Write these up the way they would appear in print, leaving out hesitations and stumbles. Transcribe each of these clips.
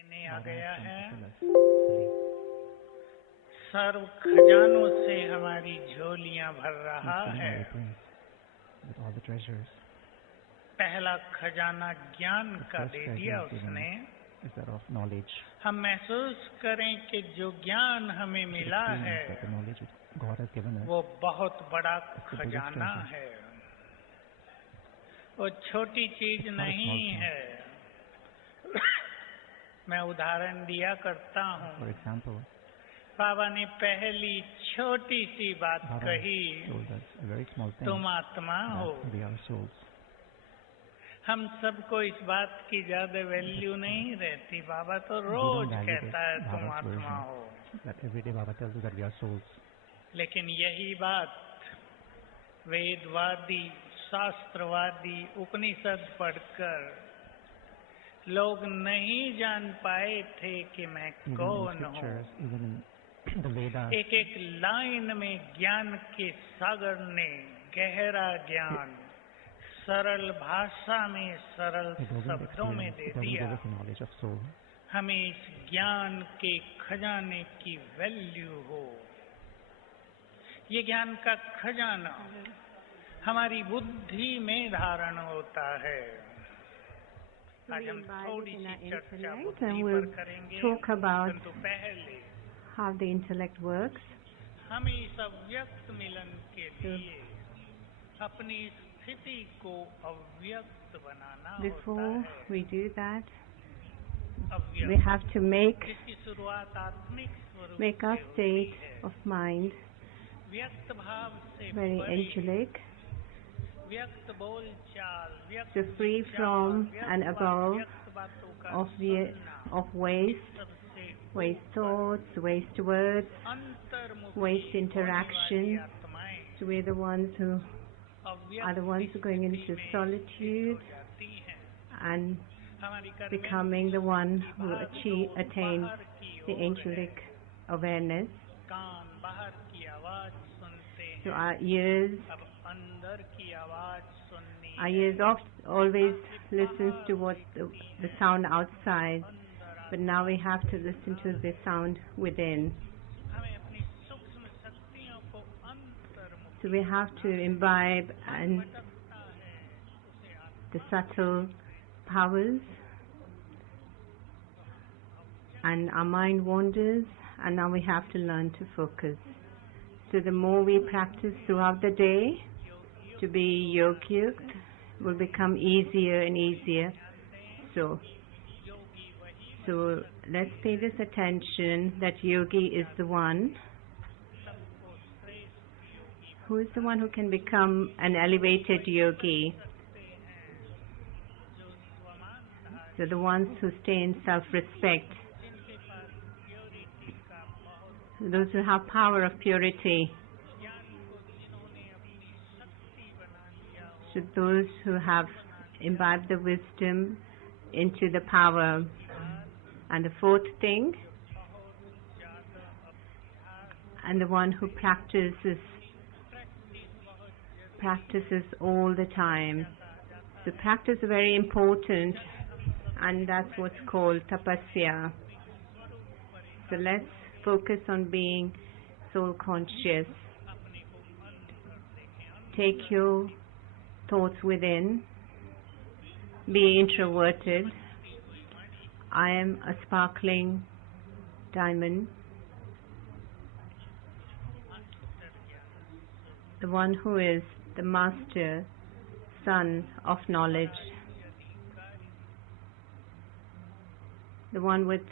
देने आ गया है। सर्व खजानों से हमारी झोलियां भर रहा है। पहला खजाना ज्ञान का दे दिया उसने। हम महसूस करें कि जो ज्ञान हमें मिला है वो बहुत बड़ा खजाना है, वो छोटी चीज नहीं है। मैं उदाहरण दिया करता हूँ। बाबा ने पहली छोटी सी बात कही, तुम आत्मा हो। हम सबको इस बात की ज्यादा वैल्यू नहीं रहती। बाबा तो रोज कहता है तुम आत्मा हो। लेकिन यही बात वेदवादी, शास्त्रवादी, उपनिषद पढ़कर लोग नहीं जान पाए थे कि मैं कौन हूँ। एक एक लाइन में ज्ञान के सागर ने गहरा ज्ञान सरल भाषा में, सरल शब्दों में दे दिया। हमें इस ज्ञान के खजाने की वैल्यू हो। ये ज्ञान का खजाना हमारी बुद्धि में धारण होता है। आज हम थोड़ी सी चर्चा बुद्धि पर करेंगे, परंतु पहले how the intellect works. हमें इस अव्यक्त मिलन के लिए अपनी स्थिति को अव्यक्त बनाना होता है। Before we do that, अव्यक्त, we have to make जिसकी शुरुआत आत्मिक स्वरूप our से state होती है। of mind व्यक्त भाव से very परे, angelic, व्यक्त बोलचाल, व्यक्त so free from and above व्यक्त बातों का of waste thoughts, waste words, waste interactions. So we're the ones who are the ones who are going into solitude and becoming the one who attain the angelic awareness. So our ears always listens to what the sound outside, but now we have to listen to the sound within. So we have to imbibe and the subtle powers, and our mind wanders, and now we have to learn to focus. So the more we practice throughout the day to be yogic, will become easier and easier. So let's pay this attention that yogi is the one who is the one who can become an elevated yogi. So the ones who stay in self-respect, those who have power of purity, so those who have imbibed the wisdom into the power. And the fourth thing, and the one who practices all the time. So practice is very important, and that's what's called tapasya. So let's focus on being soul conscious. Take your thoughts within. Be introverted. I am a sparkling diamond, the one who is the master son of knowledge, the one with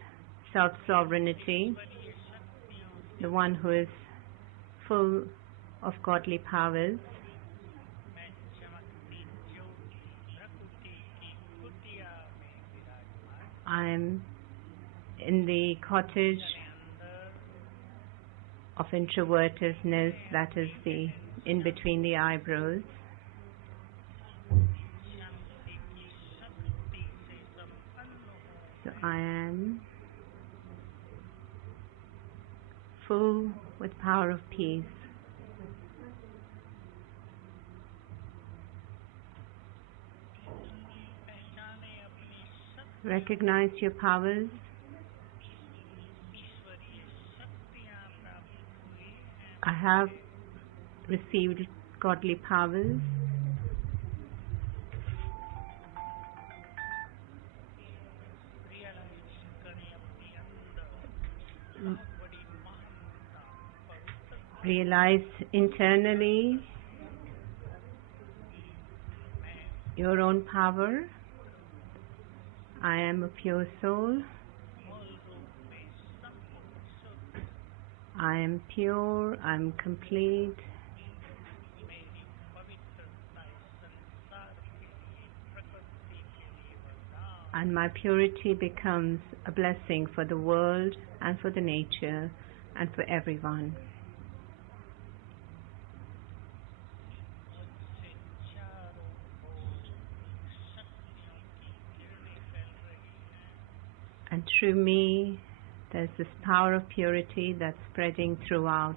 self-sovereignty, the one who is full of godly powers. I am in the cottage of introvertedness, that is the in between the eyebrows. So I am full with power of peace. Recognize your powers have received godly powers, realize internally your own power. I am a pure soul. I am pure, I am complete. And my purity becomes a blessing for the world and for the nature and for everyone. And through me, there's this power of purity that's spreading throughout.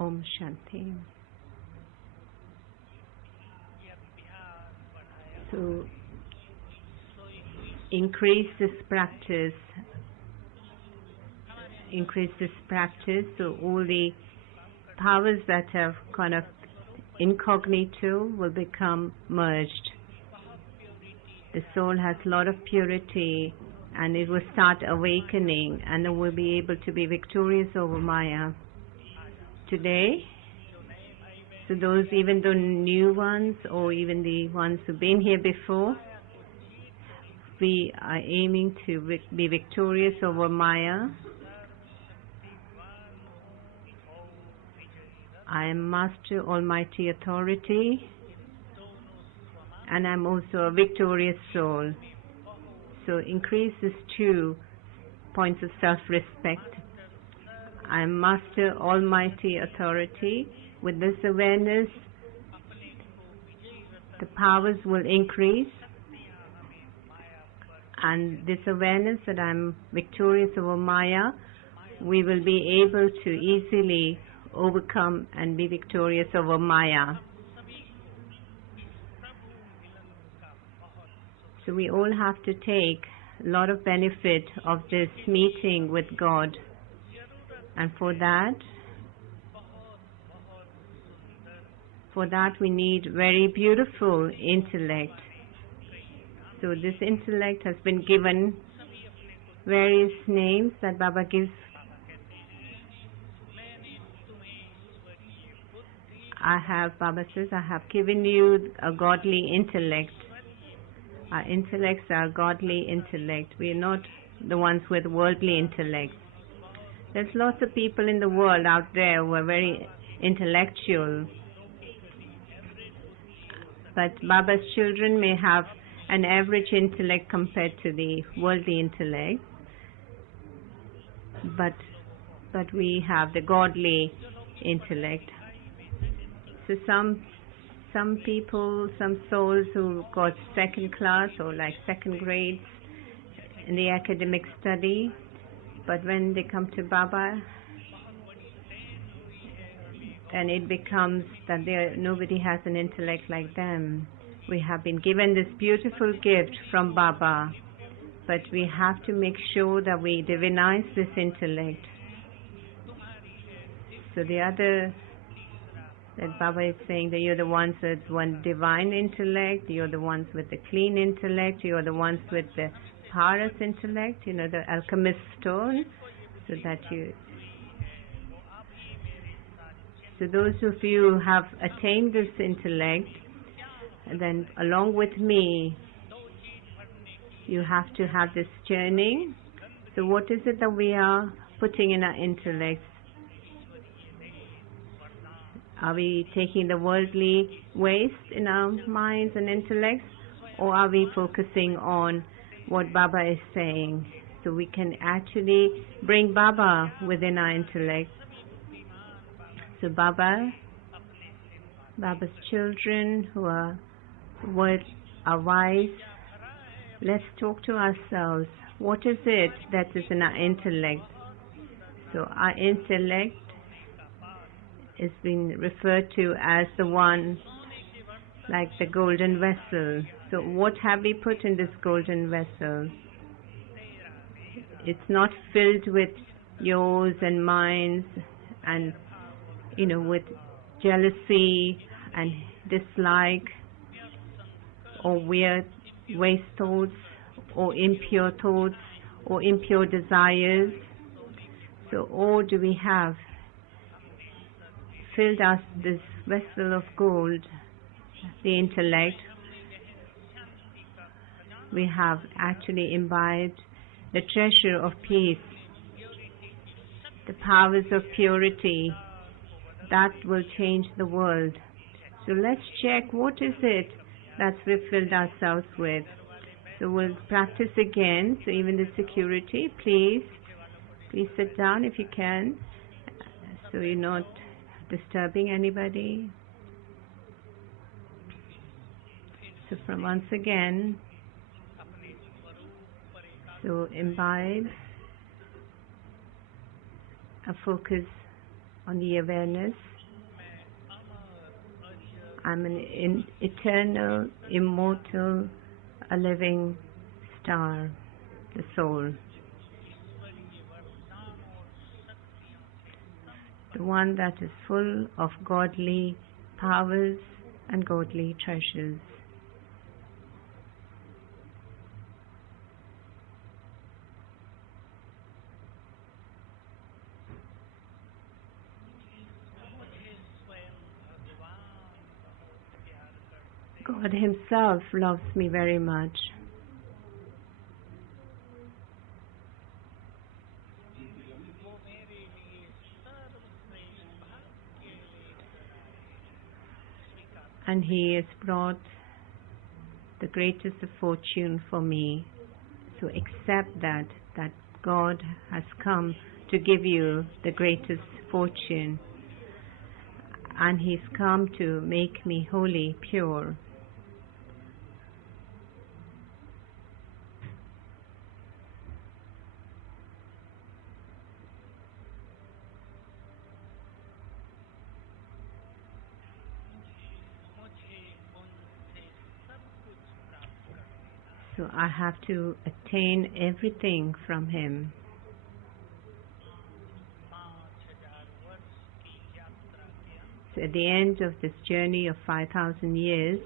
Om Shanti. So increase this practice, so all the powers that have kind of incognito will become merged. The soul has a lot of purity and it will start awakening and it will be able to be victorious over Maya. Today, so those, even the new ones or even the ones who've been here before, we are aiming to be victorious over Maya. I am Master Almighty Authority and I'm also a victorious soul. So increase these 2 points of self-respect. I am Master Almighty Authority. With this awareness, the powers will increase, and this awareness that I am victorious over Maya, we will be able to easily overcome and be victorious over Maya. So we all have to take a lot of benefit of this meeting with God, and for that we need very beautiful intellect. So this intellect has been given various names that Baba gives. Baba says, I have given you a godly intellect. Our intellects are godly intellect. We are not the ones with worldly intellect. There's lots of people in the world out there who are very intellectual. But Baba's children may have an average intellect compared to the worldly intellect. But we have the godly intellect. So some people, some souls who got second class or like second grades in the academic study, but when they come to Baba, then it becomes that nobody has an intellect like them. We have been given this beautiful gift from Baba, but we have to make sure that we divinize this intellect. So that Baba is saying that you're the ones with one divine intellect, you're the ones with the clean intellect, you're the ones with the Paras intellect, the alchemist stone, So those of you who have attained this intellect, then along with me, you have to have this journey. So what is it that we are putting in our intellect? Are we taking the worldly waste in our minds and intellects, or are we focusing on what Baba is saying? So we can actually bring Baba within our intellect. So Baba's children who are wise, let's talk to ourselves. What is it that is in our intellect? So our intellect is being referred to as the one like the golden vessel. So what have we put in this golden vessel? It's not filled with yours and mines and, with jealousy and dislike or weird waste thoughts or impure thoughts or impure desires. So all do we have filled us this vessel of gold, the intellect. We have actually imbibed the treasure of peace, the powers of purity that will change the world. So let's check what is it that we've filled ourselves with. So we'll practice again. So even the security, please sit down if you can, so you're not disturbing anybody. So from once again, so imbibe a focus on the awareness. I'm an eternal, immortal, a living star, the soul. The one that is full of godly powers and godly treasures. God Himself loves me very much. And He has brought the greatest of fortune for me. So accept that God has come to give you the greatest fortune. And He's come to make me holy, pure. So I have to attain everything from Him. So at the end of this journey of 5,000 years,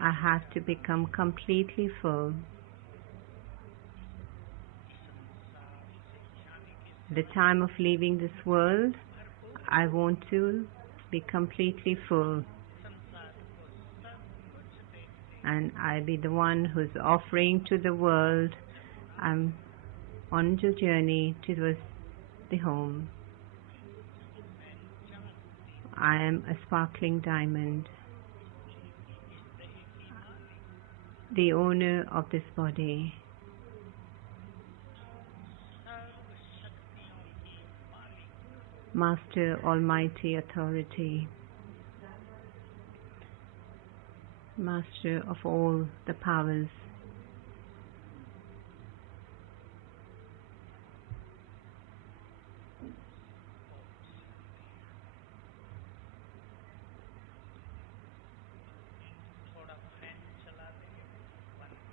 I have to become completely full. At the time of leaving this world, I want to be completely full. And I be the one who's offering to the world. I'm on the journey towards the home. I am a sparkling diamond, the owner of this body. Master Almighty Authority. Master of all the powers.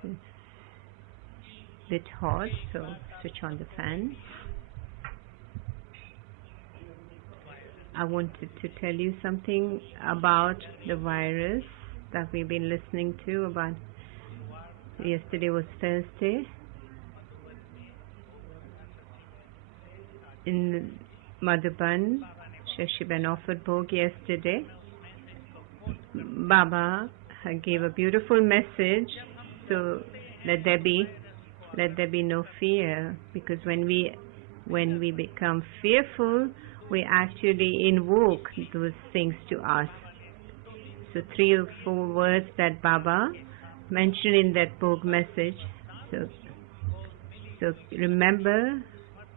It's a bit hot, so switch on the fan. I wanted to tell you something about the virus that we've been listening to about. Yesterday was Thursday. In Madhuban, Shashiban offered Bhog yesterday. Baba gave a beautiful message. So let there be no fear, because when we become fearful, we actually invoke those things to us. So 3 or 4 words that Baba mentioned in that Bhog message. So remember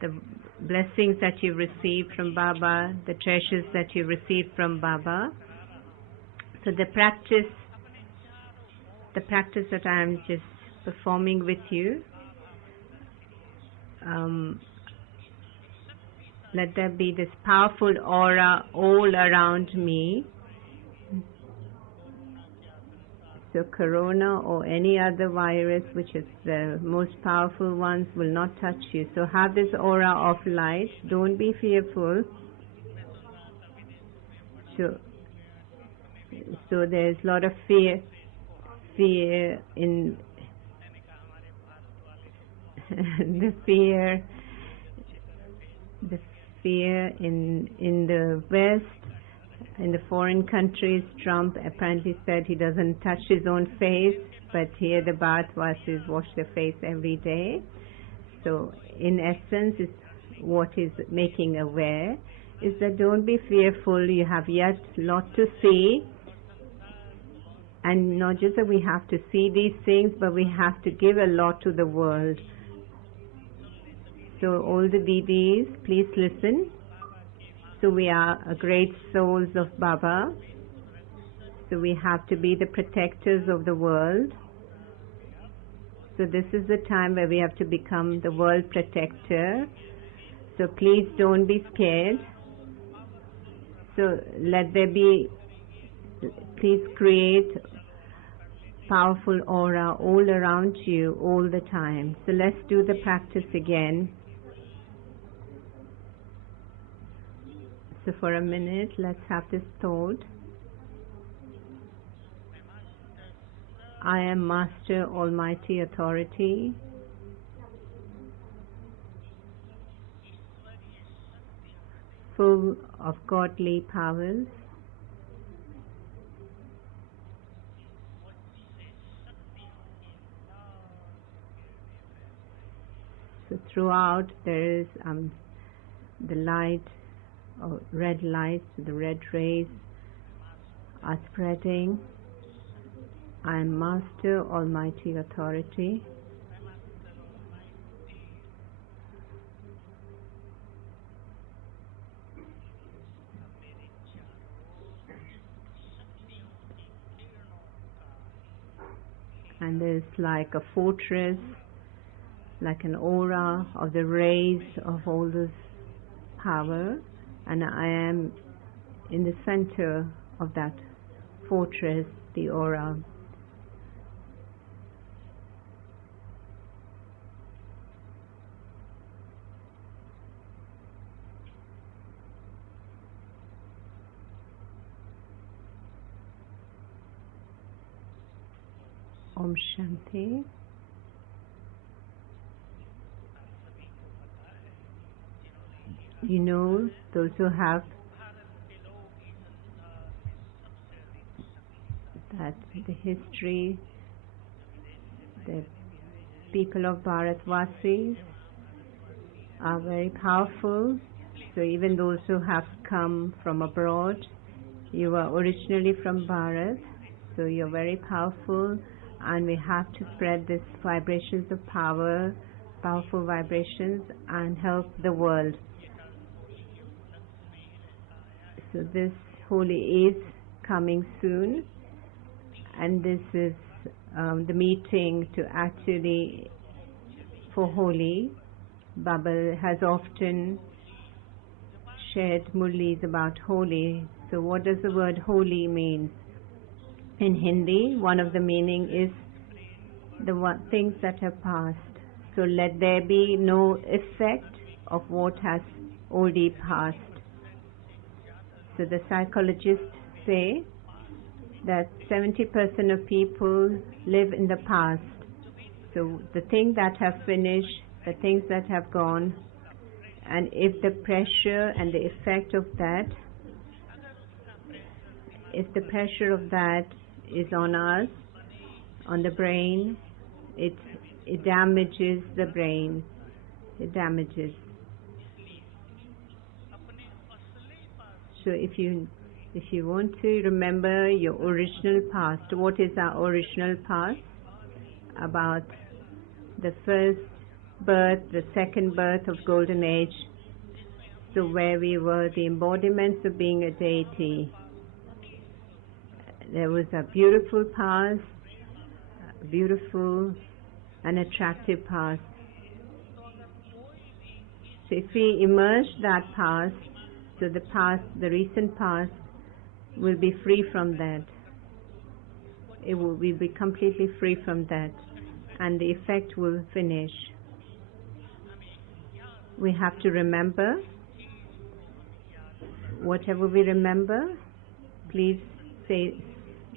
the blessings that you received from Baba, the treasures that you received from Baba. So the practice the practice that I am just performing with you, let there be this powerful aura all around me. So corona or any other virus, which is the most powerful ones, will not touch you. So have this aura of light. Don't be fearful. So there's a lot of fear in the fear in the West. In the foreign countries, Trump apparently said he doesn't touch his own face, but here the Bharatvasis wash their face every day. So in essence, is what is making aware is that don't be fearful. You have yet a lot to see, and not just that we have to see these things, but we have to give a lot to the world. So all the Didis, please listen. So we are great souls of Baba. So we have to be the protectors of the world. So this is the time where we have to become the world protector. So please don't be scared. So let there be, please create powerful aura all around you all the time. So let's do the practice again. So for a minute, let's have this thought. I am Master Almighty Authority. Full of godly powers. So throughout there is the light, red lights, the red rays are spreading. I am Master Almighty Authority. And there's like a fortress, like an aura of the rays of all this power. And I am in the center of that fortress, the aura. Om Shanti. You know, those who have that the history, the people of Bharatvasis are very powerful. So even those who have come from abroad, you were originally from Bharat, so you're very powerful, and we have to spread these vibrations of power, powerful vibrations, and help the world. So this Holi is coming soon, and this is the meeting to actually for Holi. Baba has often shared murlis about Holi. So what does the word Holi mean? In Hindi, one of the meaning is the things that have passed. So let there be no effect of what has already passed. So the psychologists say that 70% of people live in the past. So the things that have finished, the things that have gone, and if the pressure and the effect of that, if the pressure of that is on us, on the brain, it damages the brain. It damages. So if you want to remember your original past, what is our original past? About the first birth, the second birth of Golden Age. So where we were the embodiments of being a deity. There was a beautiful past, beautiful and attractive past. So if we immerse that past, so the recent past will be free from that. It will be completely free from that, and the effect will finish. We have to remember whatever we remember. Please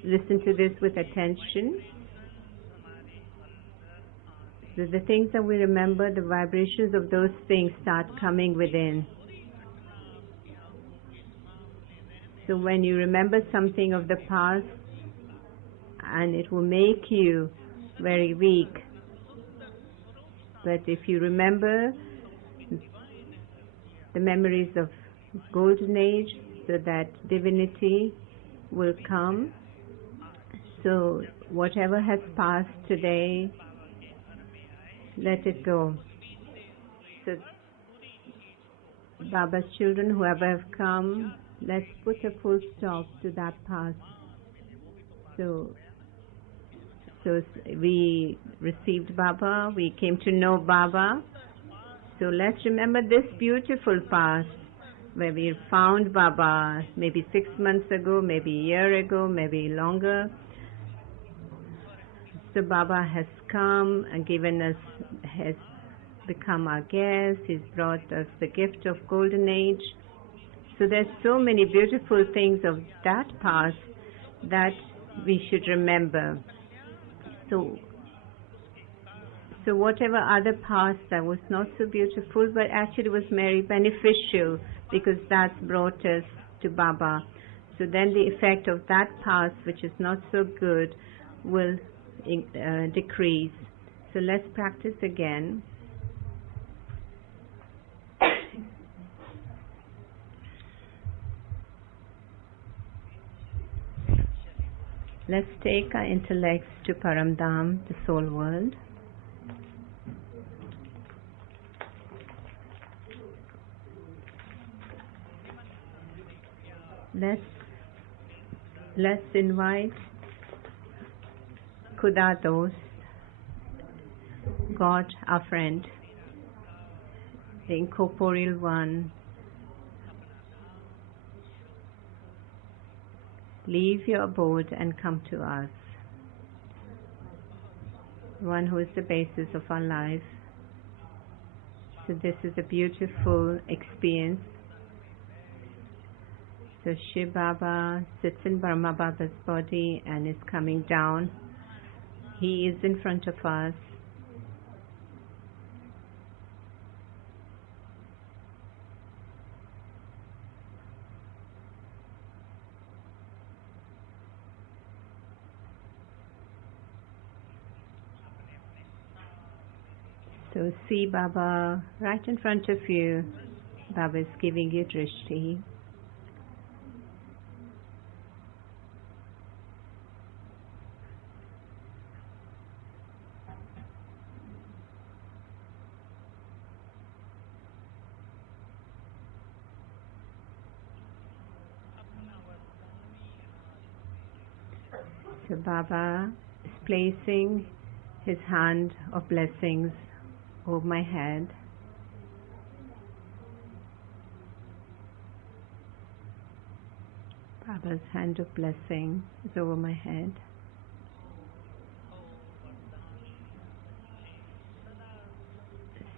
listen to this with attention. So the things that we remember, the vibrations of those things start coming within. So when you remember something of the past, and it will make you very weak. But if you remember the memories of golden age, so that divinity will come. So whatever has passed today, let it go. So Baba's children, whoever have come, let's put a full stop to that past. So we received Baba, we came to know Baba. So let's remember this beautiful past where we found Baba, maybe 6 months ago, maybe a year ago, maybe longer. So Baba has come and has become our guest. He's brought us the gift of golden age. So there's so many beautiful things of that past that we should remember. So whatever other past that was not so beautiful, but actually was very beneficial, because that's brought us to Baba. So then the effect of that past, which is not so good, will decrease. So let's practice again. Let's take our intellects to Paramdham, the soul world. Let's invite Khuda Dost, God, our friend, the incorporeal one. Leave your abode and come to us, one who is the basis of our life. So this is a beautiful experience. So Shiv Baba sits in Brahma Baba's body and is coming down. He is in front of us. So see Baba right in front of you. Baba is giving you drishti. So Baba is placing his hand of blessings over my head. Baba's hand of blessing is over my head.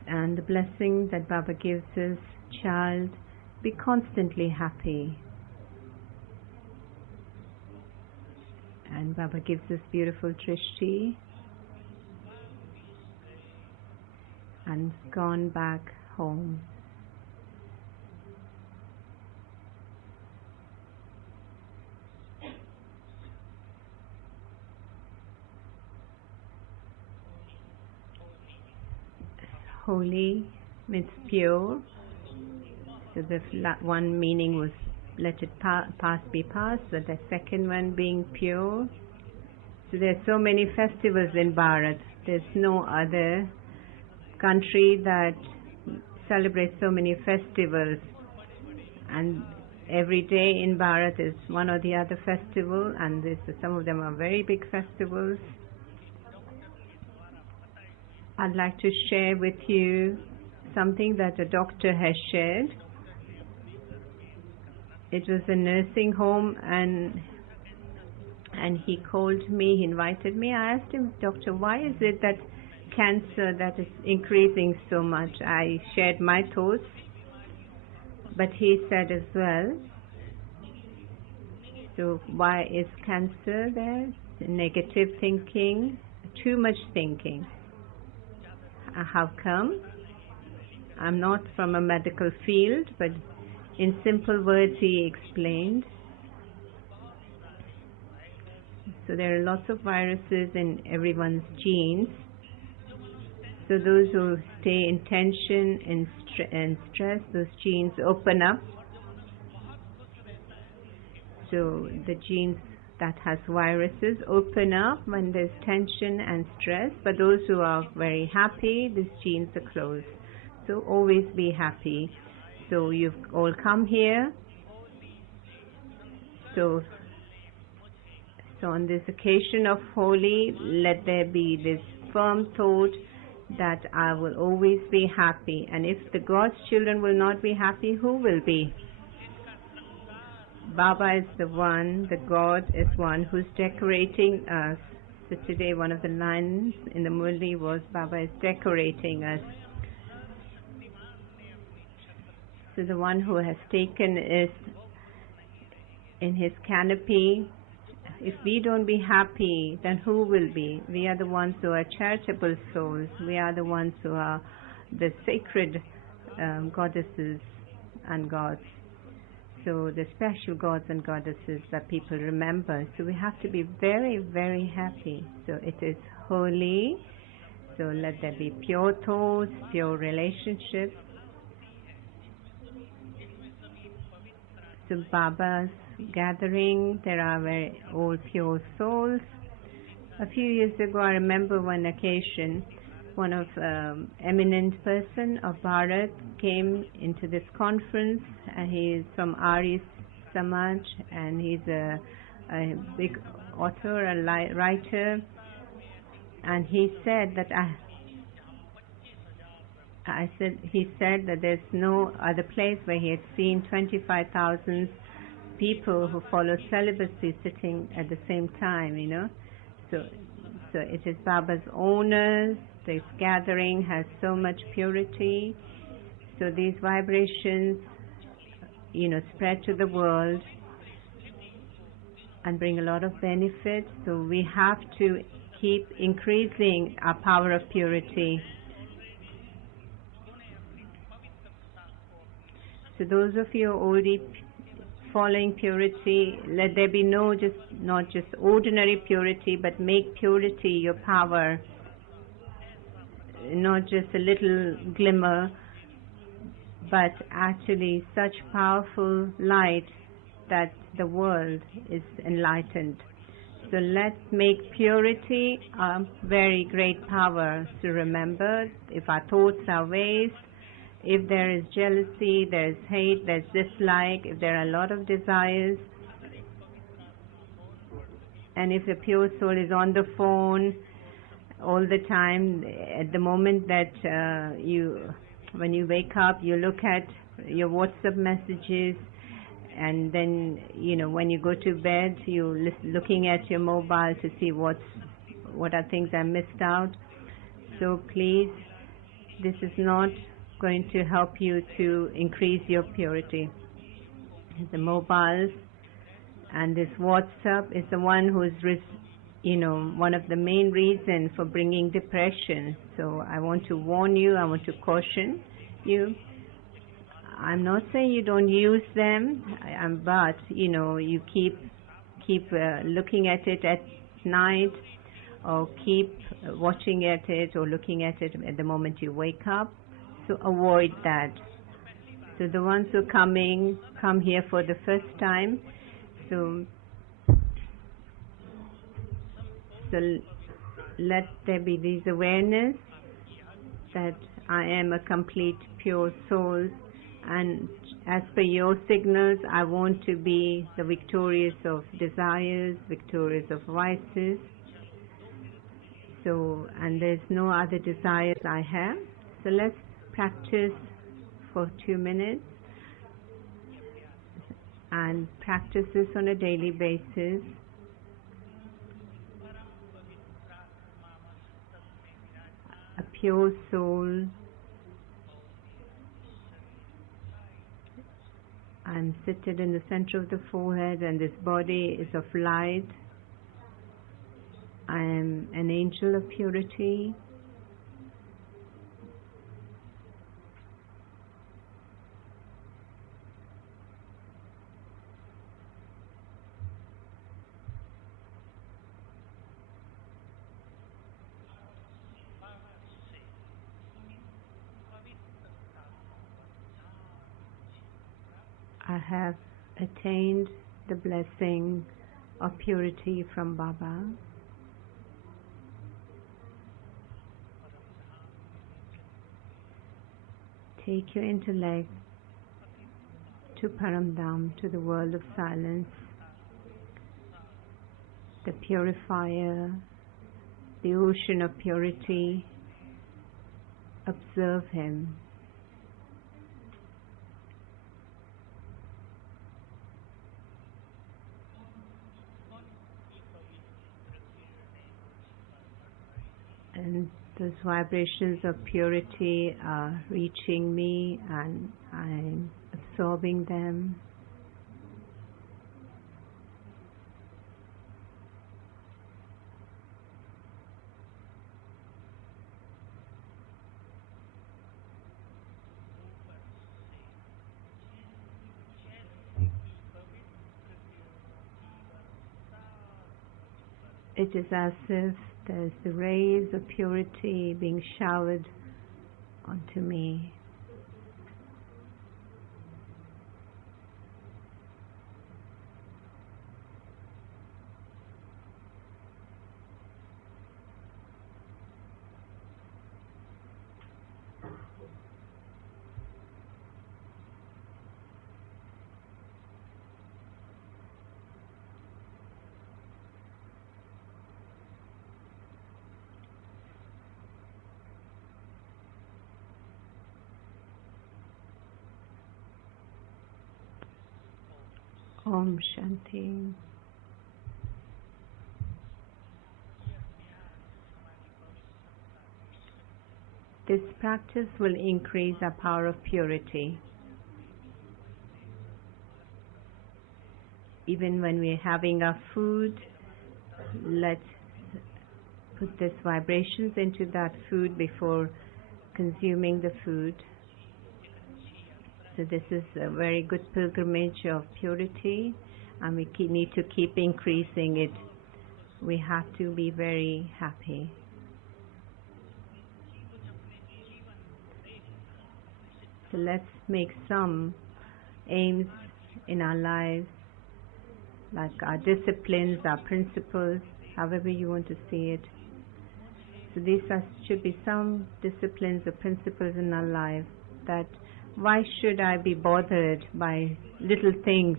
And the blessing that Baba gives us, child, be constantly happy. And Baba gives us beautiful drishti and gone back home. Holy means pure. So the one meaning was let it pass be past, but the second one being pure. So there are so many festivals in Bharat. There's no other country that celebrates so many festivals, and every day in Bharat is one or the other festival, and some of them are very big festivals. I'd like to share with you something that a doctor has shared. It was a nursing home, and he called me, he invited me. I asked him, "Doctor, why is it that cancer that is increasing so much?" I shared my thoughts, but he said as well, so why is cancer there? Negative thinking, too much thinking. How come? I'm not from a medical field, but in simple words he explained. So there are lots of viruses in everyone's genes. So those who stay in tension and stress, those genes open up. So the genes that has viruses open up when there's tension and stress, but those who are very happy, these genes are closed. So always be happy. So you've all come here. So on this occasion of Holi, let there be this firm thought that I will always be happy. And if the God's children will not be happy, who will be? Baba is the one, the God is one who's decorating us. So today one of the lines in the Murli was, Baba is decorating us. So the one who has taken us in his canopy. If we don't be happy, then who will be? We are the ones who are charitable souls. We are the ones who are the sacred goddesses and gods. So the special gods and goddesses that people remember. So we have to be very, very happy. So it is holy. So let there be pure thoughts, pure relationships. So Baba's gathering, there are very old pure souls. A few years ago, I remember one occasion, one of eminent person of Bharat came into this conference, and he is from Arya Samaj, and he's a big author, a writer, and he said that he said that there's no other place where he had seen 25,000 people who follow celibacy sitting at the same time, you know. So it is Baba's owners. This gathering has so much purity. So these vibrations, you know, spread to the world and bring a lot of benefit. So we have to keep increasing our power of purity. So those of you already following purity, let there be not just ordinary purity, but make purity your power. Not just a little glimmer, but actually such powerful light that the world is enlightened. So let's make purity a very great power. So remember, if our thoughts are waste, if there is jealousy, there is hate, there is dislike, if there are a lot of desires, and if the pure soul is on the phone all the time, at the moment that when you wake up, you look at your WhatsApp messages, and then, you know, when you go to bed, you looking at your mobile to see what are things I missed out. So please, this is not going to help you to increase your purity. The mobiles and this WhatsApp is the one who is, one of the main reasons for bringing depression. So I want to warn you, I want to caution you. I'm not saying you don't use them, but you keep looking at it at night, or keep watching at it or looking at it at the moment you wake up. So avoid that. So the ones who come here for the first time, so let there be this awareness that I am a complete pure soul, and as per your signals, I want to be the victorious of desires, victorious of vices. So, and there's no other desires I have. So let's practice for 2 minutes and practice this on a daily basis. A pure soul. I'm seated in the center of the forehead, and this body is of light. I am an angel of purity. I have attained the blessing of purity from Baba. Take your intellect to Paramdham, to the world of silence, the purifier, the ocean of purity. Observe him. And those vibrations of purity are reaching me, and I'm absorbing them. It is as if there's the rays of purity being showered onto me. Om Shanti. This practice will increase our power of purity. Even when we're having our food, let's put these vibrations into that food before consuming the food. So this is a very good pilgrimage of purity, and we need to keep increasing it. We have to be very happy. So let's make some aims in our lives, like our disciplines, our principles, however you want to see it. So these should be some disciplines or principles in our life, that why should I be bothered by little things?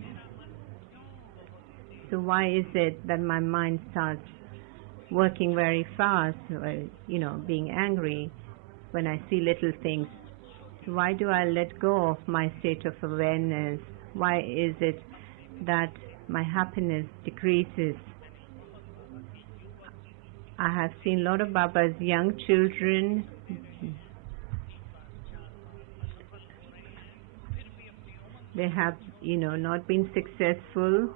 So why is it that my mind starts working very fast, or, being angry when I see little things? So why do I let go of my state of awareness? Why is it that my happiness decreases? I have seen a lot of Baba's young children. They have, not been successful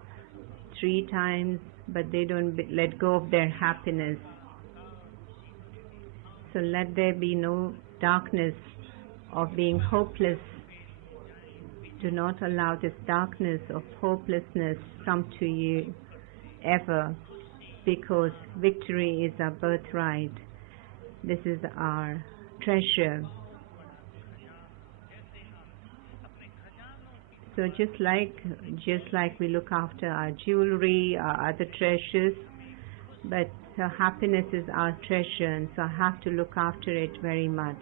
3 times, but they don't let go of their happiness. So let there be no darkness of being hopeless. Do not allow this darkness of hopelessness come to you ever, because victory is our birthright. This is our treasure. So just like we look after our jewelry, our other treasures, but happiness is our treasure, and so I have to look after it very much.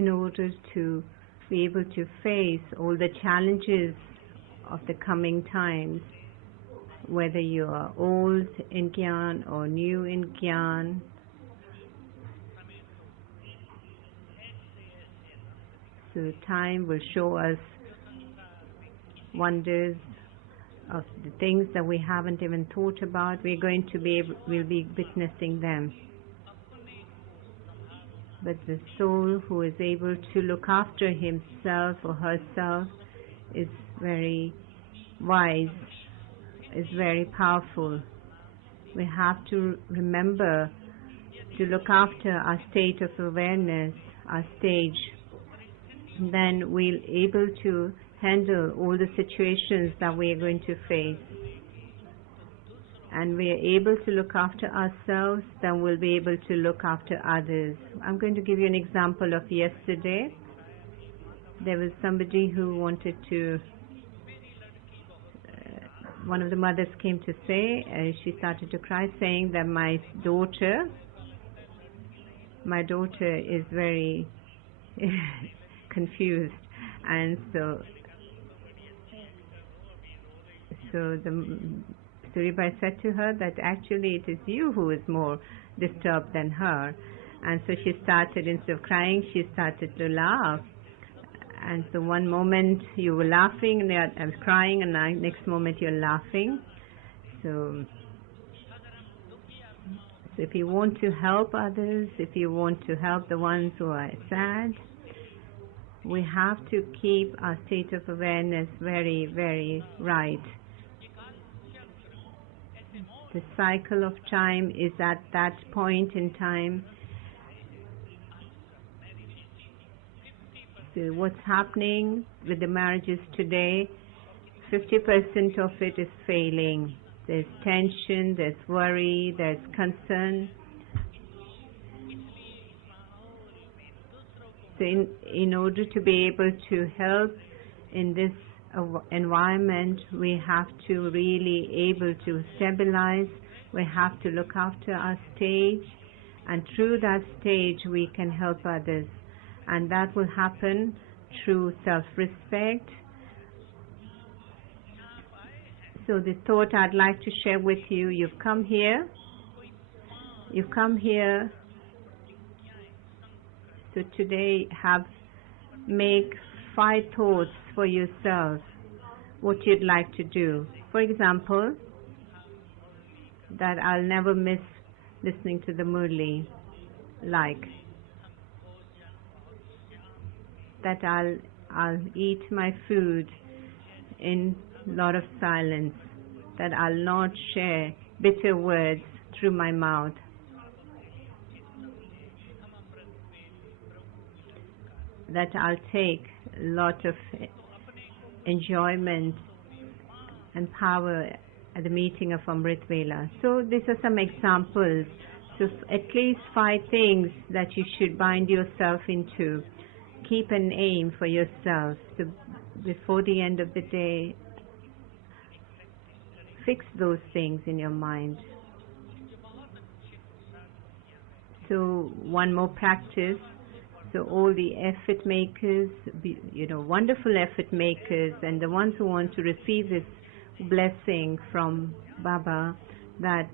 in order to be able to face all the challenges of the coming times, whether you are old in Gyan or new in Gyan. So time will show us wonders of the things that we haven't even thought about. We'll be witnessing them. But the soul who is able to look after himself or herself is very wise, is very powerful. We have to remember to look after our state of awareness, our stage. Then we'll able to handle all the situations that we are going to face. And we are able to look after ourselves, then we'll be able to look after others. I'm going to give you an example of yesterday. There was somebody who wanted to, one of the mothers came to say, she started to cry, saying that my daughter is very confused, and so the Suribai said to her that actually it is you who is more disturbed than her. And so she started, instead of crying, she started to laugh. And so one moment you were laughing, and I was crying, and the next moment you're laughing. So if you want to help others, if you want to help the ones who are sad, we have to keep our state of awareness very, very right. The cycle of time is at that point in time. So what's happening with the marriages today, 50% of it is failing. There's tension, there's worry, there's concern. So in order to be able to help in this environment, we have to really able to stabilize. We have to look after our stage, and through that stage we can help others, and that will happen through self-respect. So the thought I'd like to share with you, you've come here so today make 5 thoughts for yourself, what you'd like to do. For example, that I'll never miss listening to the Murli, like that I'll eat my food in a lot of silence, that I'll not share bitter words through my mouth, that I'll take a lot of enjoyment and power at the meeting of Amrit Vela. So these are some examples. So at least 5 things that you should bind yourself into. Keep an aim for yourself. So before the end of the day, fix those things in your mind. So one more practice. So all the effort makers, wonderful effort makers, and the ones who want to receive this blessing from Baba, that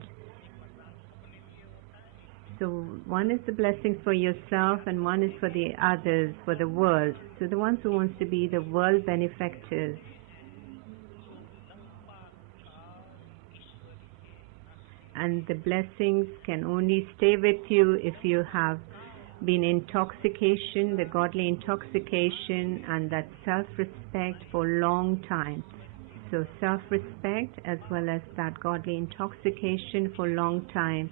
so one is the blessing for yourself and one is for the others, for the world. So the ones who want to be the world benefactors. And the blessings can only stay with you if you have been intoxication, the godly intoxication, and that self-respect for a long time. So self-respect as well as that godly intoxication for a long time.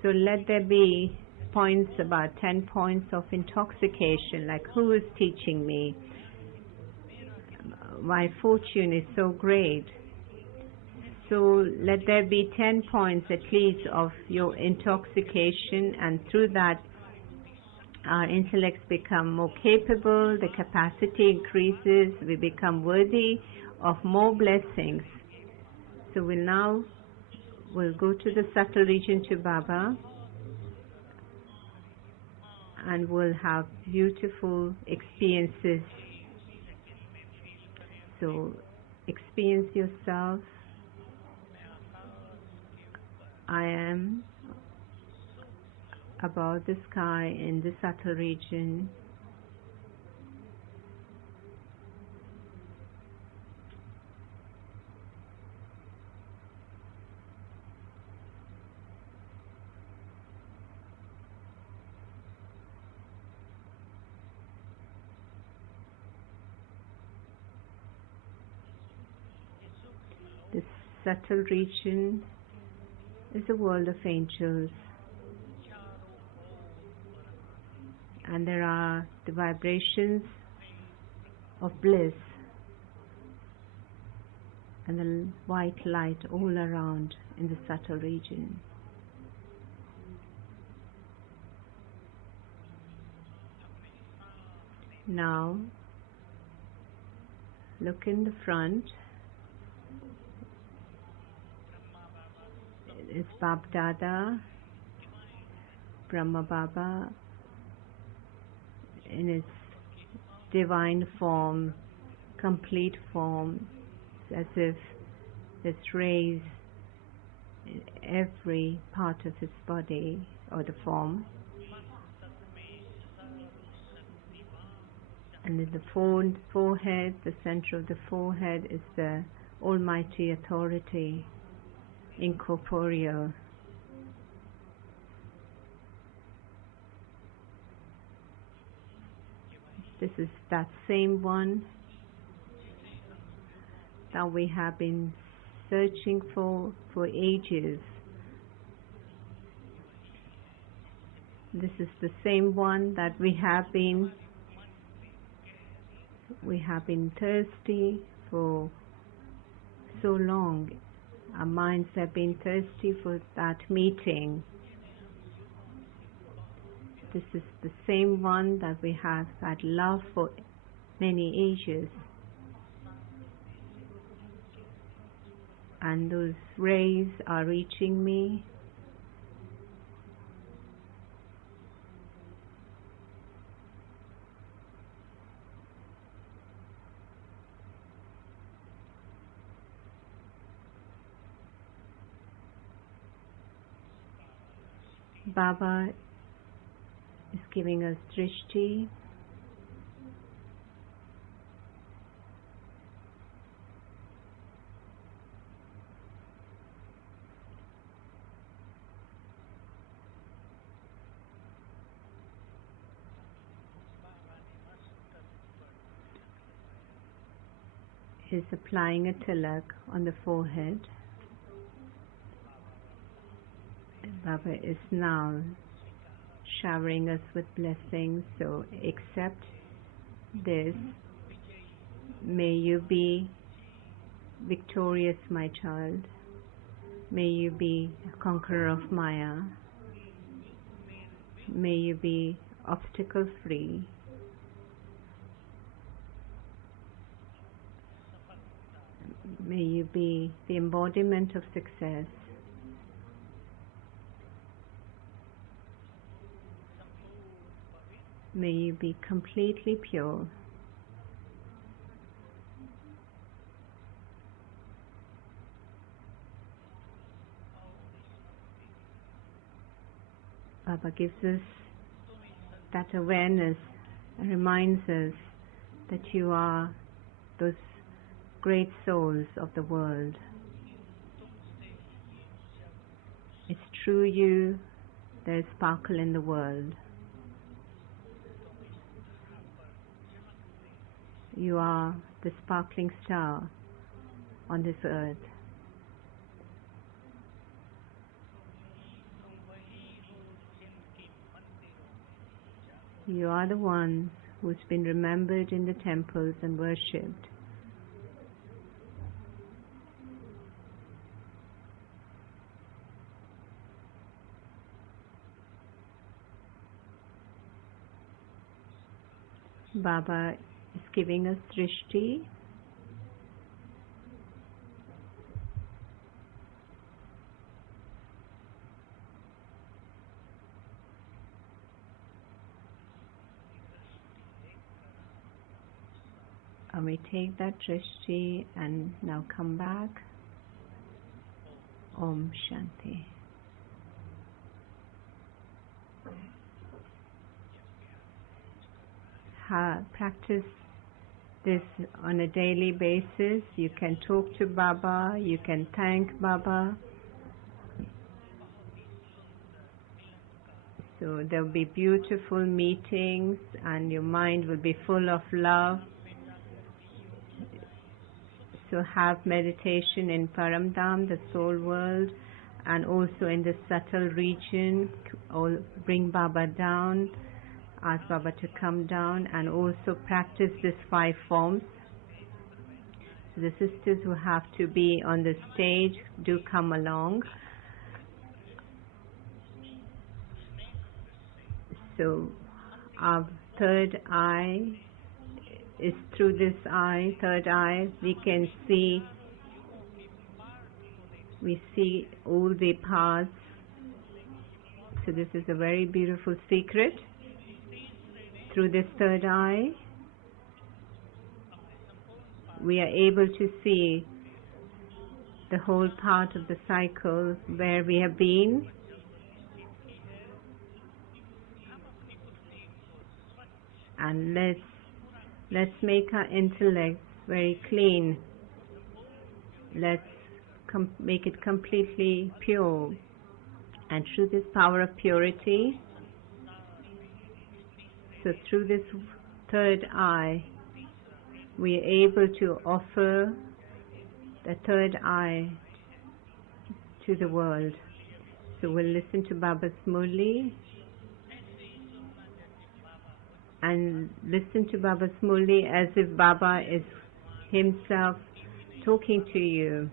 So let there be points, about 10 points of intoxication, like who is teaching me? My fortune is so great. So let there be 10 points at least of your intoxication, and through that our intellects become more capable, the capacity increases, we become worthy of more blessings. So we'll go to the subtle region to Baba, and will have beautiful experiences. So experience yourself. I am above the sky in the subtle region. The subtle region is a world of angels, and there are the vibrations of bliss and the white light all around in the subtle region. Now, look in the front. It's Bapdada, Brahma Baba, in its divine form, complete form, as if there's rays in every part of his body or the form. And in the forehead, the center of the forehead, is the Almighty Authority, incorporeal. This is that same one that we have been searching for ages. This is the same one that we have been thirsty for so long. Our minds have been thirsty for that meeting. This is the same one that we have had love for many ages. And those rays are reaching me. Baba is giving us drishti. He's applying a tilak on the forehead. Baba is now showering us with blessings, so accept this. May you be victorious, my child. May you be a conqueror of Maya. May you be obstacle-free. May you be the embodiment of success. May you be completely pure. Baba gives us that awareness and reminds us that you are those great souls of the world. It's through you there is sparkle in the world. You are the sparkling star on this earth. You are the one who's been remembered in the temples and worshipped. Baba is giving us drishti. And we take that drishti and now come back. Om Shanti. Practice this on a daily basis. You can talk to Baba, you can thank Baba. So there will be beautiful meetings and your mind will be full of love. So have meditation in Paramdam, the soul world, and also in the subtle region. Bring Baba down, ask Baba to come down, and also practice these 5 forms. So the sisters who have to be on the stage, do come along. So our third eye is through this eye, third eye, we see all the paths. So this is a very beautiful secret. Through this third eye, we are able to see the whole part of the cycle where we have been. And let's make our intellect very clean. Let's make it completely pure. And through this power of purity, so through this third eye, we are able to offer the third eye to the world. So we'll listen to Baba's Murli and listen to Baba's Murli as if Baba is himself talking to you.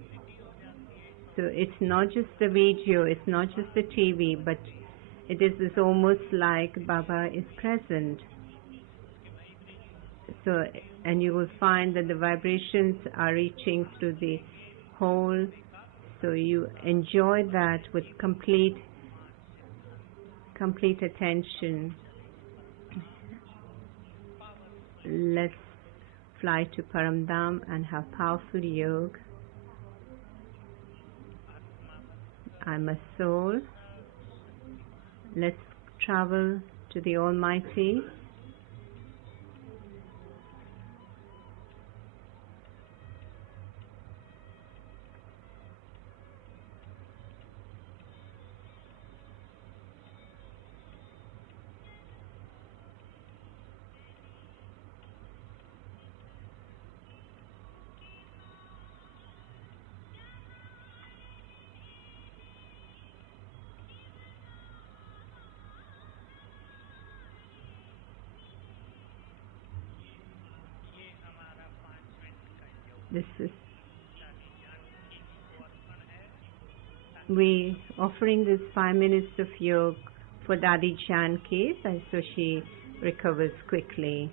So it's not just the video, it's not just the TV, but it is almost like Baba is present. So, and you will find that the vibrations are reaching through the whole, so you enjoy that with complete attention. Let's fly to Paramdam and have powerful yoga. I'm a soul. Let's travel to the Almighty. We offering this 5 minutes of yoga for Dadi Janki, so she recovers quickly.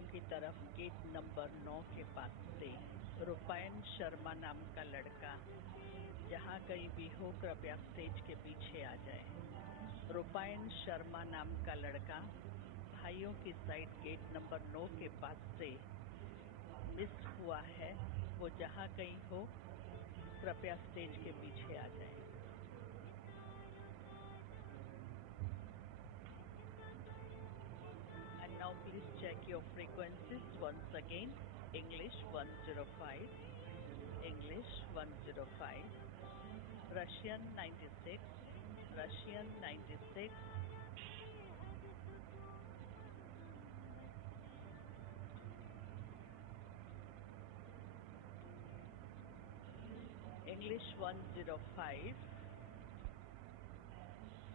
भाइयों की तरफ gate number 9 के पास से रूपायन शर्मा नाम का लड़का जहाँ कहीं भी हो कृपया स्टेज के पीछे आ जाए। रूपायन शर्मा नाम का लड़का भाइयों की साइड गेट नंबर 9 के पास से मिस हुआ है, वो जहाँ कहीं हो कृपया स्टेज के पीछे आ जाए। And now please check your frequencies once again. English 105, English 105, Russian 96, Russian 96, English 105,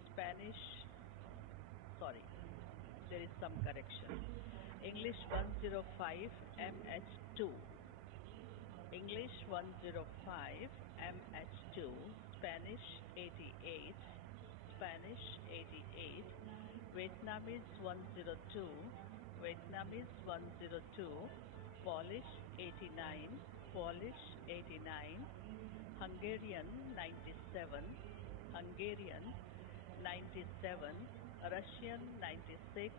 Spanish, sorry, there is some correction. English 105, MH2, English 105, MH2, Spanish 88, Spanish 88, Vietnamese 102, Vietnamese 102, Polish 89, Polish 89, Hungarian 97, Hungarian 97, Russian 96,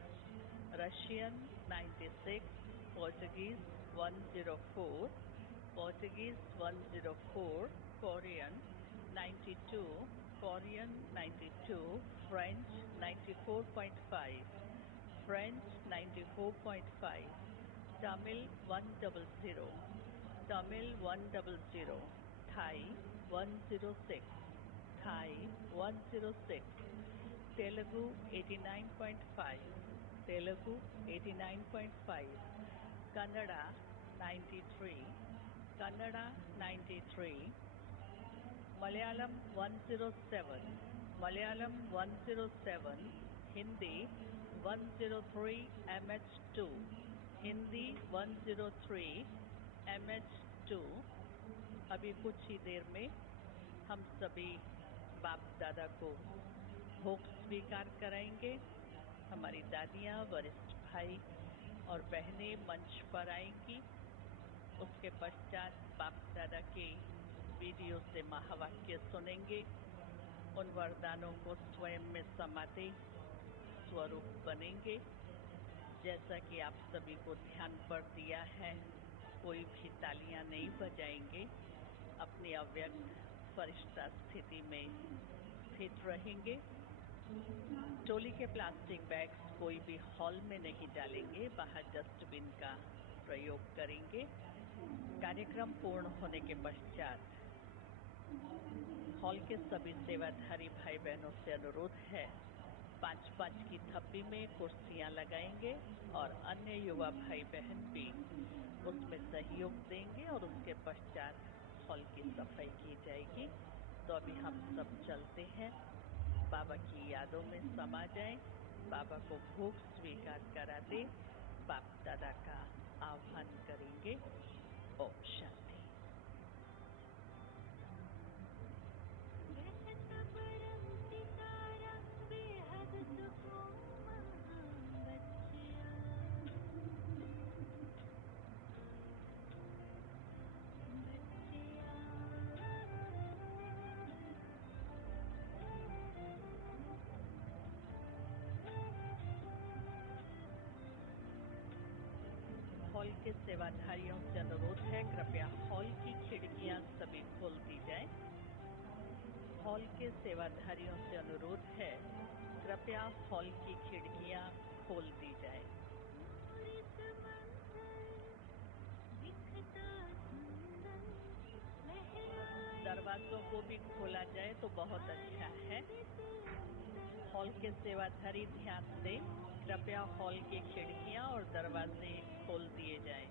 Russian 96, Portuguese 104, Portuguese 104, Korean 92, Korean 92, French 94.5, French 94.5, Tamil 100, Tamil 100, Thai 106, Thai 106, Telugu 89.5, Telugu 89.5, Kannada 93, Kannada 93, Malayalam 107, Malayalam 107, Hindi 103 MH2, Hindi 103 MH2। अभी कुछ ही देर में हम सभी बाप दादा को भोग स्वीकार कराएंगे। हमारी दादियाँ, वरिष्ठ भाई और बहनें मंच पर आएंगी। उसके पश्चात बाप दादा के वीडियो से महावाक्य सुनेंगे। उन वरदानों को स्वयं में समाते स्वरूप बनेंगे। जैसा कि आप सभी को ध्यान पर दिया है, कोई भी तालियां नहीं बजाएंगे। अपनी अव्यक्त फरिश्ता स्थिति में स्थित रहेंगे। टोली के प्लास्टिक बैग्स कोई भी हॉल में नहीं डालेंगे, बाहर डस्टबिन का प्रयोग करेंगे। कार्यक्रम पूर्ण होने के पश्चात हॉल के सभी सेवाधारी भाई बहनों से अनुरोध है, 5-5 की थप्पी में कुर्सियां लगाएंगे और अन्य युवा भाई बहन भी उसमें सहयोग देंगे और उसके पश्चात हॉल की सफाई की जाएगी। तो अभी हम सब चलते हैं, बाबा की यादों में समा जाएं, बाबा को भोग स्वीकार करा दे, बाप दादा का आह्वान करेंगे। ओम शांति। हॉल के सेवाधारियों से अनुरोध है, कृपया हॉल की खिड़कियां सभी खोल दी जाए। हॉल के सेवाधारियों से अनुरोध है, कृपया हॉल की खिड़कियां खोल दी जाए। दरवाजों को भी खोला जाए तो बहुत अच्छा है। हॉल के सेवाधारी ध्यान दें, कृपया हॉल की खिड़कियां और दरवाजे खोल दिए जाएं।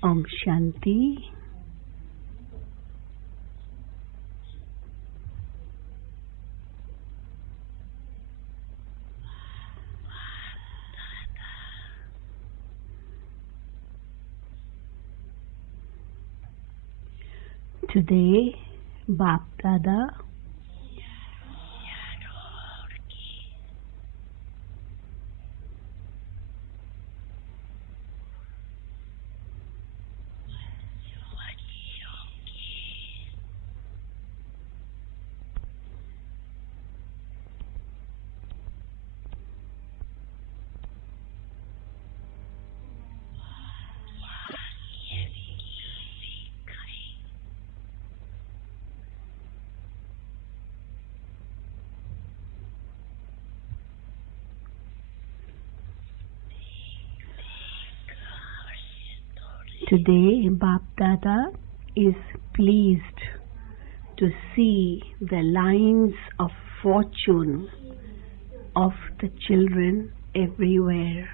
Om Shanti. Today, Bapdada Today, Bapdada is pleased to see the lines of fortune of the children everywhere.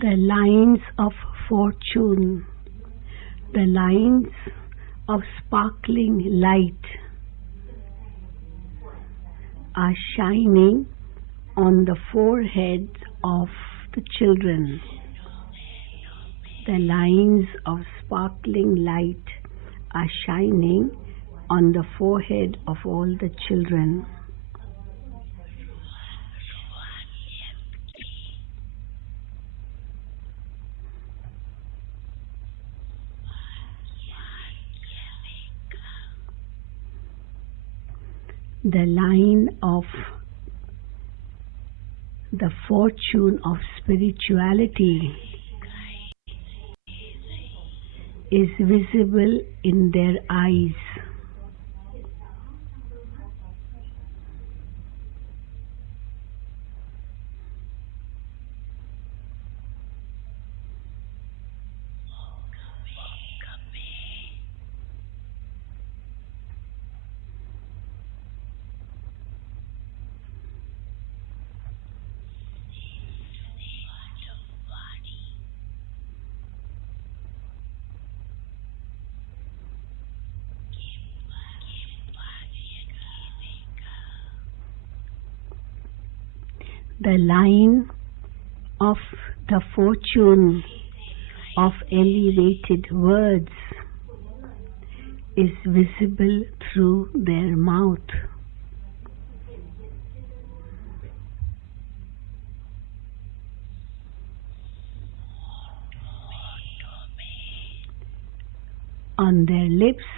The lines of fortune, the lines of sparkling light are shining on the foreheads of the children. The lines of sparkling light are shining on the forehead of all the children. The line of the fortune of spirituality is visible in their eyes. The line of the fortune of elevated words is visible through their mouth. On their lips,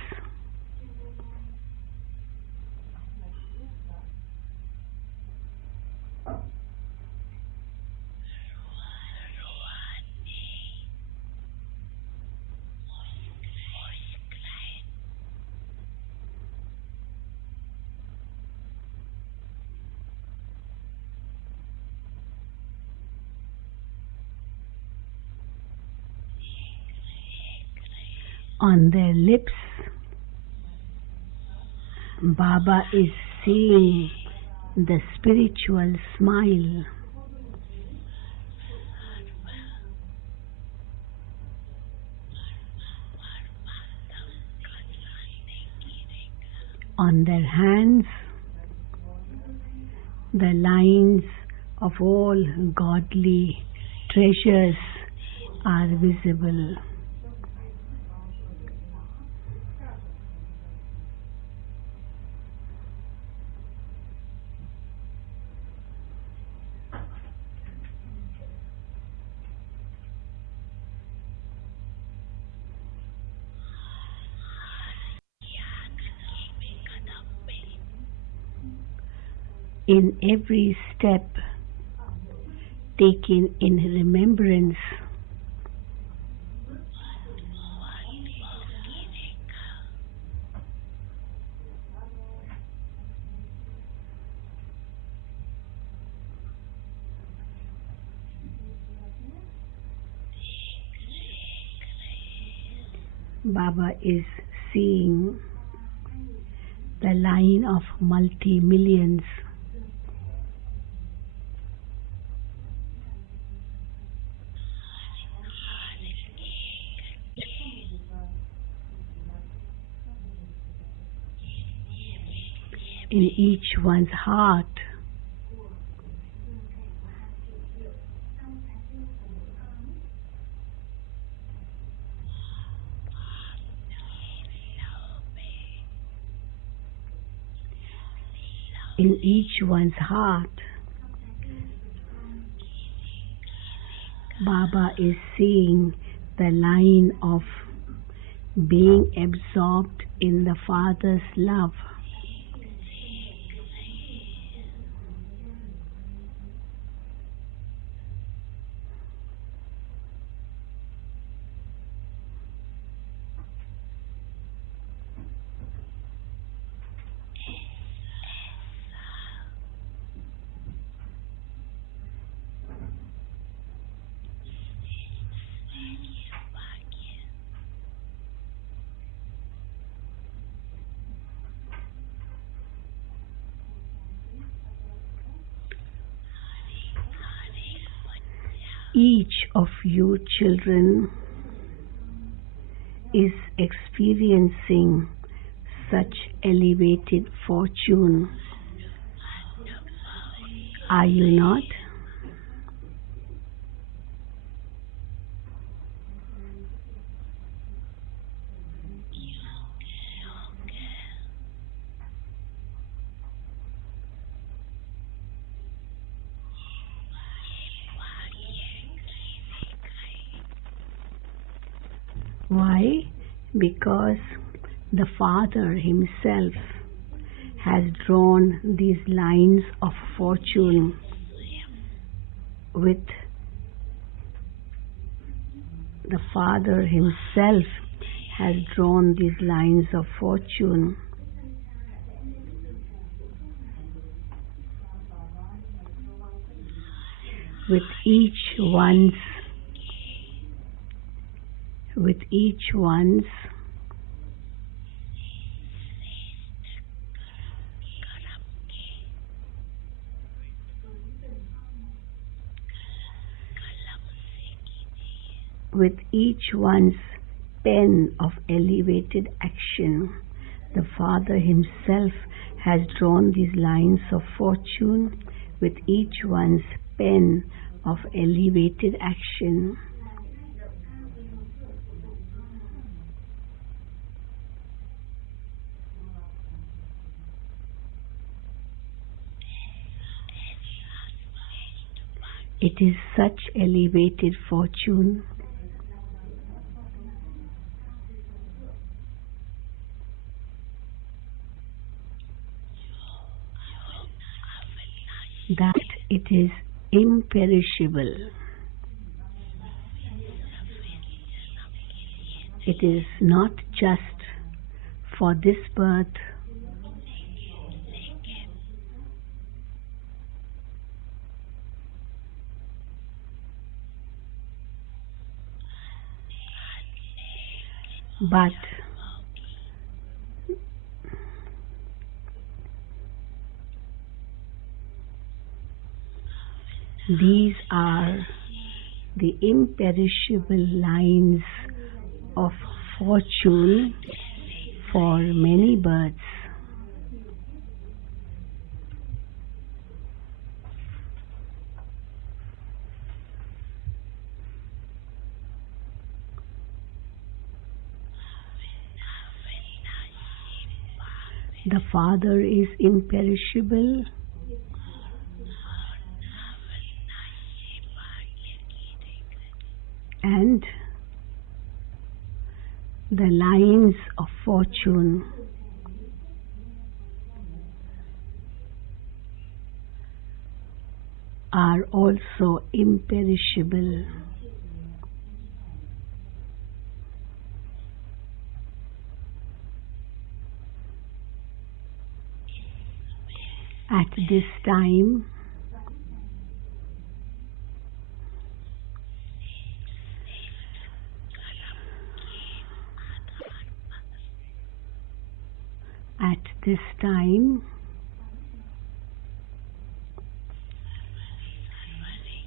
Baba is seeing the spiritual smile. On their hands, the lines of all godly treasures are visible. In every step taken in remembrance, Baba is seeing the line of multi-millions in each one's heart. In each one's heart, Baba is seeing the line of being absorbed in the Father's love. Each of you children is experiencing such elevated fortune. Are you not? Why? Because the Father Himself has drawn these lines of fortune with the Father Himself has drawn these lines of fortune with each one's pen of elevated action. The Father Himself has drawn these lines of fortune with each one's pen of elevated action. It is such elevated fortune that it is imperishable. It is not just for this birth, but these are the imperishable lines of fortune for many births. The Father is imperishable. And the lines of fortune are also imperishable. At this time,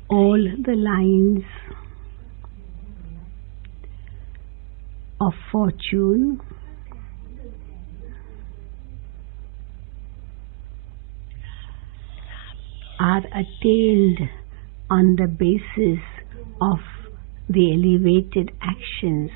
all the lines of fortune are attained on the basis of the elevated actions.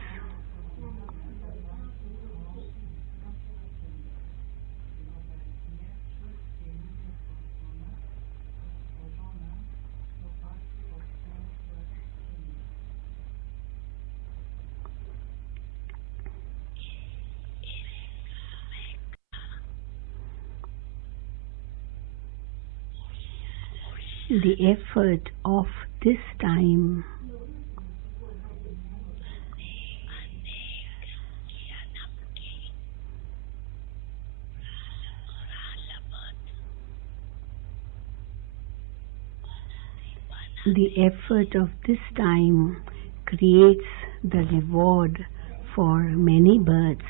The effort of this time creates the reward for many births.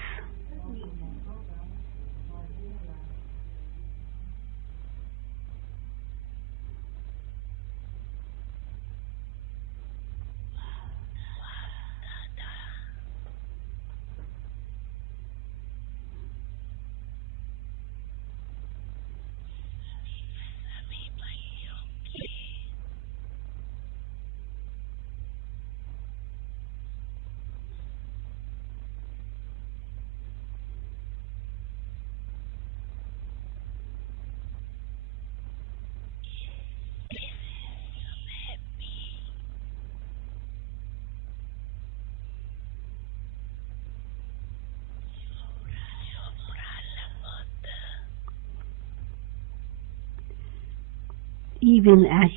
Even at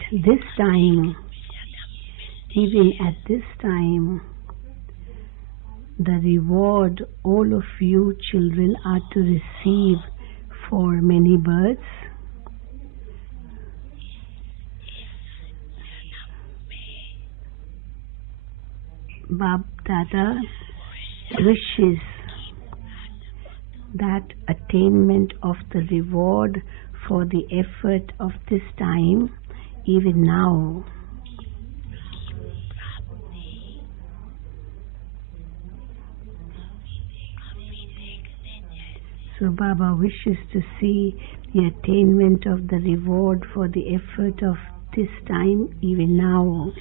this time, the reward all of you children are to receive for many births Bapdada wishes that attainment of the reward for the effort of this time, even now. So Baba wishes to see the attainment of the reward for the effort of this time, even now,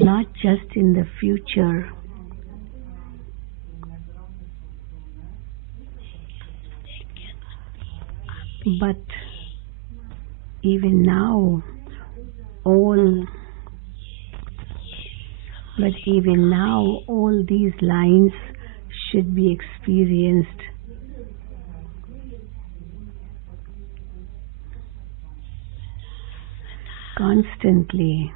not just in the future. But even now, all these lines should be experienced constantly.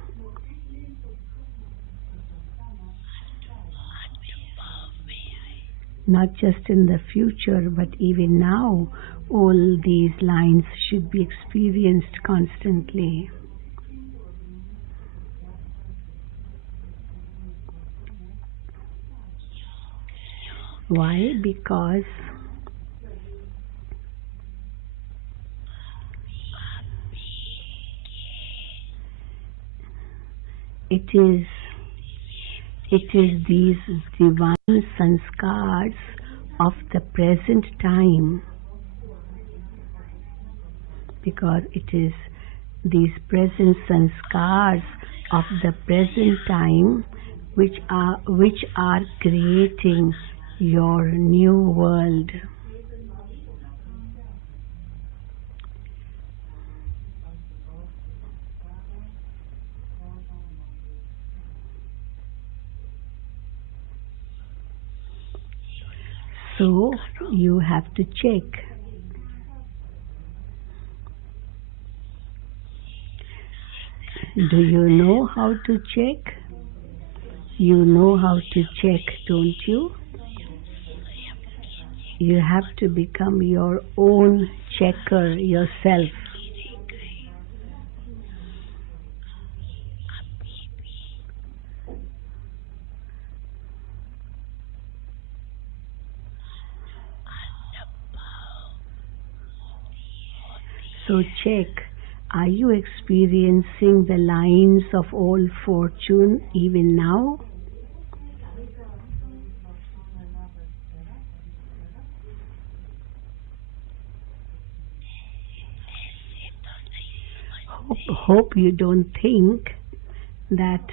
Not just in the future, but even now, all these lines should be experienced constantly. Why? Because it is these divine sanskars of the present time, because it is these present sanskars of the present time which are creating your new world. So you have to check. Do you know how to check? You know how to check, don't you? You have to become your own checker yourself. So check, are you experiencing the lines of all fortune even now? Hope you don't think that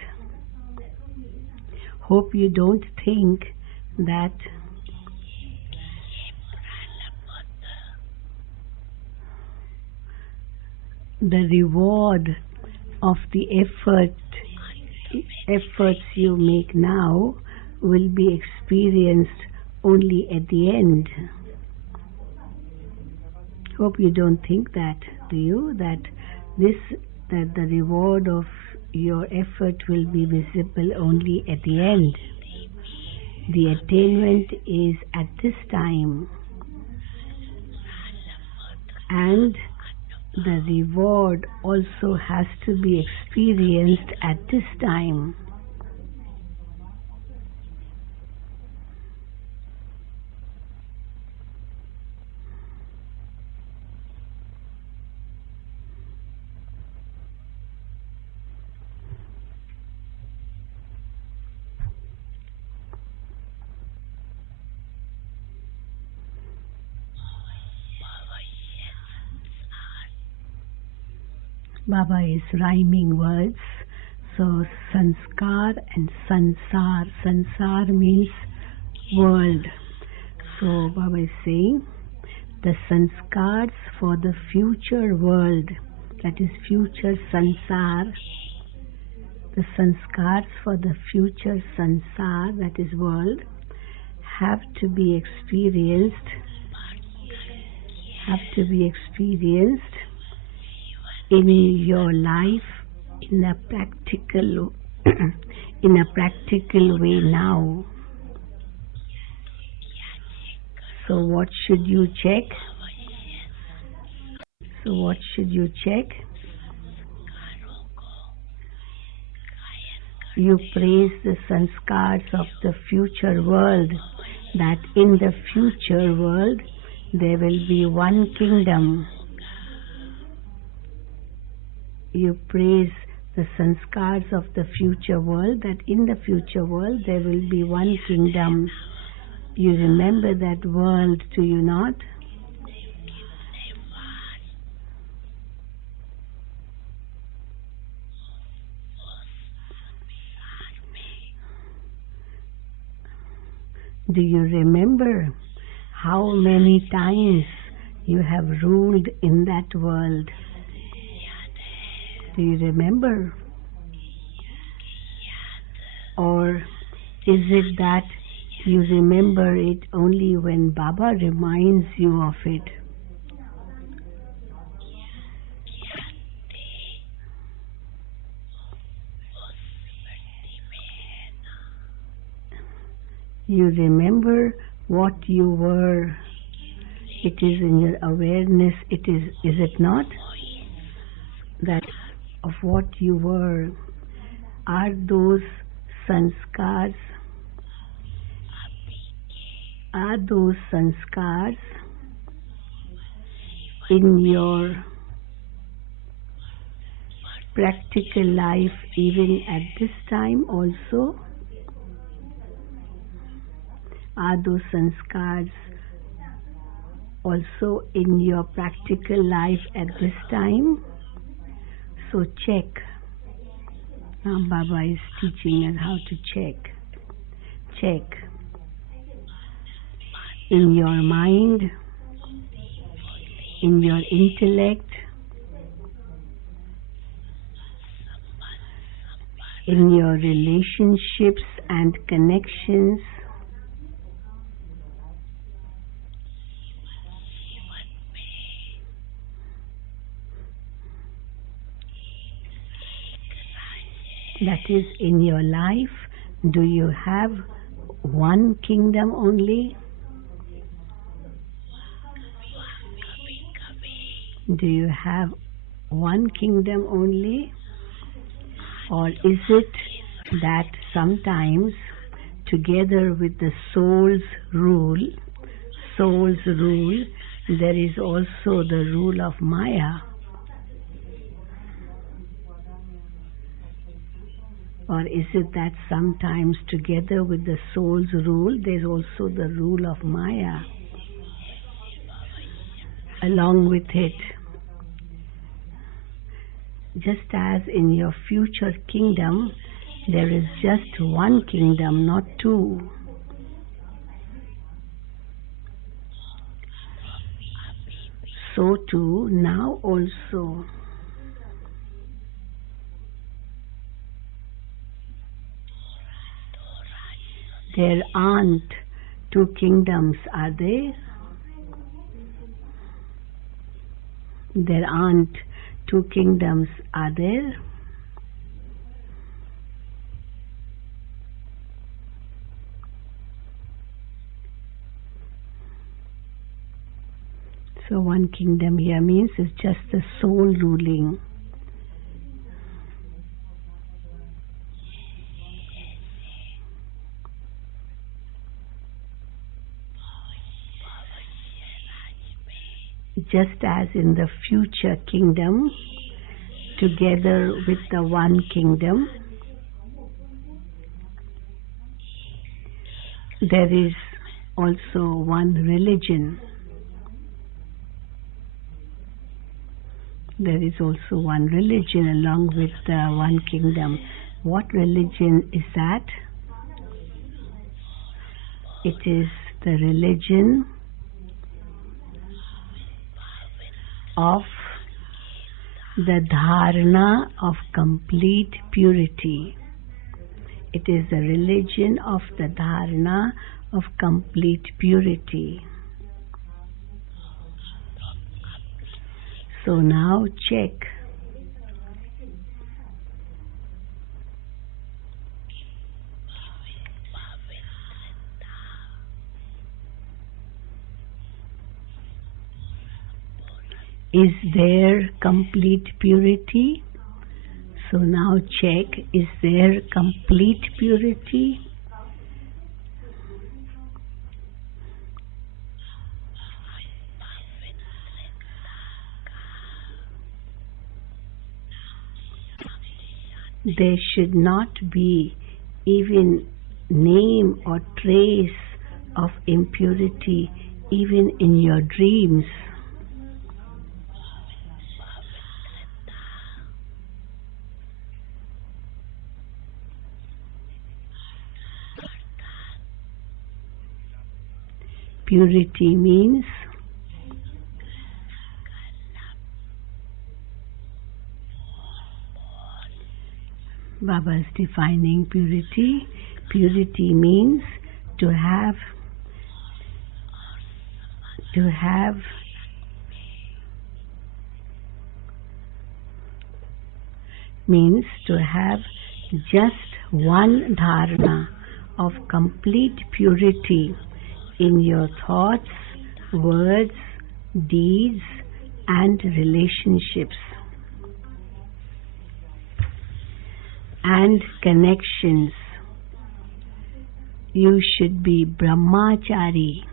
the reward of the efforts you make now will be experienced only at the end. Hope you don't think that, do you? That the reward of your effort will be visible only at the end. The attainment is at this time, and the reward also has to be experienced at this time. Baba is rhyming words. So sanskar and sansar. Sansar means world. So Baba is saying the sanskars for the future world, that is future sansar. The sanskars for the future sansar, that is world, have to be experienced in your life in a practical way now. So what should you check? You praise the sanskars of the future world, that in the future world there will be one kingdom. You praise the sanskars of the future world, that in the future world there will be one kingdom. You remember that world, do you not? Do you remember how many times you have ruled in that world? Do you remember? Or is it that you remember it only when Baba reminds you of it? You remember what you were. It is in your awareness, is it not? That of what you were. Are those sanskars in your practical life even at this time also? Are those sanskars also in your practical life at this time? So check. Now Baba is teaching us how to check. Check. In your mind, in your intellect, in your relationships and connections, That is, in your life, do you have one kingdom only? Do you have one kingdom only? Or is it that sometimes, together with the soul's rule, there is also the rule of Maya? Or is it that sometimes, together with the soul's rule, there is also the rule of Maya along with it? Just as in your future kingdom, there is just one kingdom, not two. So too, now also, there aren't two kingdoms, are there? There aren't two kingdoms, are there? So one kingdom here means it's just the soul ruling. Just as in the future kingdom, together with the one kingdom, there is also one religion. There is also one religion along with the one kingdom. What religion is that? It is the religion of the dharana of complete purity. It is the religion of the dharana of complete purity. So now check. Is there complete purity? So now check, is there complete purity? There should not be even name or trace of impurity even in your dreams. Purity means Baba is defining purity. Purity means to have just one dharana of complete purity in your thoughts, words, deeds and relationships and connections. You should be brahmachari.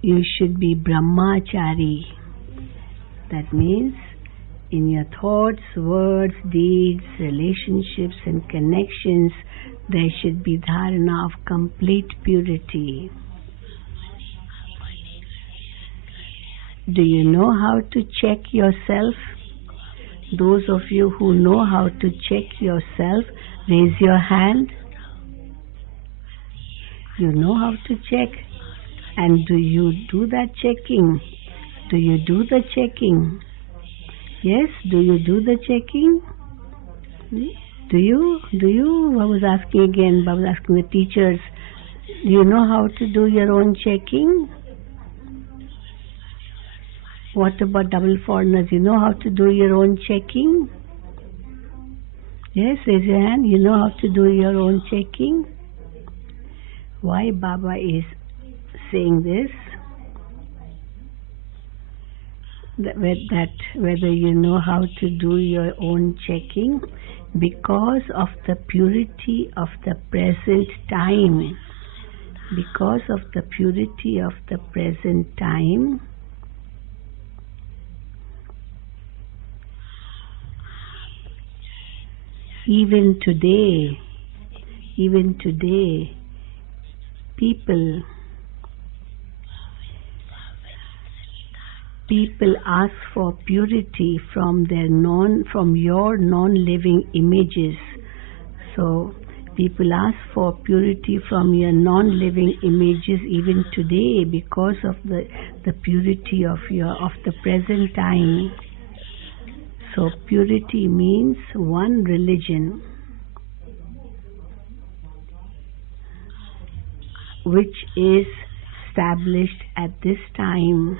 You should be brahmachari. That means in your thoughts, words, deeds, relationships and connections, there should be dharana of complete purity. Do you know how to check yourself? Those of you who know how to check yourself, raise your hand. You know how to check. And do you do that checking? Do you do the checking? Yes, do you do the checking? Do you? I was asking again, I was asking the teachers, do you know how to do your own checking? What about double foreigners? You know how to do your own checking? Yes, raise your hand. You know how to do your own checking? Why Baba is saying this? Whether you know how to do your own checking, because of the purity of the present time. Because of the purity of the present time, even today, people ask for purity from your non-living images. So people ask for purity from your non-living images even today because of the purity of the present time. So purity means one religion, which is established at this time,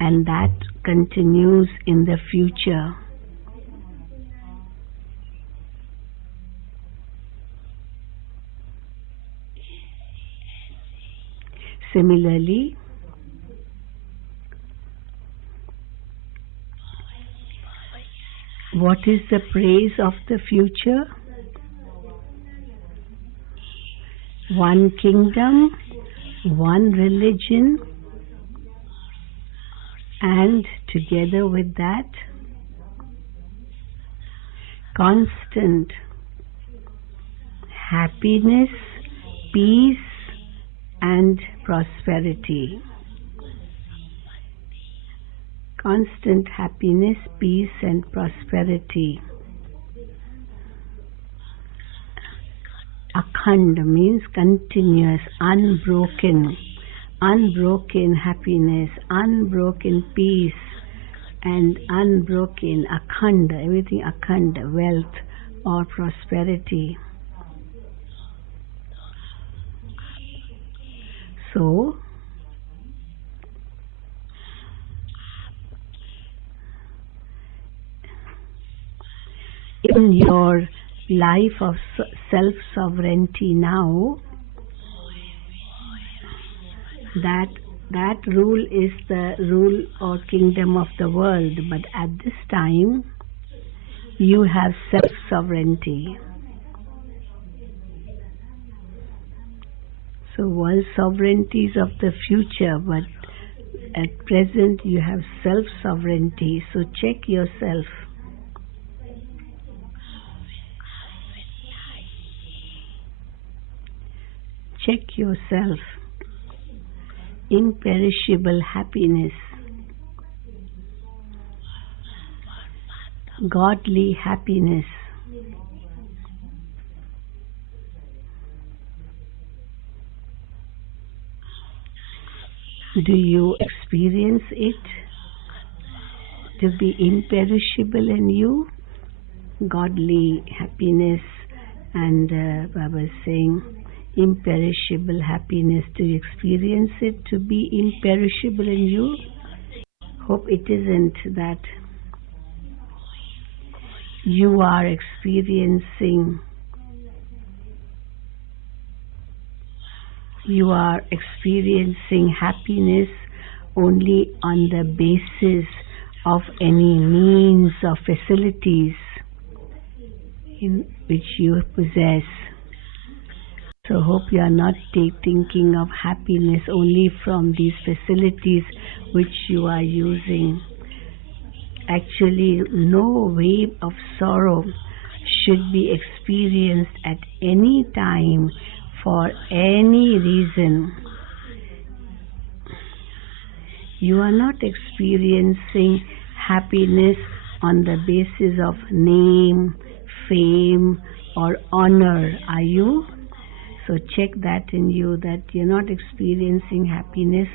and that continues in the future. Similarly, what is the praise of the future? One kingdom, one religion, and together with that, constant happiness, peace, and prosperity. Constant happiness, peace, and prosperity. Akhand means continuous, unbroken. Unbroken happiness, unbroken peace, and unbroken akhand, everything akhand, wealth or prosperity. So, in your life of self-sovereignty now, that rule is the rule or kingdom of the world, but at this time you have self-sovereignty. So world sovereignty is of the future, but at present you have self-sovereignty. So check yourself. Check yourself. Imperishable happiness, godly happiness. Do you experience it to be imperishable in you? Godly happiness, and Baba is saying imperishable happiness. Do you experience it to be imperishable in you? Hope it isn't that you are experiencing happiness only on the basis of any means or facilities in which you possess. So hope you are not thinking of happiness only from these facilities which you are using. Actually, no wave of sorrow should be experienced at any time for any reason. You are not experiencing happiness on the basis of name, fame, or honor, are you? So check that in you, that you're not experiencing happiness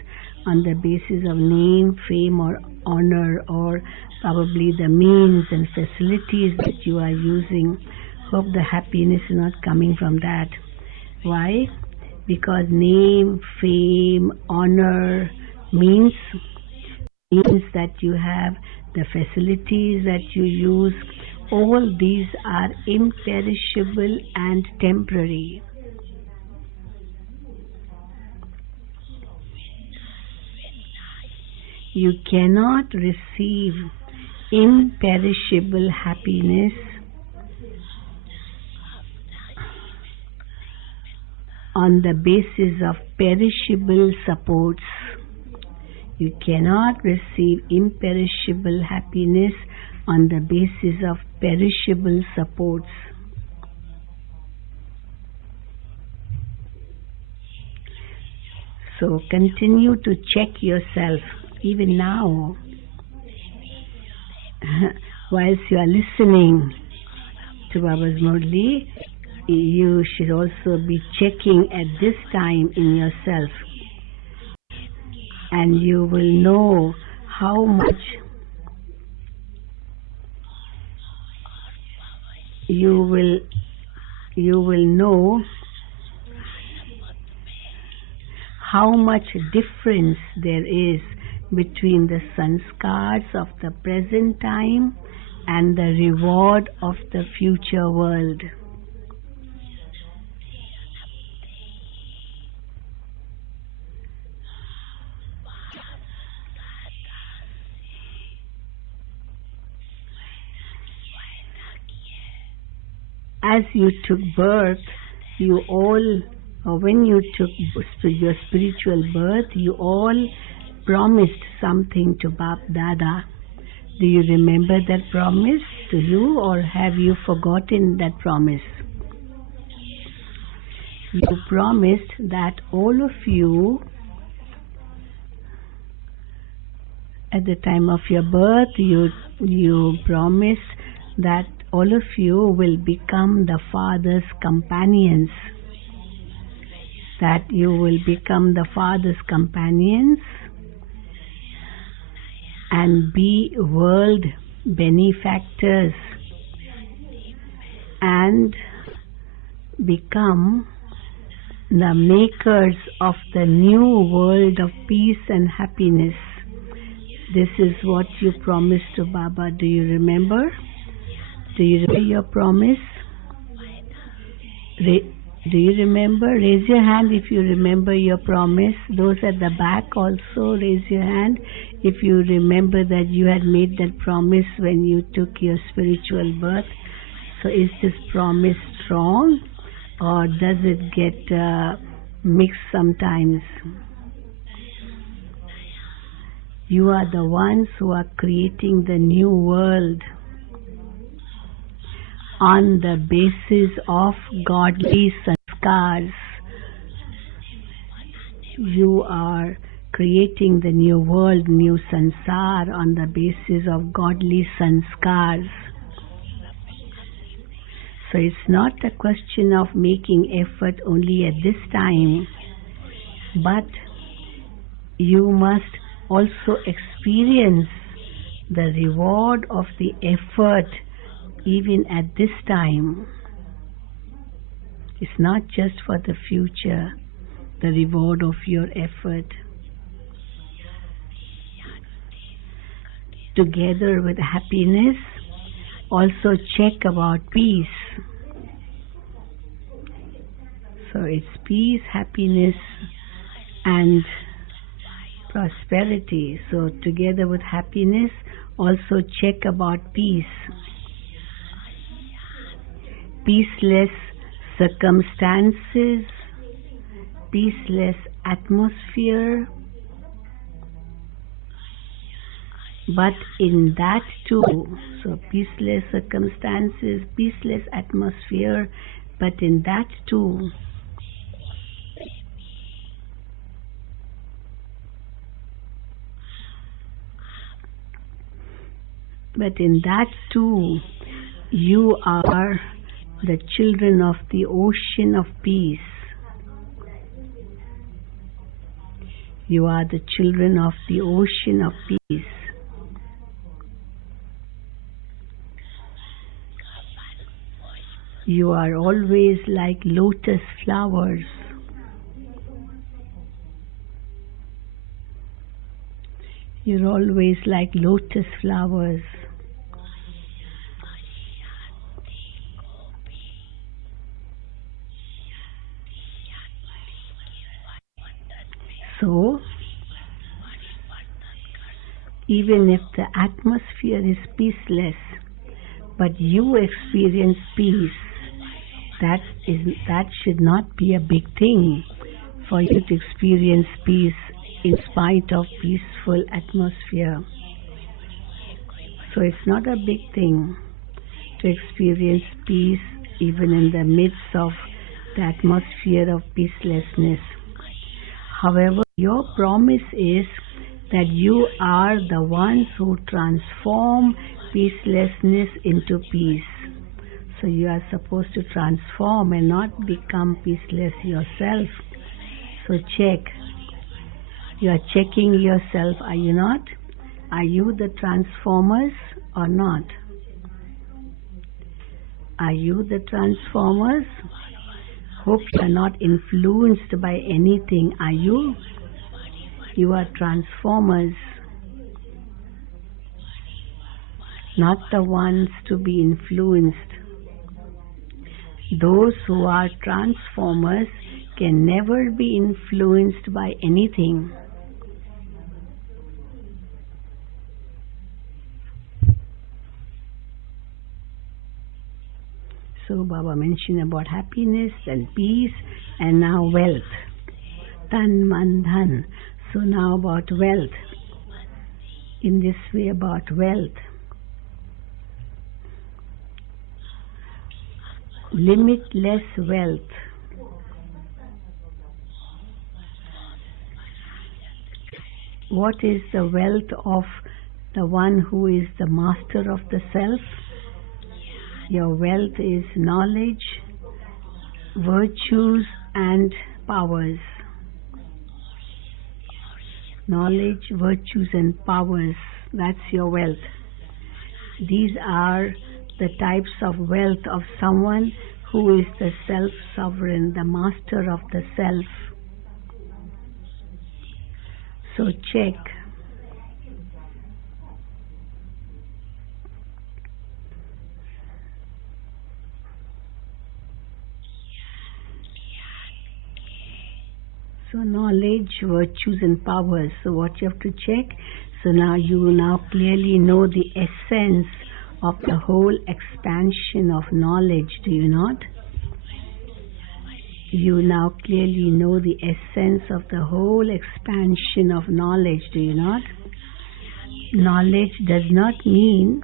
on the basis of name, fame, or honor, or probably the means and facilities that you are using. Hope the happiness is not coming from that. Why? Because name, fame, honor means means that you have, the facilities that you use, all these are imperishable and temporary. You cannot receive imperishable happiness on the basis of perishable supports. You cannot receive imperishable happiness on the basis of perishable supports. So continue to check yourself even now. Whilst you are listening to Baba's Murli, you should also be checking at this time in yourself, and you will know how much you will know how much difference there is between the sanskars of the present time and the reward of the future world. As you took birth, when you took your spiritual birth, you all promised something to Bapdada. Do you remember that promise to you, or have you forgotten that promise? You promised that all of you, at the time of your birth, you promised that all of you will become the Father's companions. That you will become the Father's companions and be world benefactors and become the makers of the new world of peace and happiness. This is what you promised to Baba. Do you remember? Do you remember your promise? Do you remember? Raise your hand if you remember your promise. Those at the back also, raise your hand if you remember that you had made that promise when you took your spiritual birth. So is this promise strong, or does it get mixed sometimes? You are the ones who are creating the new world on the basis of godly sanskars. You are creating the new world, new sansar, on the basis of godly sanskars. So it's not a question of making effort only at this time, but you must also experience the reward of the effort even at this time. It's not just for the future, the reward of your effort. Together with happiness, also check about peace. So it's peace, happiness, and prosperity. So together with happiness, also check about peace. Peaceless circumstances, peaceless atmosphere, but in that too, so peaceless circumstances, peaceless atmosphere, but in that too, you are the children of the ocean of peace. You are the children of the ocean of peace. You are always like lotus flowers. You're always like lotus flowers. So, even if the atmosphere is peaceless, but you experience peace, that should not be a big thing for you to experience peace in spite of peaceful atmosphere. So it's not a big thing to experience peace even in the midst of the atmosphere of peacelessness. However, your promise is that you are the ones who transform peacelessness into peace. So you are supposed to transform and not become peaceless yourself. So check. You are checking yourself, are you not? Are you the transformers or not? Are you the transformers? Hope you are not influenced by anything, are you? You are transformers, not the ones to be influenced. Those who are transformers can never be influenced by anything. So Baba mentioned about happiness and peace and now wealth. Tan man dhan. So now about wealth. In this way about wealth. Limitless wealth. What is the wealth of the one who is the master of the self? Your wealth is knowledge, virtues and powers. Knowledge, virtues and powers, that's your wealth. These are the types of wealth of someone who is the self-sovereign, the master of the self. So check. So knowledge, virtues and powers. So what you have to check? So now you now clearly know the essence of the whole expansion of knowledge, do you not? You now clearly know the essence of the whole expansion of knowledge, do you not? Knowledge does not mean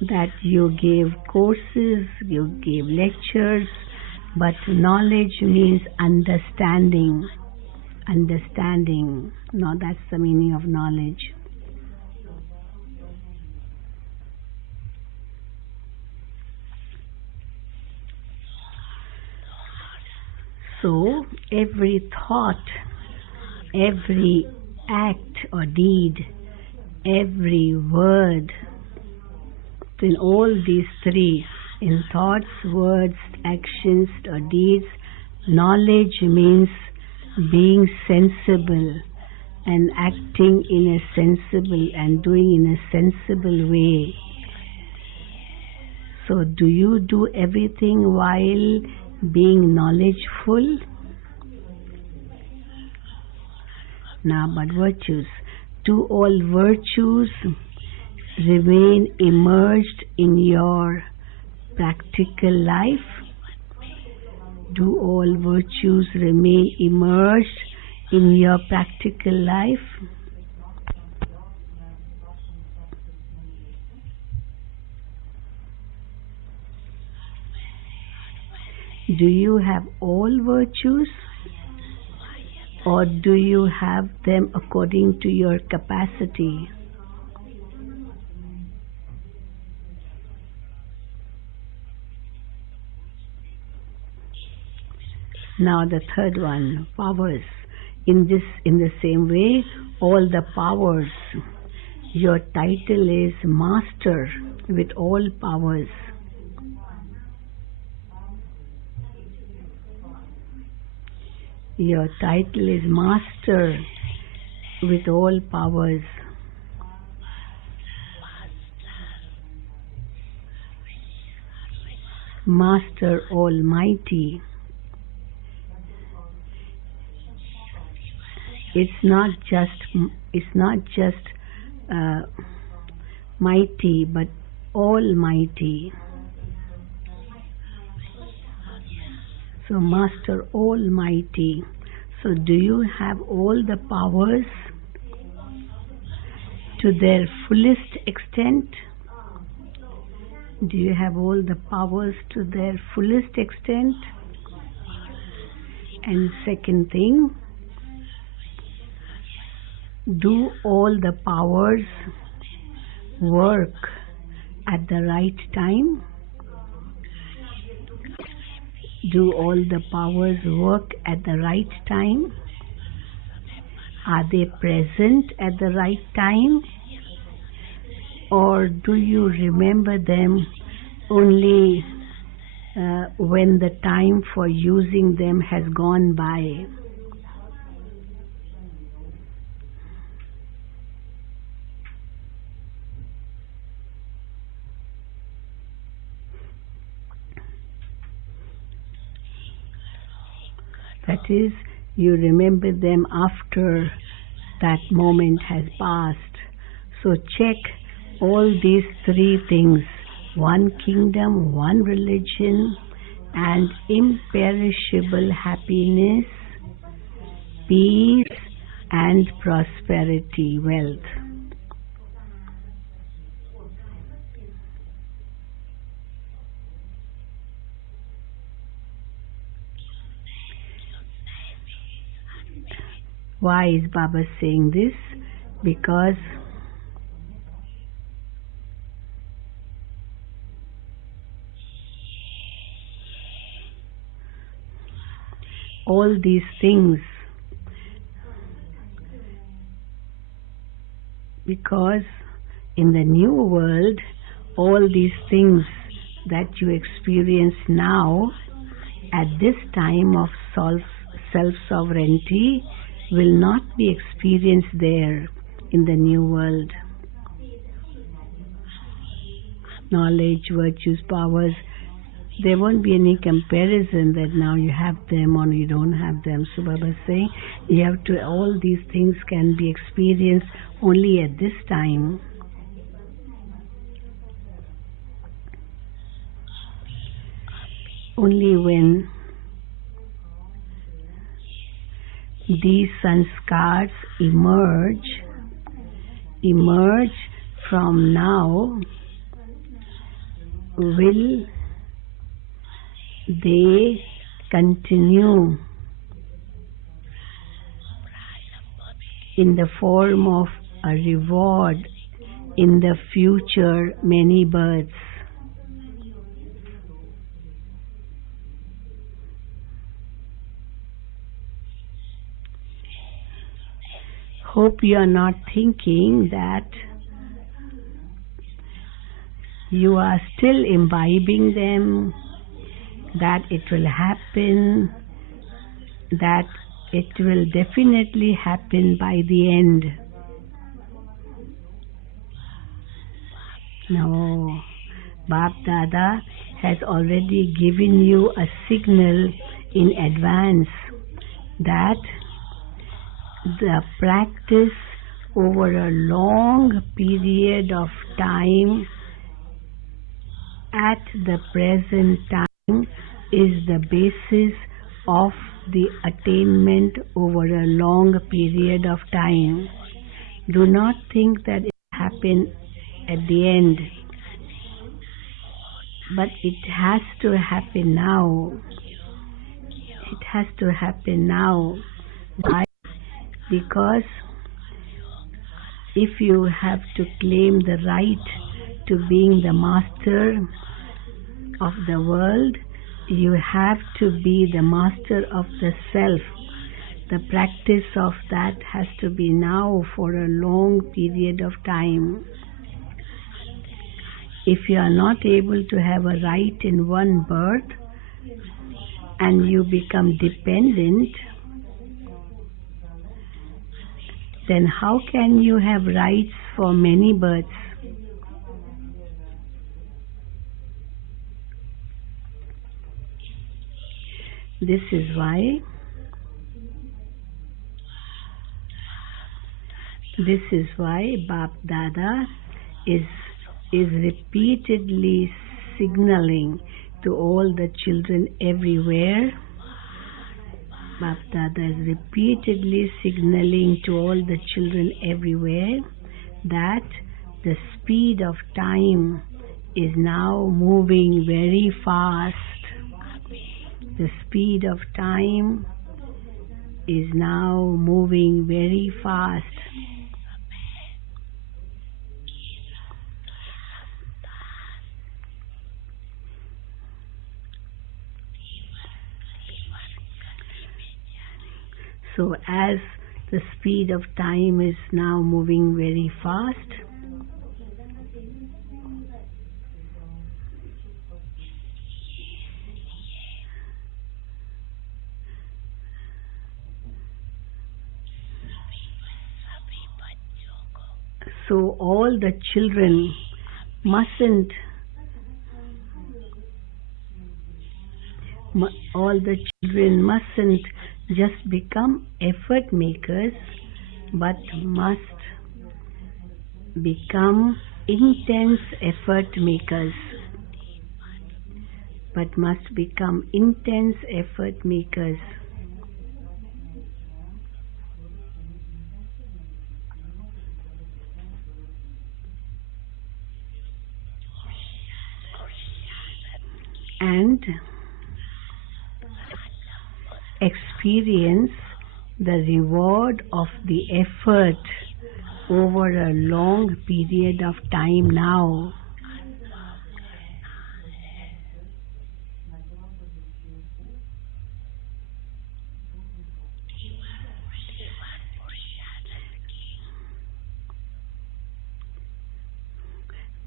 that you gave courses, you gave lectures, but knowledge means understanding. Understanding. No, that's the meaning of knowledge. So, every thought, every act or deed, every word, in all these three, in thoughts, words, actions or deeds, knowledge means being sensible and acting in a sensible and doing in a sensible way. So do you do everything while being knowledgeful? Now, but virtues. Do all virtues remain immersed in your practical life? Do all virtues remain immersed in your practical life? Do you have all virtues, or do you have them according to your capacity? Now the third one, powers. In the same way, all the powers. Your title is Master with all powers. Your title is Master with all powers. Master Almighty. It's not just mighty, but almighty. So Master Almighty. So do you have all the powers to their fullest extent? Do you have all the powers to their fullest extent? And second thing, do all the powers work at the right time? Do all the powers work at the right time? Are they present at the right time? Or do you remember them only when the time for using them has gone by? That is, you remember them after that moment has passed. So check all these three things: one kingdom, one religion, and imperishable happiness, peace, and prosperity, wealth. Why is Baba saying this? Because all these things, because in the new world, all these things that you experience now at this time of self-sovereignty will not be experienced there in the new world. Knowledge, virtues, powers, there won't be any comparison that now you have them or you don't have them. So Baba is saying you have to, all these things can be experienced only at this time. Only when these sanskars emerge from now, will they continue in the form of a reward in the future many births. Hope you are not thinking that you are still imbibing them, that it will happen, that it will definitely happen by the end. No, Bapdada has already given you a signal in advance that the practice over a long period of time at the present time is the basis of the attainment over a long period of time. Do not think that it will happen at the end, but it has to happen now. It has to happen now. Why? Because if you have to claim the right to being the master of the world, you have to be the master of the self. The practice of that has to be now for a long period of time. If you are not able to have a right in one birth and you become dependent, then how can you have rights for many births? This is why Bapdada is repeatedly signaling to all the children everywhere. Bapdada is repeatedly signaling to all the children everywhere that the speed of time is now moving very fast. The speed of time is now moving very fast. So as the speed of time is now moving very fast, so all the children mustn't just become effort makers, but must become intense effort makers. And experience the reward of the effort over a long period of time now.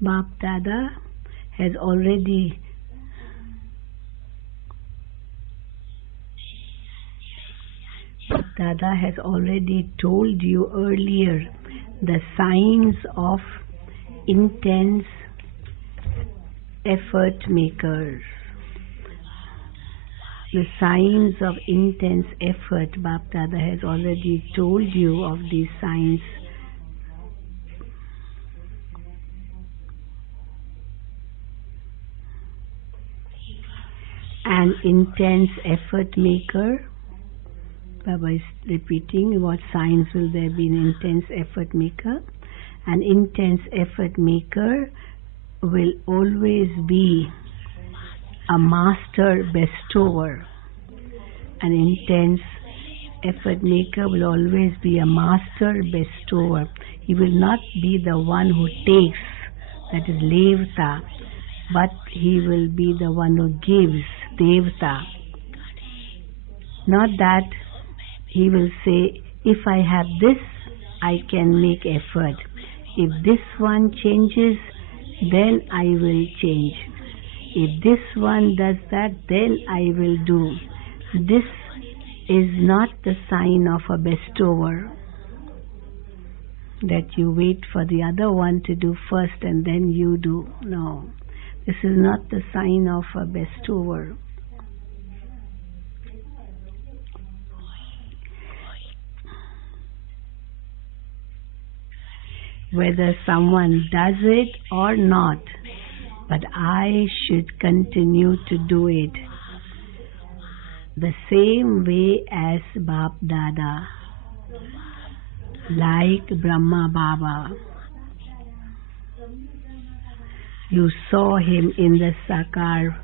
Bapdada has already told you earlier the signs of intense effort makers. The signs of intense effort, Bapdada has already told you of these signs. An intense effort maker, Baba is repeating, what signs will there be in intense effort maker? An intense effort maker will always be a master bestower. An intense effort maker will always be a master bestower. He will not be the one who takes, that is Levta, but he will be the one who gives, Devta. Not that he will say, if I have this, I can make effort. If this one changes, then I will change. If this one does that, then I will do. This is not the sign of a bestower, that you wait for the other one to do first and then you do. No, this is not the sign of a bestower. Whether someone does it or not, but I should continue to do it the same way as Bapdada, like Brahma Baba. You saw him in the Sakar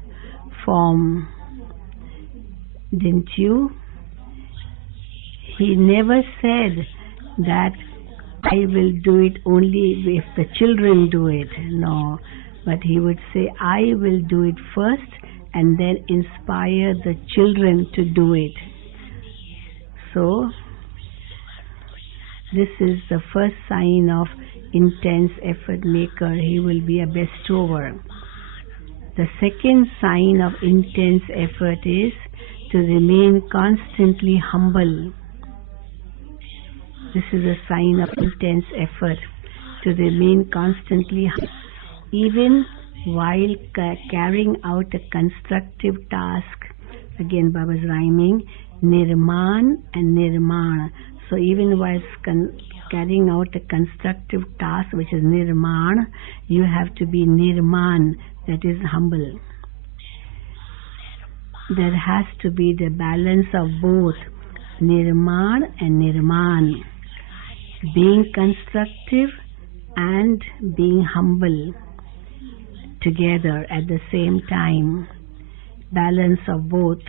form, didn't you? He never said that I will do it only if the children do it. No, but he would say, I will do it first and then inspire the children to do it. So, this is the first sign of intense effort maker. He will be a bestower. The second sign of intense effort is to remain constantly humble. This is a sign of intense effort to remain constantly humble, even while carrying out a constructive task. Again, Baba's rhyming Nirman and Nirman. So even while carrying out a constructive task, which is Nirman, you have to be Nirman, that is humble. There has to be the balance of both Nirman and Nirman, being constructive and being humble together at the same time. Balance of both.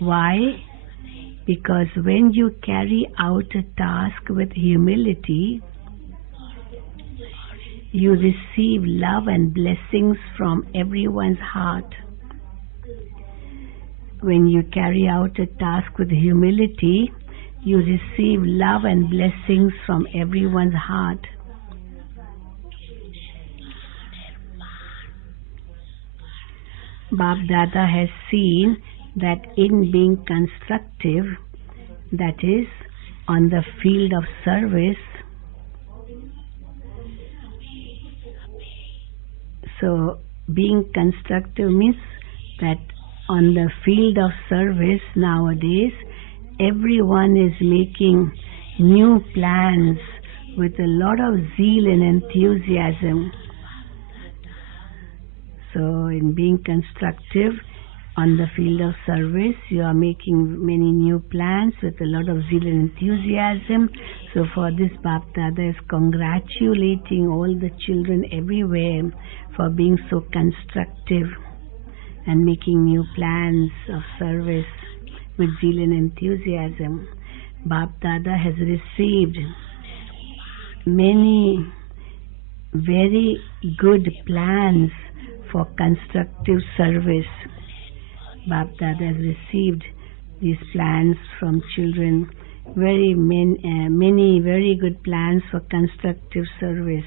Why? Because when you carry out a task with humility, you receive love and blessings from everyone's heart. When you carry out a task with humility, you receive love and blessings from everyone's heart. Bapdada has seen that in being constructive, that is, on the field of service, so being constructive means that on the field of service nowadays, everyone is making new plans with a lot of zeal and enthusiasm. So in being constructive on the field of service, you are making many new plans with a lot of zeal and enthusiasm. So for this, Bapdada is congratulating all the children everywhere for being so constructive and making new plans of service with zeal and enthusiasm. Bapdada has received many very good plans for constructive service. Bapdada has received these plans from children, many very good plans for constructive service.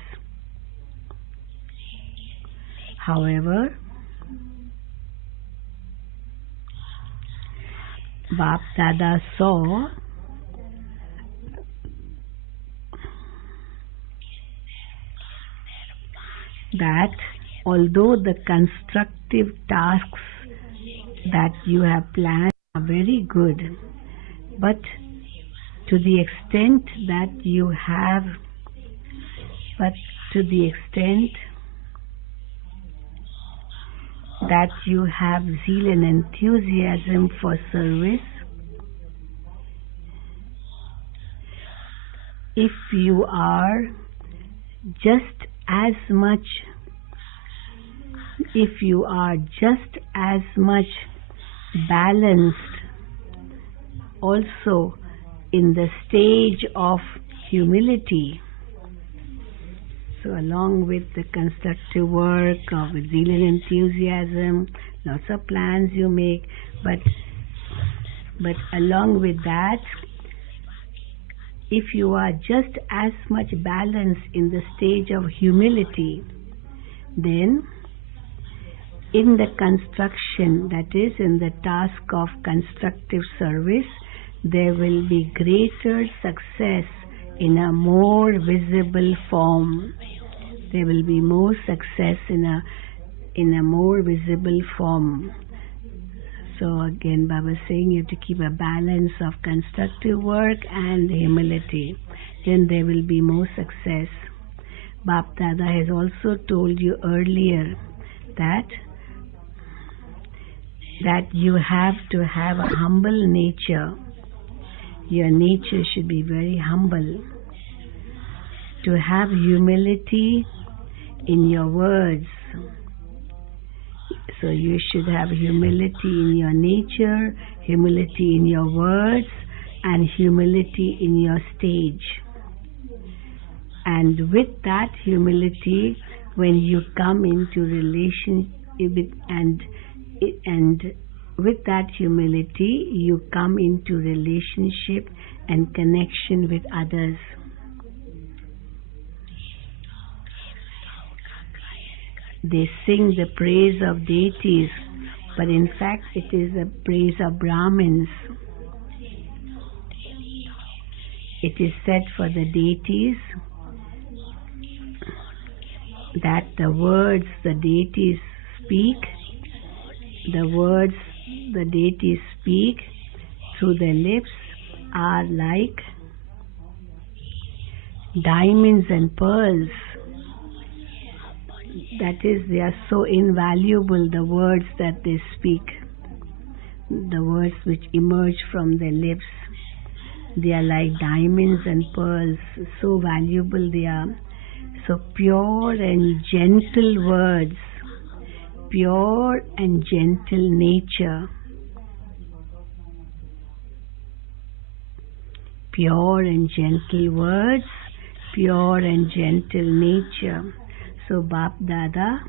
However, Bapdada saw that although the constructive tasks that you have planned are very good, but to the extent that you have zeal and enthusiasm for service, if you are just as much balanced also in the stage of humility, so along with the constructive work of zeal and enthusiasm, lots of plans you make, but along with that, if you are just as much balanced in the stage of humility, then in the construction, that is, in the task of constructive service, there will be greater success in a more visible form. There will be more success in a more visible form. So again, Baba is saying you have to keep a balance of constructive work and humility. Then there will be more success. Bapdada has also told you earlier that you have to have a humble nature. Your nature should be very humble. To have humility in your words. So you should have humility in your nature, humility in your words, and humility in your stage. And with that humility, when you come into relation and with that humility, you come into relationship and connection with others. They sing the praise of deities, but in fact it is the praise of Brahmins. It is said for the deities that the words the deities speak, through their lips are like diamonds and pearls. That is, they are so invaluable, the words that they speak, the words which emerge from their lips. They are like diamonds and pearls, so valuable they are. So pure and gentle words, pure and gentle nature, pure and gentle words, pure and gentle nature. So Bapdada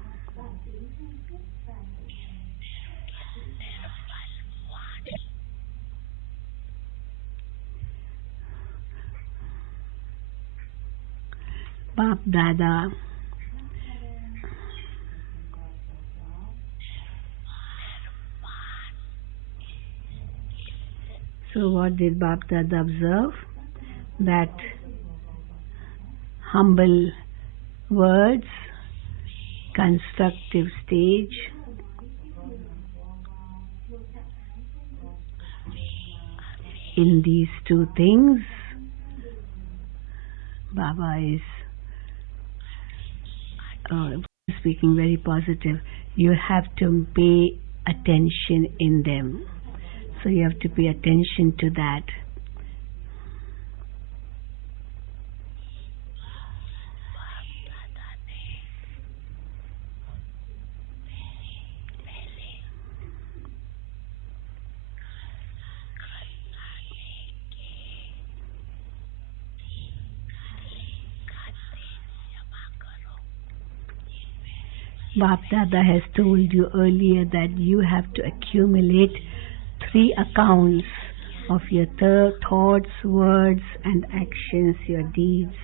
So what did Bapdada observe? That humble words, constructive stage, in these two things, Baba is speaking very positive. You have to pay attention in them. So you have to pay attention to that. Bapdada has told you earlier that you have to accumulate 3 accounts of your thoughts, words and actions, your deeds.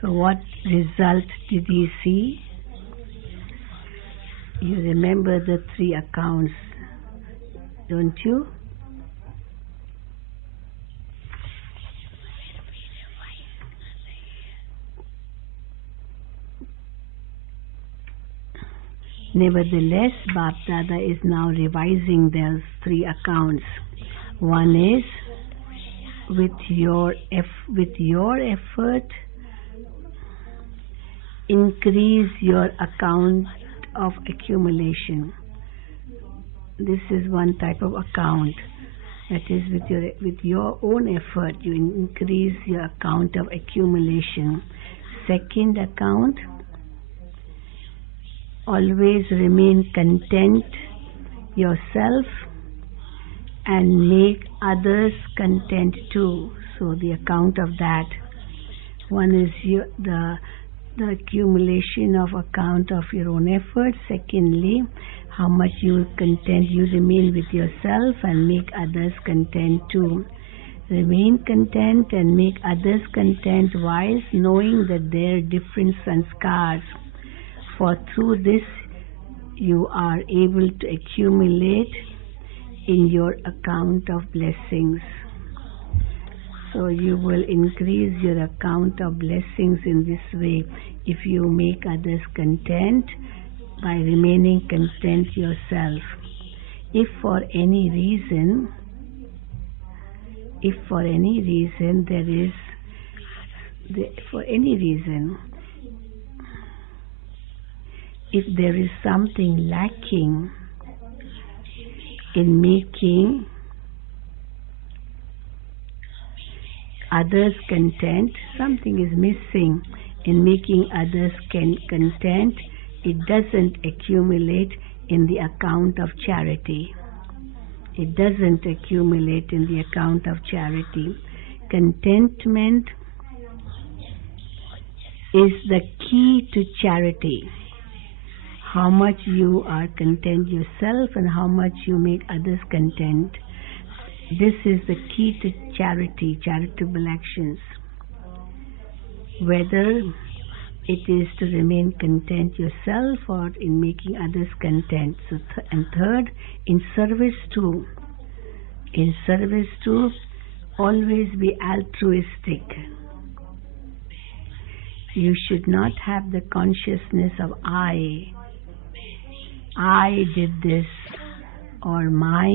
So what result did you see? You remember the 3 accounts, don't you? Nevertheless, Bapdada is now revising those 3 accounts. One is, with your effort, increase your account of accumulation. This is one type of account. That is, with your own effort, you increase your account of accumulation. Second account, always remain content yourself and make others content too. So the account of that. One is the accumulation of account of your own effort. Secondly, how much you remain with yourself and make others content too. Remain content and make others content while knowing that there are different sanskars. For through this you are able to accumulate in your account of blessings. So you will increase your account of blessings in this way if you make others content by remaining content yourself. If for any reason if there is something lacking in making others content, something is missing in making others content, it doesn't accumulate in the account of charity. It doesn't accumulate in the account of charity. Contentment is the key to charity. How much you are content yourself and how much you make others content. This is the key to charity, charitable actions. Whether it is to remain content yourself or in making others content. So and third, in service too. In service too, always be altruistic. You should not have the consciousness of I did this, or my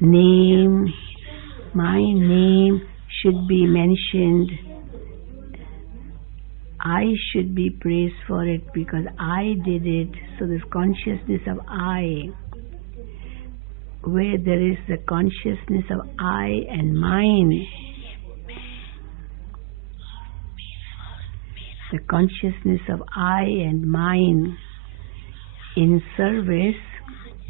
name should be mentioned. I should be praised for it because I did it. So this consciousness of I, where there is the consciousness of I and mine, the consciousness of I and mine in service,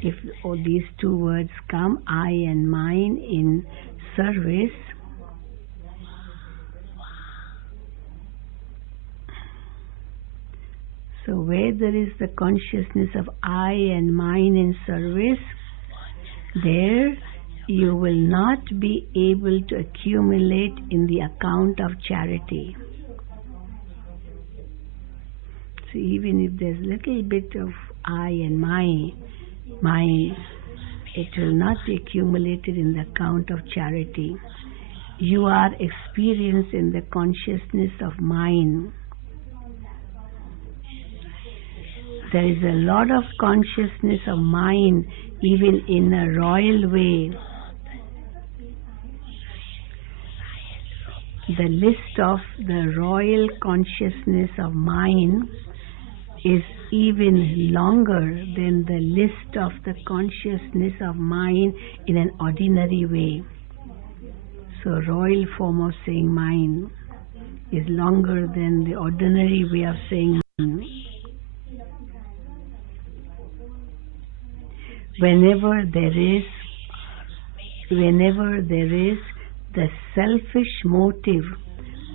if all these two words come, I and mine in service, so where there is the consciousness of I and mine in service, there you will not be able to accumulate in the account of charity. So even if there's little bit of I and mine, it will not be accumulated in the account of charity. You are experienced in the consciousness of mine. There is a lot of consciousness of mine even in a royal way. The list of the royal consciousness of mine is even longer than the list of the consciousness of mine in an ordinary way. So royal form of saying mine is longer than the ordinary way of saying mine. Whenever there is the selfish motive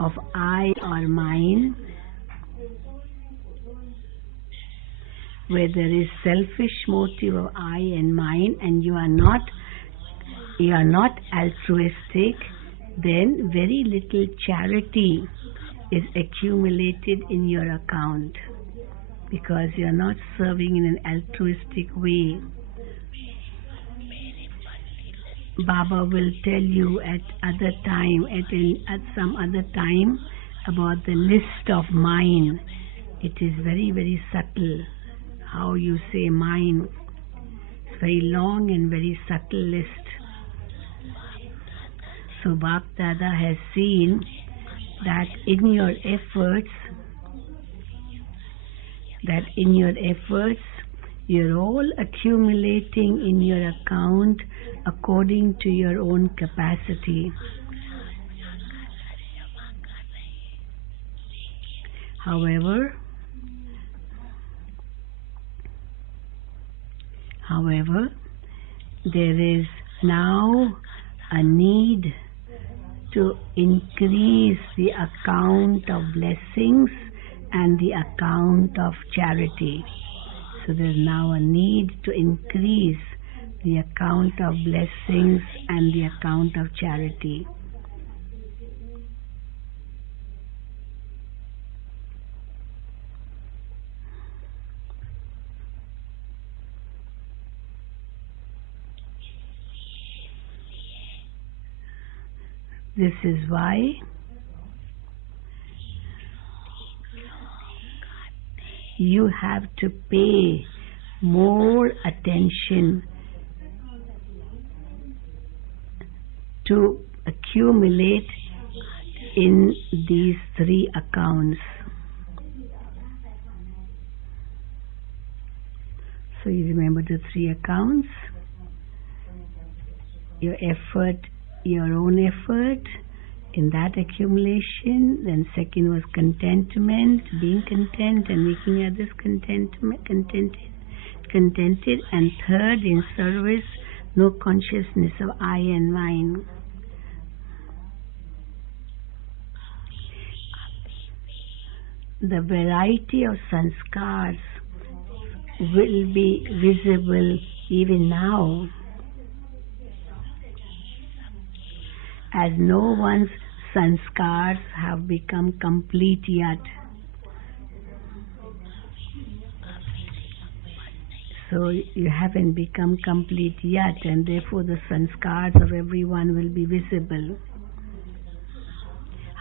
of I or mine, where there is selfish motive of I and mine, and you are not altruistic, then very little charity is accumulated in your account because you are not serving in an altruistic way. Baba will tell you at some other time about the list of mine. It is very, very subtle how you say mine. It's very long and very subtle list. So Bapdada has seen that in your efforts, you're all accumulating in your account according to your own capacity. However, there is now a need to increase the account of blessings and the account of charity. So there is now a need to increase the account of blessings and the account of charity. This is why you have to pay more attention to accumulate in these three accounts. So you remember the three accounts: your effort, your own effort in that accumulation. Then second was contentment, being content and making others contented. And third, in service, no consciousness of I and mine. The variety of sanskars will be visible even now, as no one's sanskars have become complete yet. So you haven't become complete yet, and therefore the sanskars of everyone will be visible.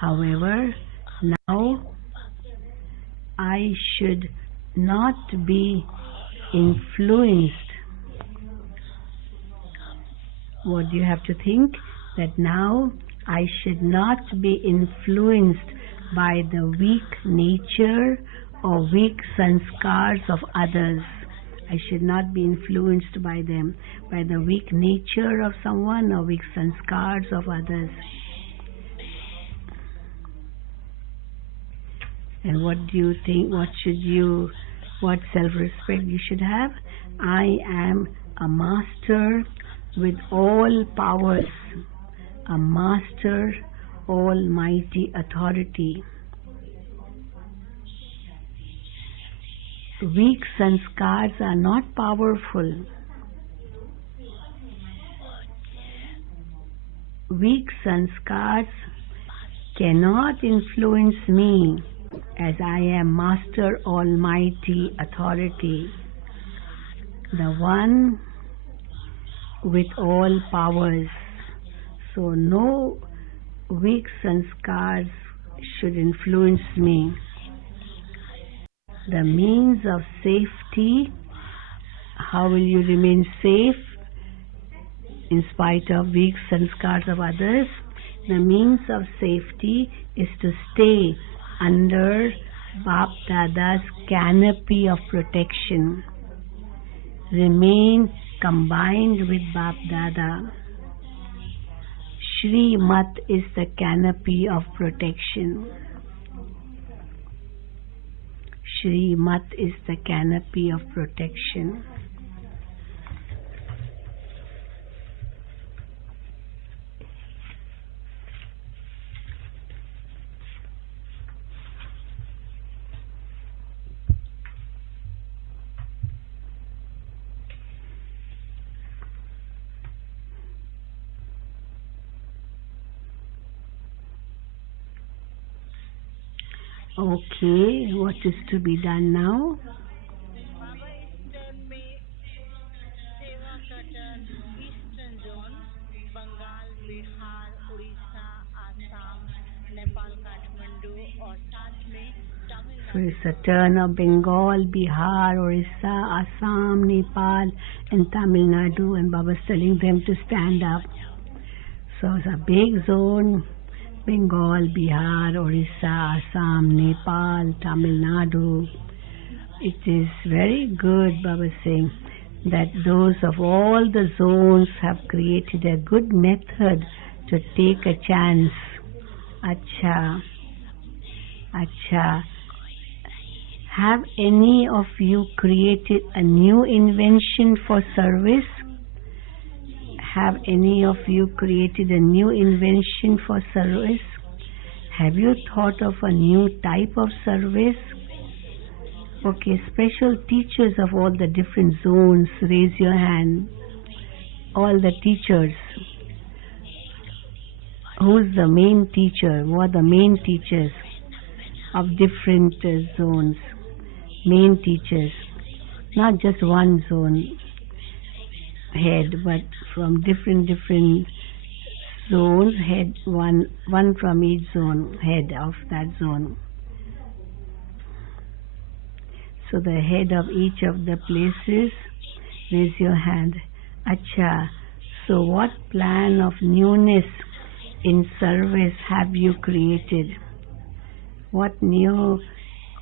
However, now I should not be influenced. What do you have to think? That now I should not be influenced by the weak nature or weak sanskars of others. I should not be influenced by them, by the weak nature of someone or weak sanskars of others. And what do you think? What self-respect you should have? I am a master with all powers, a master, almighty authority. Weak sanskars are not powerful. Weak sanskars cannot influence me, as I am master, almighty authority, the one with all powers. So no weak sanskars should influence me. The means of safety, how will you remain safe in spite of weak sanskars of others? The means of safety is to stay under Bapdada's canopy of protection. Remain combined with Bapdada. Shri Mat is the canopy of protection. Shri Mat is the canopy of protection. Okay, what is to be done now? Baba, eastern में सेवा कटर eastern zone Bengal, Bihar, Orissa, Assam, Nepal, Kathmandu और साथ में So Tamil Nadu. it's a turn of Bengal, Bihar, Orissa, Assam, Nepal and Tamil Nadu, and Baba's telling them to stand up. So it's a big zone. Bengal, Bihar, Orissa, Assam, Nepal, Tamil Nadu. It is very good, Baba saying, that those of all the zones have created a good method to take a chance. Acha. Have any of you created a new invention for service? Have any of you created a new invention for service? Have you thought of a new type of service? Okay, special teachers of all the different zones, raise your hand. All the teachers. Who's the main teacher? Who are the main teachers of different zones? Main teachers. Not just one zone head, but from different zones, head, one from each zone, head of that zone. So the head of each of the places, raise your hand. Acha, so what plan of newness in service have you created? What newness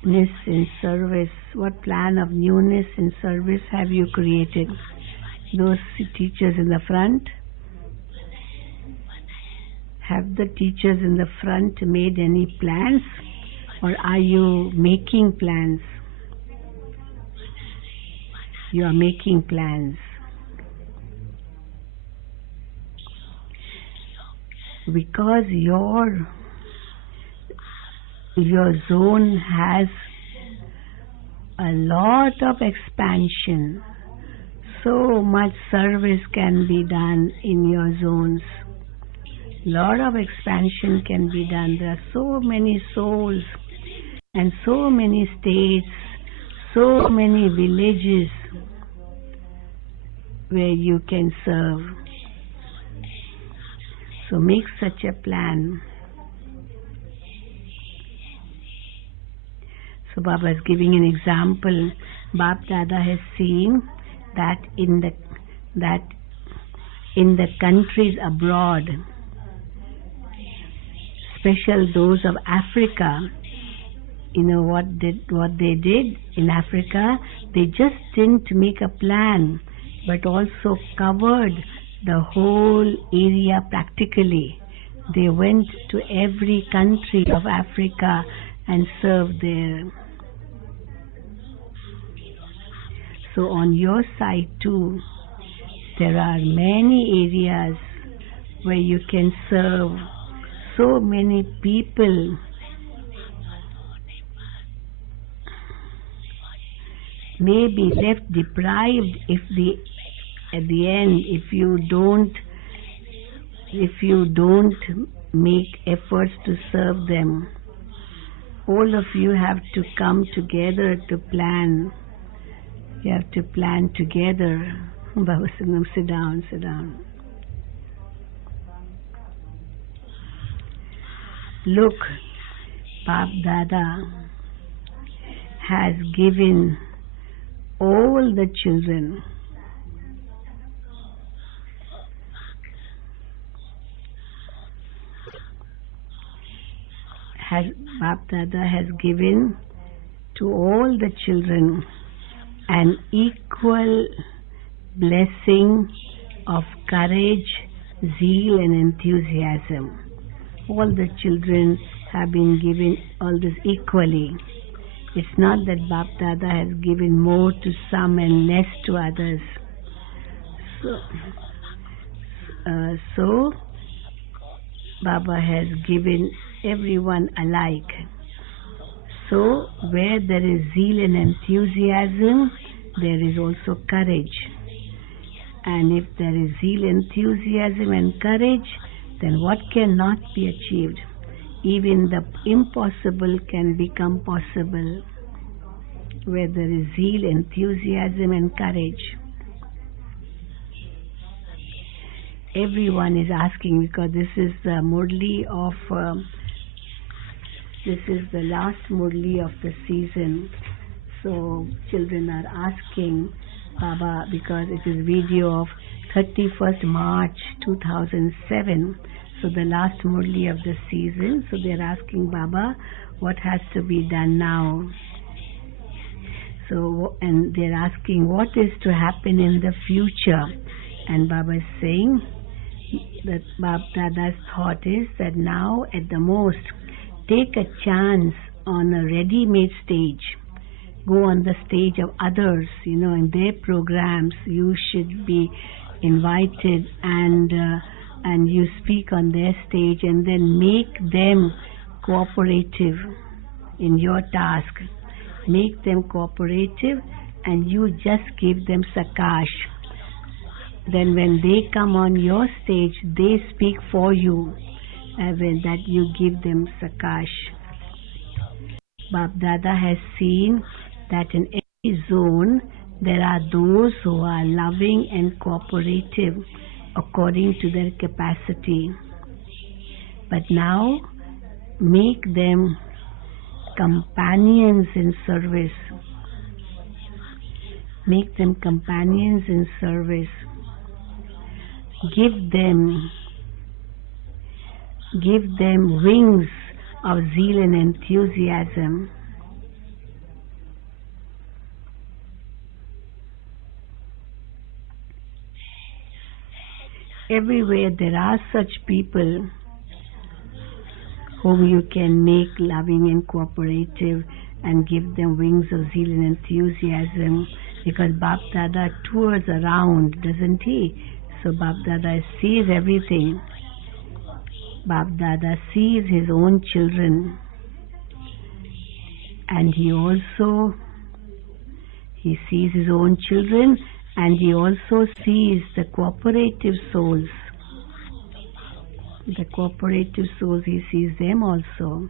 in service, what plan of newness in service have you created? Those teachers in the front, have the teachers in the front made any plans, or are you making plans? You are making plans. Because your zone has a lot of expansion. So much service can be done in your zones. Lot of expansion can be done. There are so many souls and so many states, so many villages. where you can serve. So make such a plan. So Baba is giving an example. Bapdada has seen that in the countries abroad, especially those of Africa, you know what they did in Africa? They just didn't make a plan, but also covered the whole area practically. They went to every country of Africa and served there. So on your side too, there are many areas where you can serve so many people. May be left deprived at the end if you don't make efforts to serve them. All of you have to come together to plan. You have to plan together. Baba Sangam, sit down, sit down. Look, Bapdada has given all the children Bapdada has given to all the children an equal blessing of courage, zeal and enthusiasm. All the children have been given all this equally. It's not that Bapdada has given more to some and less to others. So Baba has given everyone alike. So where there is zeal and enthusiasm, there is also courage. And if there is zeal, enthusiasm and courage, then what cannot be achieved? Even the impossible can become possible where there is zeal, enthusiasm and courage. Everyone is asking, because this is the Murli of this is the last Murli of the season. So children are asking Baba, because it is video of 31st March 2007, so the last Murli of the season. So they are asking Baba, what has to be done now? So, and they are asking what is to happen in the future. And Baba is saying that Bapdada's thought is that now at the most, take a chance on a ready-made stage. Go on the stage of others, in their programs. You should be invited and you speak on their stage, and then make them cooperative in your task. Make them cooperative and you just give them sakash. Then when they come on your stage, they speak for you, and when that you give them sakash. Bapdada has seen that in every zone there are those who are loving and cooperative according to their capacity. But now make them companions in service. Make them companions in service. Give them wings of zeal and enthusiasm. Everywhere there are such people whom you can make loving and cooperative and give them wings of zeal and enthusiasm, because Bapdada tours around, doesn't he? So Bapdada sees everything. Bapdada sees his own children, and he sees his own children, and he also sees the cooperative souls. The cooperative souls, he sees them also.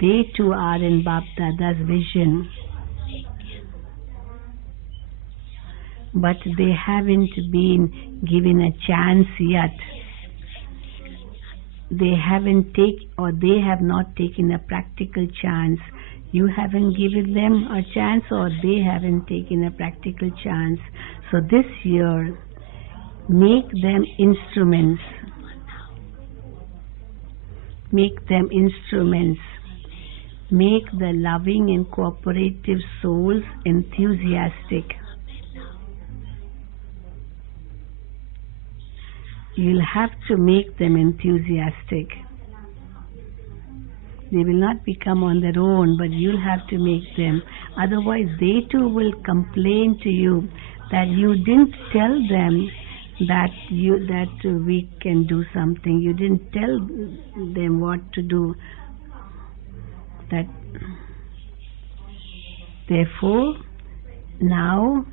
They too are in Bapdada's vision. but they haven't been given a chance yet. They have not taken a practical chance. You haven't given them a chance, or they haven't taken a practical chance. So this year, make them instruments. Make them instruments. Make the loving and cooperative souls enthusiastic. You'll have to make them enthusiastic. They will not become on their own, but you'll have to make them. Otherwise, they too will complain to you that you didn't tell them that we can do something. You didn't tell them what to do. Therefore, now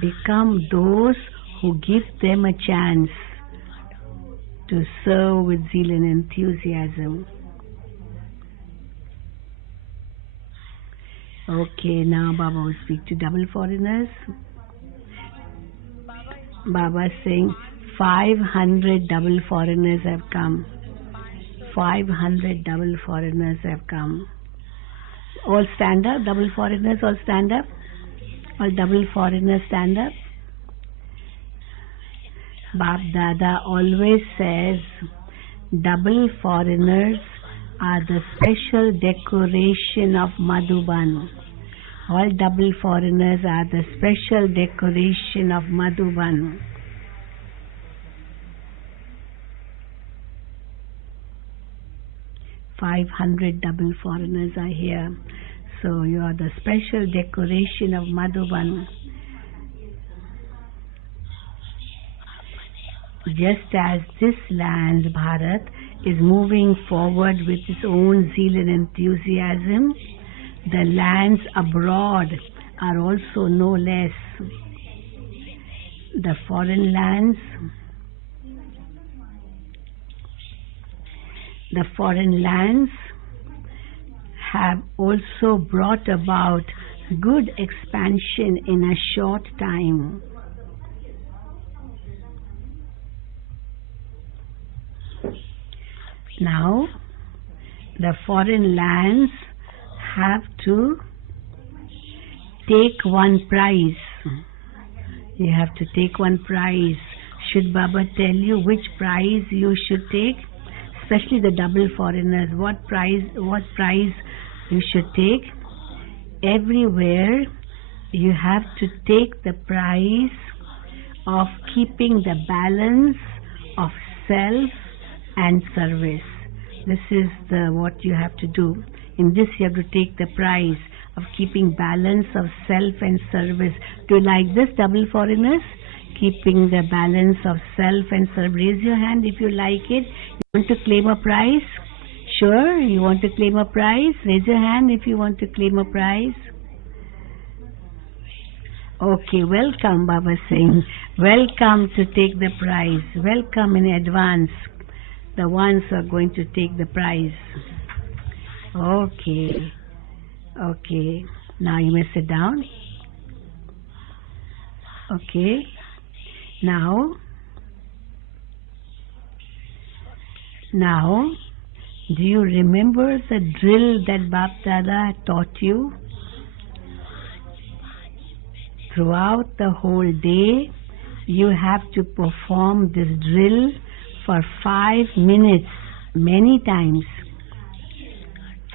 become those who give them a chance to serve with zeal and enthusiasm. Okay, now Baba will speak to double foreigners. Baba is saying 500 double foreigners have come. 500 double foreigners have come. All stand up, double foreigners all stand up. All double foreigners stand up. Bapdada always says double foreigners are the special decoration of Madhuban. All double foreigners are the special decoration of Madhuban. "500 double foreigners are here. So you are the special decoration of Madhuban. Just as this land, Bharat, is moving forward with its own zeal and enthusiasm, the lands abroad are also no less. The foreign lands have also brought about good expansion in a short time. Now, the foreign lands have to take one prize. You have to take one prize. Should Baba tell you which prize you should take? Especially the double foreigners, what prize you should take? Everywhere you have to take the prize of keeping the balance of self and service. This is what you have to do. In this you have to take the prize of keeping balance of self and service. Do you like this, double foreigners? Keeping the balance of self and service. Raise your hand if you like it. You want to claim a prize? Sure, you want to claim a prize? Raise your hand if you want to claim a prize. Okay, welcome, Baba saying. Welcome to take the prize. Welcome in advance, the ones who are going to take the prize. Okay. Okay. Now you may sit down. Okay. Now, do you remember the drill that Bapdada taught you? Throughout the whole day, you have to perform this drill for 5 minutes, many times.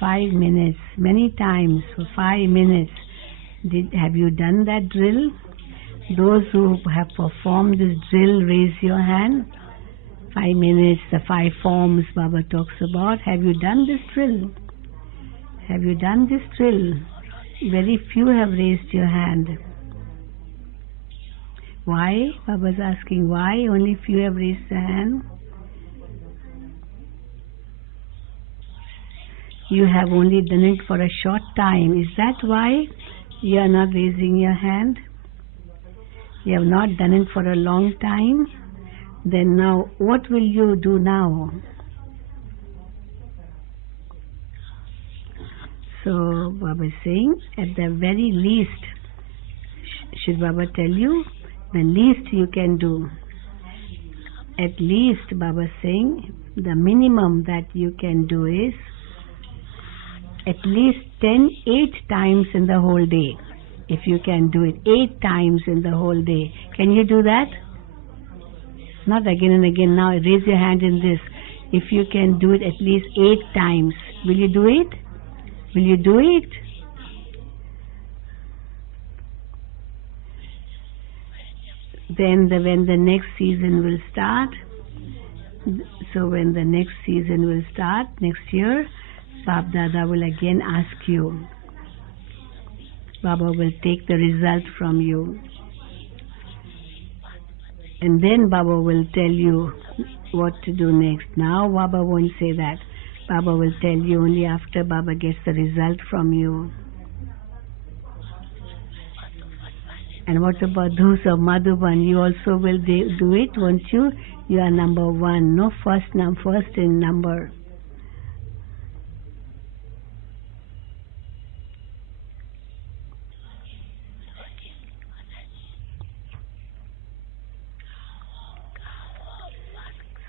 5 minutes, many times, for 5 minutes. Have you done that drill? Those who have performed this drill, raise your hand. 5 minutes, the 5 forms Baba talks about. Have you done this drill? Have you done this drill? Very few have raised your hand. Why? Baba is asking why only few have raised their hand. You have only done it for a short time. Is that why you are not raising your hand? You have not done it for a long time? Then now, what will you do now? So Baba is saying, at the very least, should Baba tell you, the least you can do. At least Baba is saying, the minimum that you can do is at least 8 times in the whole day. If you can do it 8 times in the whole day. Can you do that? Not again and again. Now raise your hand in this. If you can do it at least 8 times, will you do it? Will you do it? Then when the next season will start, so when the next season will start next year, Bapdada will again ask you. Baba will take the result from you. And then Baba will tell you what to do next. Now Baba won't say that. Baba will tell you only after Baba gets the result from you. And what about those of Madhuban? You also will do it, won't you? You are number 1. No, first in number.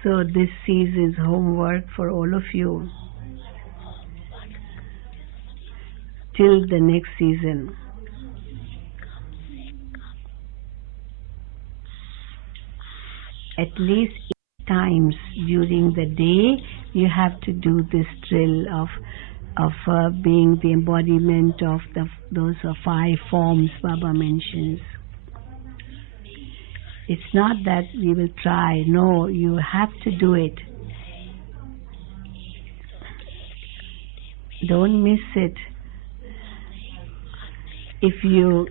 So this season's homework for all of you till the next season. At least 8 times during the day you have to do this drill of being the embodiment of those 5 forms Baba mentions. It's not that we will try. No, you have to do it. Don't miss it. If you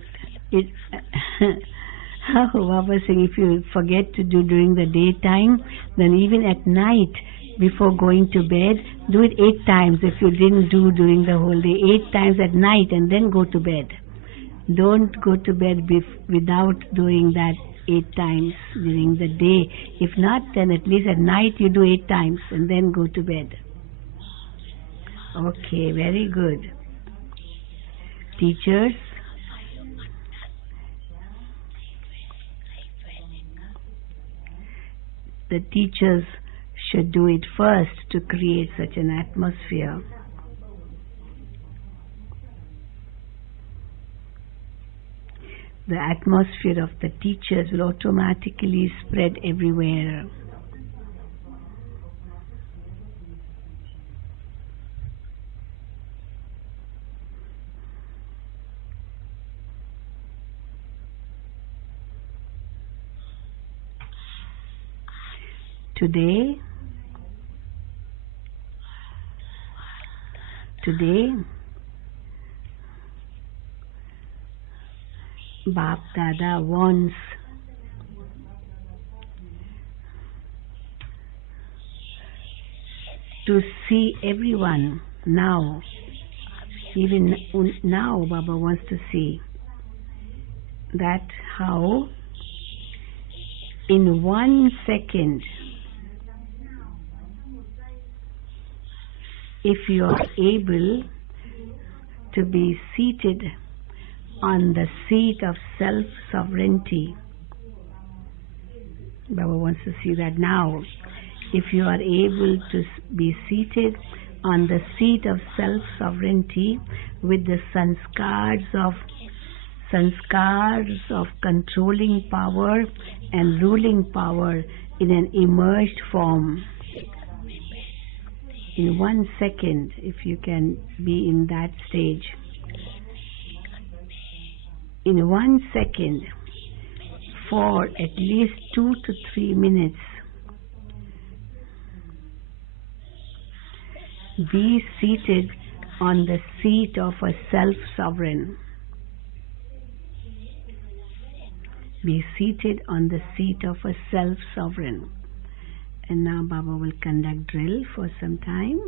Baba saying, if you forget to do during the daytime, then even at night before going to bed, do it 8 times. If you didn't do during the whole day, 8 times at night, and then go to bed. Don't go to bed without doing that 8 times during the day. If not, then at least at night you do 8 times and then go to bed. Okay, very good. Teachers, the teachers should do it first to create such an atmosphere. The atmosphere of the teachers will automatically spread everywhere. Today, Bapdada wants to see everyone now. Even now Baba wants to see that how in 1 second, if you are able to be seated on the seat of self-sovereignty. Baba wants to see that now. If you are able to be seated on the seat of self-sovereignty with the sanskars of controlling power and ruling power in an emerged form. In 1 second, if you can be in that stage. In 1 second, for at least 2 to 3 minutes, be seated on the seat of a self-sovereign. Be seated on the seat of a self-sovereign. And now Baba will conduct drill for some time.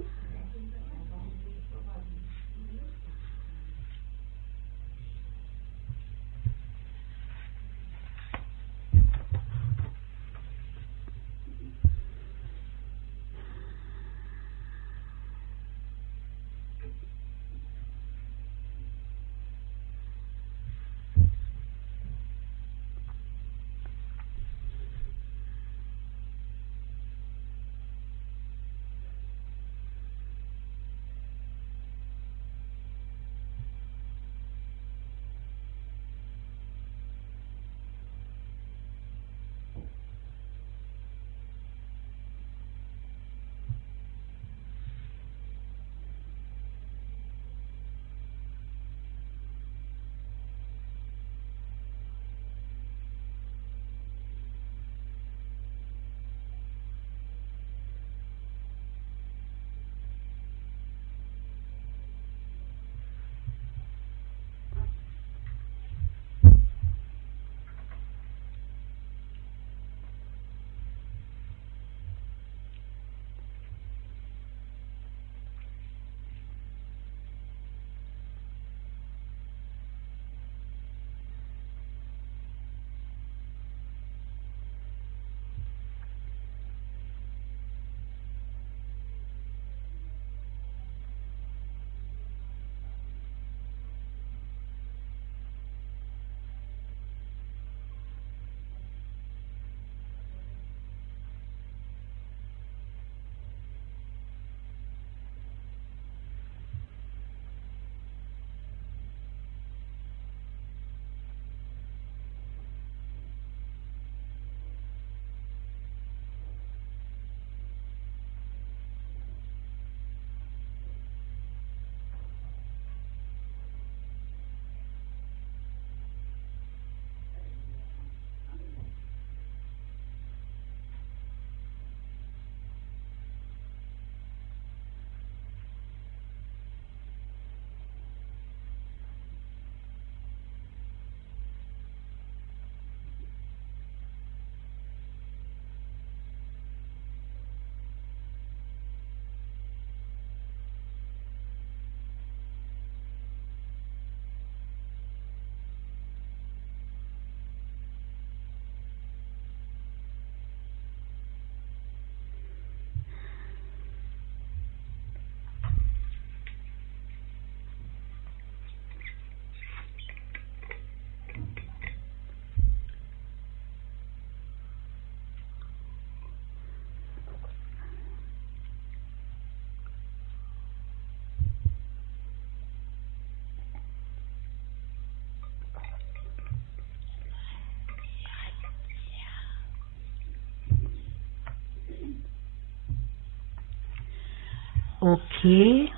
Okay?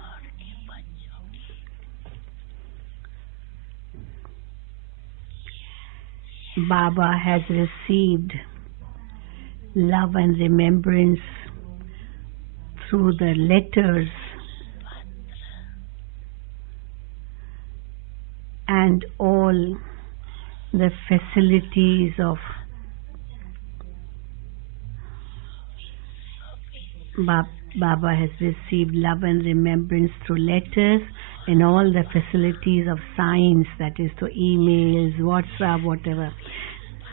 Baba has received love and remembrance through the letters and all the facilities of Baba has received love and remembrance through letters and all the facilities of science, that is through emails, WhatsApp, whatever.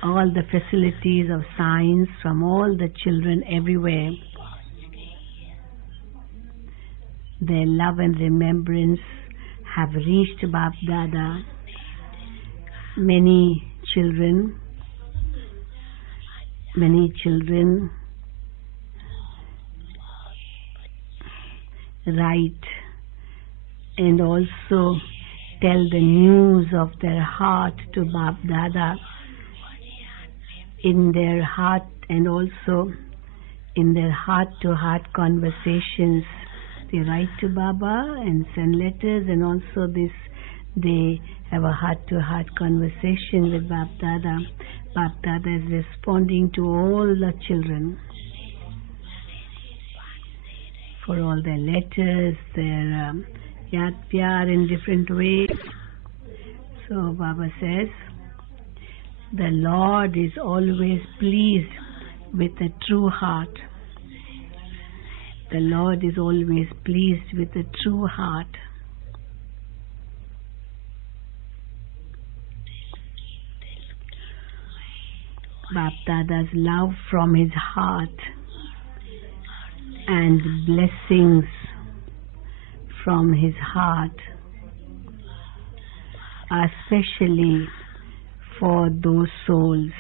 All the facilities of science from all the children everywhere. Their love and remembrance have reached Bapdada. Many children write and also tell the news of their heart to Bapdada in their heart, and also in their heart-to-heart conversations. They write to Baba and send letters, and also they have a heart-to-heart conversation with Bapdada. Bapdada is responding to all the children for all their letters, their yad pyar in different ways. So Baba says, the Lord is always pleased with a true heart. The Lord is always pleased with a true heart. Bapdada's love from his heart and blessings from his heart are specially for those souls.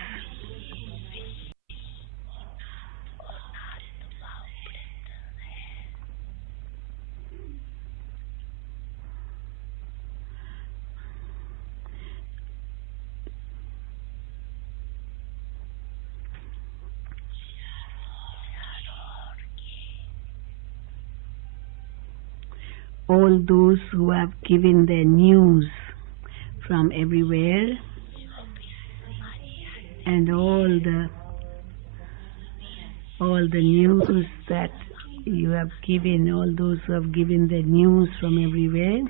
All those who have given their news from everywhere, and all the news that you have given, all those who have given the news from everywhere,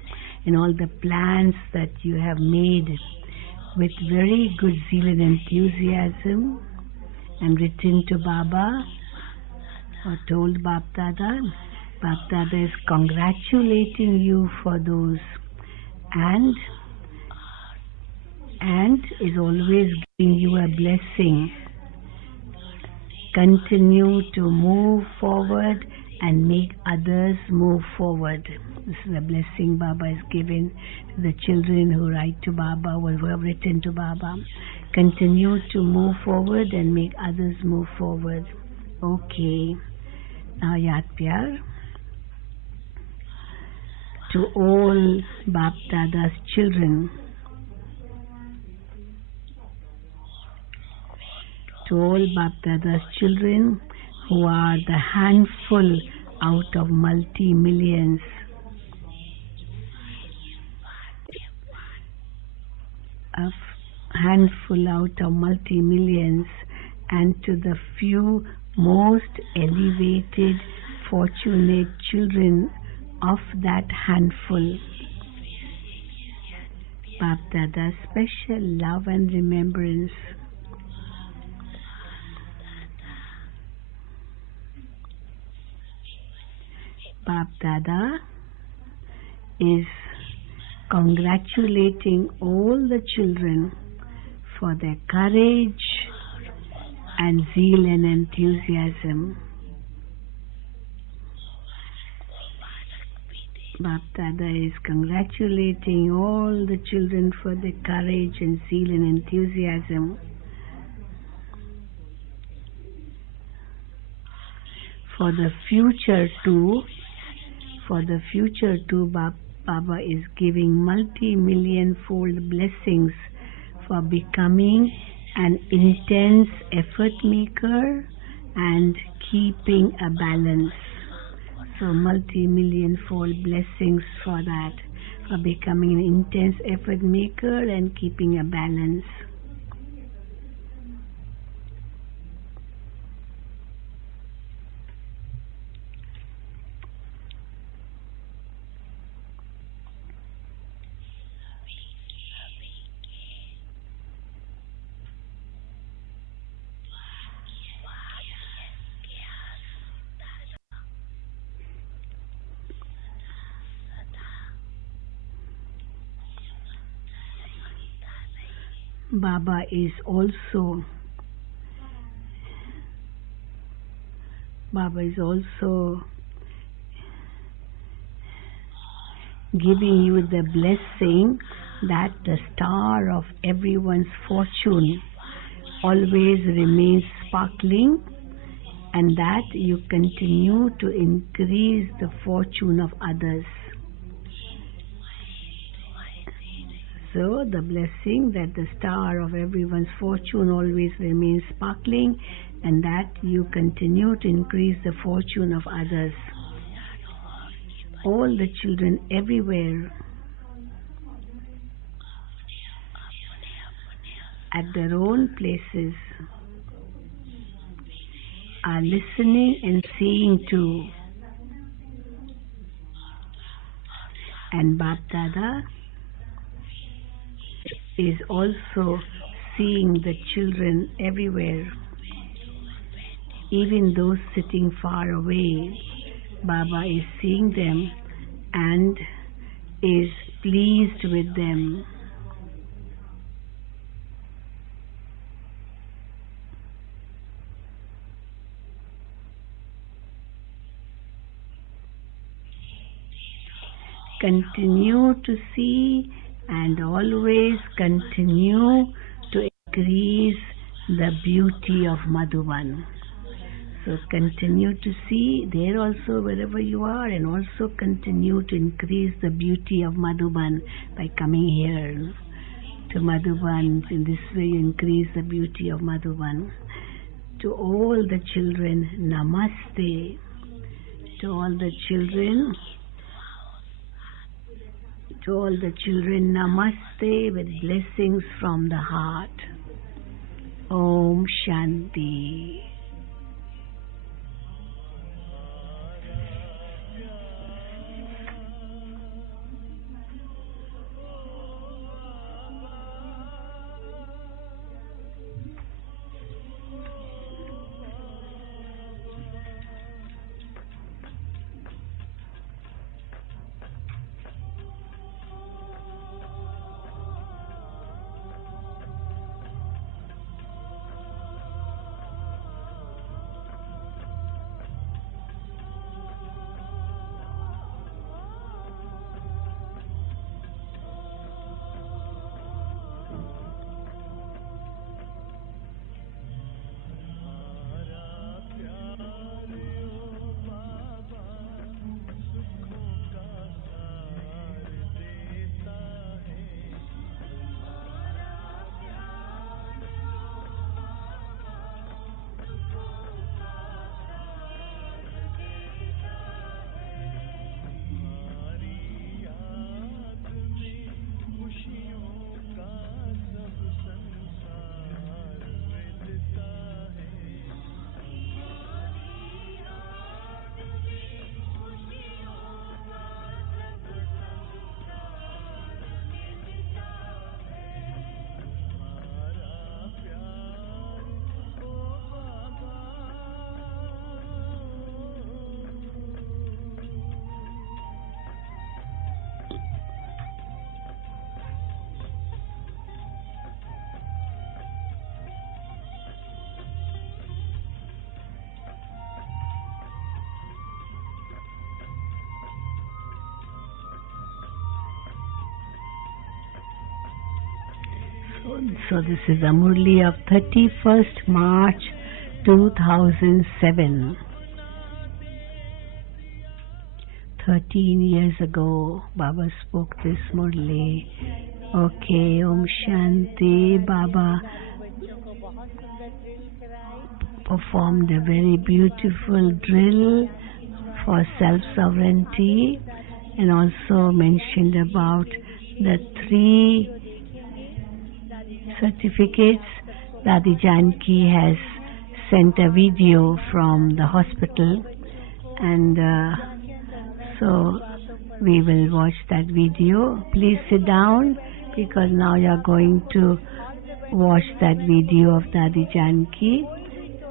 and all the plans that you have made with very good zeal and enthusiasm and written to Baba or told Bapdada. Bapdada is congratulating you for those and is always giving you a blessing. Continue to move forward and make others move forward. This is a blessing Baba is giving to the children who write to Baba or who have written to Baba. Continue to move forward and make others move forward. Okay. Now Yad Pyar to all Bapdada's children. To all Bapdada's children who are the handful out of multi-millions. A handful out of multi-millions, and to the few most elevated, fortunate children of that handful. Bapdada's special love and remembrance. Bapdada is congratulating all the children for their courage and zeal and enthusiasm. Bapdada is congratulating all the children for their courage and zeal and enthusiasm. For the future too, Baba is giving multi-million-fold blessings for becoming an intense effort maker and keeping a balance. So multi-million-fold blessings for that, for becoming an intense effort maker and keeping a balance. Baba is also giving you the blessing that the star of everyone's fortune always remains sparkling, and that you continue to increase the fortune of others. So the blessing that the star of everyone's fortune always remains sparkling, and that you continue to increase the fortune of others. All the children everywhere at their own places are listening and seeing too. And Bapdada is also seeing the children everywhere, even those sitting far away. Baba is seeing them and is pleased with them. Continue to see and always continue to increase the beauty of Madhuban. So continue to see there also wherever you are, and also continue to increase the beauty of Madhuban by coming here to Madhuban. In this way you increase the beauty of Madhuban. To all the children, Namaste. To all the children, Namaste with blessings from the heart. Om Shanti. So this is the Murli of 31st March 2007. 13 years ago, Baba spoke this Murli. Okay, Om Shanti. Baba performed a very beautiful drill for self-sovereignty, and also mentioned about the 3 certificates. Dadi Janki has sent a video from the hospital, and so we will watch that video. Please sit down, because now you are going to watch that video of Dadi Janki.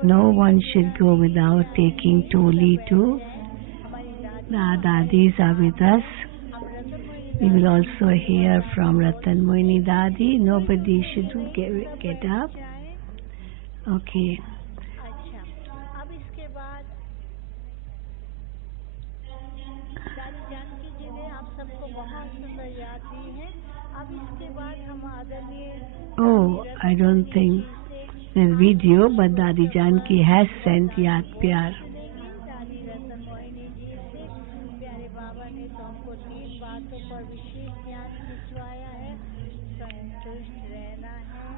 No one should go without taking Toli too. The Dadis are with us. We will also hear from Ratan Moini Dadi. Nobody should get up. Okay. अच्छा, अब इसके बाद दादी जानकी जी ने आप सबको बहुत सुंदर याद दी है. अब इसके बाद हम आदरणीय Oh, I don't think there's video, but Dadi Janki has sent Yaad Pyar. दादी रतन मोहिनी जी से प्यारे बाबा ने तो हमको 3 बातों पर विशेष ध्यान खिंचवाया है. संतुष्ट रहना है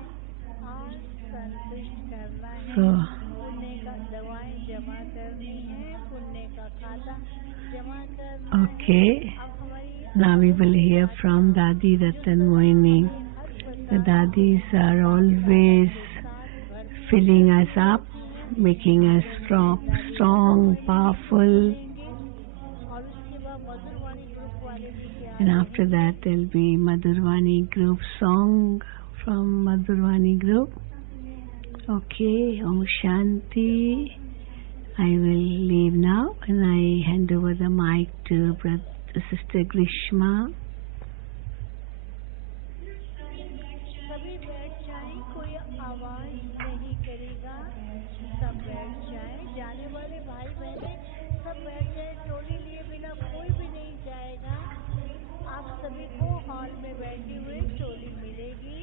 और संतुष्ट करना है. पुण्य का दवाएं जमा करनी है, पुण्य का खाता जमा करना. Okay. अब हमारी Now we will hear from Dadi Ratan Moini. The Dadis are always filling us up, making us strong, powerful. और उसके बाद मधुरवाणी ग्रुप वाले भी क्या And after that there will be Madhurvani group song from Madhurvani group. Okay, Om Shanti. I will leave now and I hand over the mic to Sister Grishma. सभी बैठ जाएं, कोई आवाज नहीं करेगा, सब बैठ जाएं. जाने वाले भाई बहने सब बैठ जाएं, टोली लिए बिना कोई भी नहीं जाएगा. आप सभी को हॉल में बैठे हुए टोली मिलेगी.